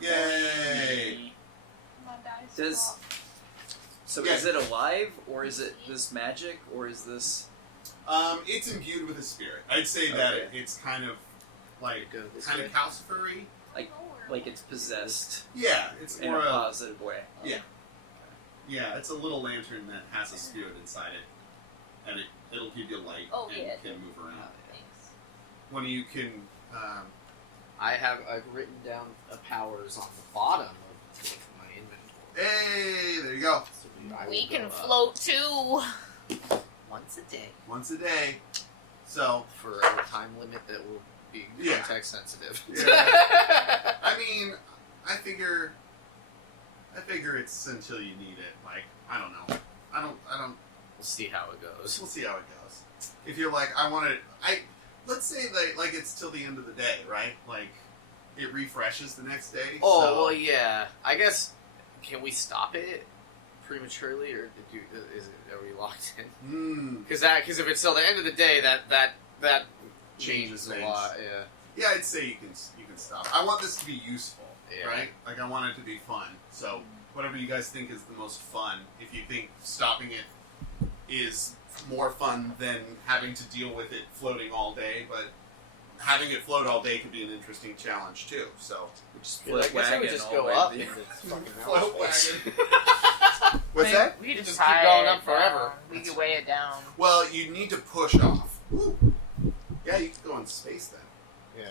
Yay! Come on, guys. Does so Yeah. is it alive, or is it this magic, or is this? It's imbued with a spirit. I'd say that Okay. it's kind of like Go this kind way. of calcifery. Like it's possessed Yeah, it's in more a positive way. Yeah. Yeah, it's a little lantern that has a spirit inside it, and it'll give you light Oh, and yeah. can move around. Thanks. When you can, I've written down powers on the bottom of my inventory. hey, there you go. So I will We go can up float too. once a day Once a day. So, for a time limit that will be Yeah. context sensitive. Yeah. I mean, I figure it's until you need it. Like, I don't know. I don't. We'll see how it goes. We'll see how it goes. If you're like, let's say that like it's till the end of the day, right? Like, it refreshes the next day. Oh so, well, yeah. I guess can we stop it prematurely, or are we locked in? Because if it's till the end of the day, that changes a things. lot. Yeah. Yeah, I'd say you can stop. I want this to be useful, Yeah. right? Like, I want it to be fun. So, whatever you guys think is the most fun, if you think stopping it is more fun than having to deal with it floating all day, but having it float all day could be an interesting challenge too. So, We just Yeah, I float guess I would wagon just all go the way up. to the- into fucking Float outer space. what's that? We could Just tie keep going it up forever. down. We could weigh it down. Well, you need to push off. Woo. Yeah, you can go in space then. Yeah.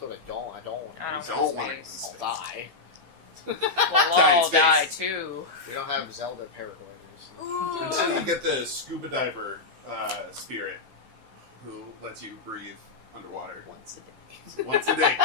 So I don't I don't don't want want it. space. I'll die. We'll Die in all space. die too. We don't have Zelda paragliders. Until you get the scuba diver spirit, who lets you breathe underwater Once a day. once a day.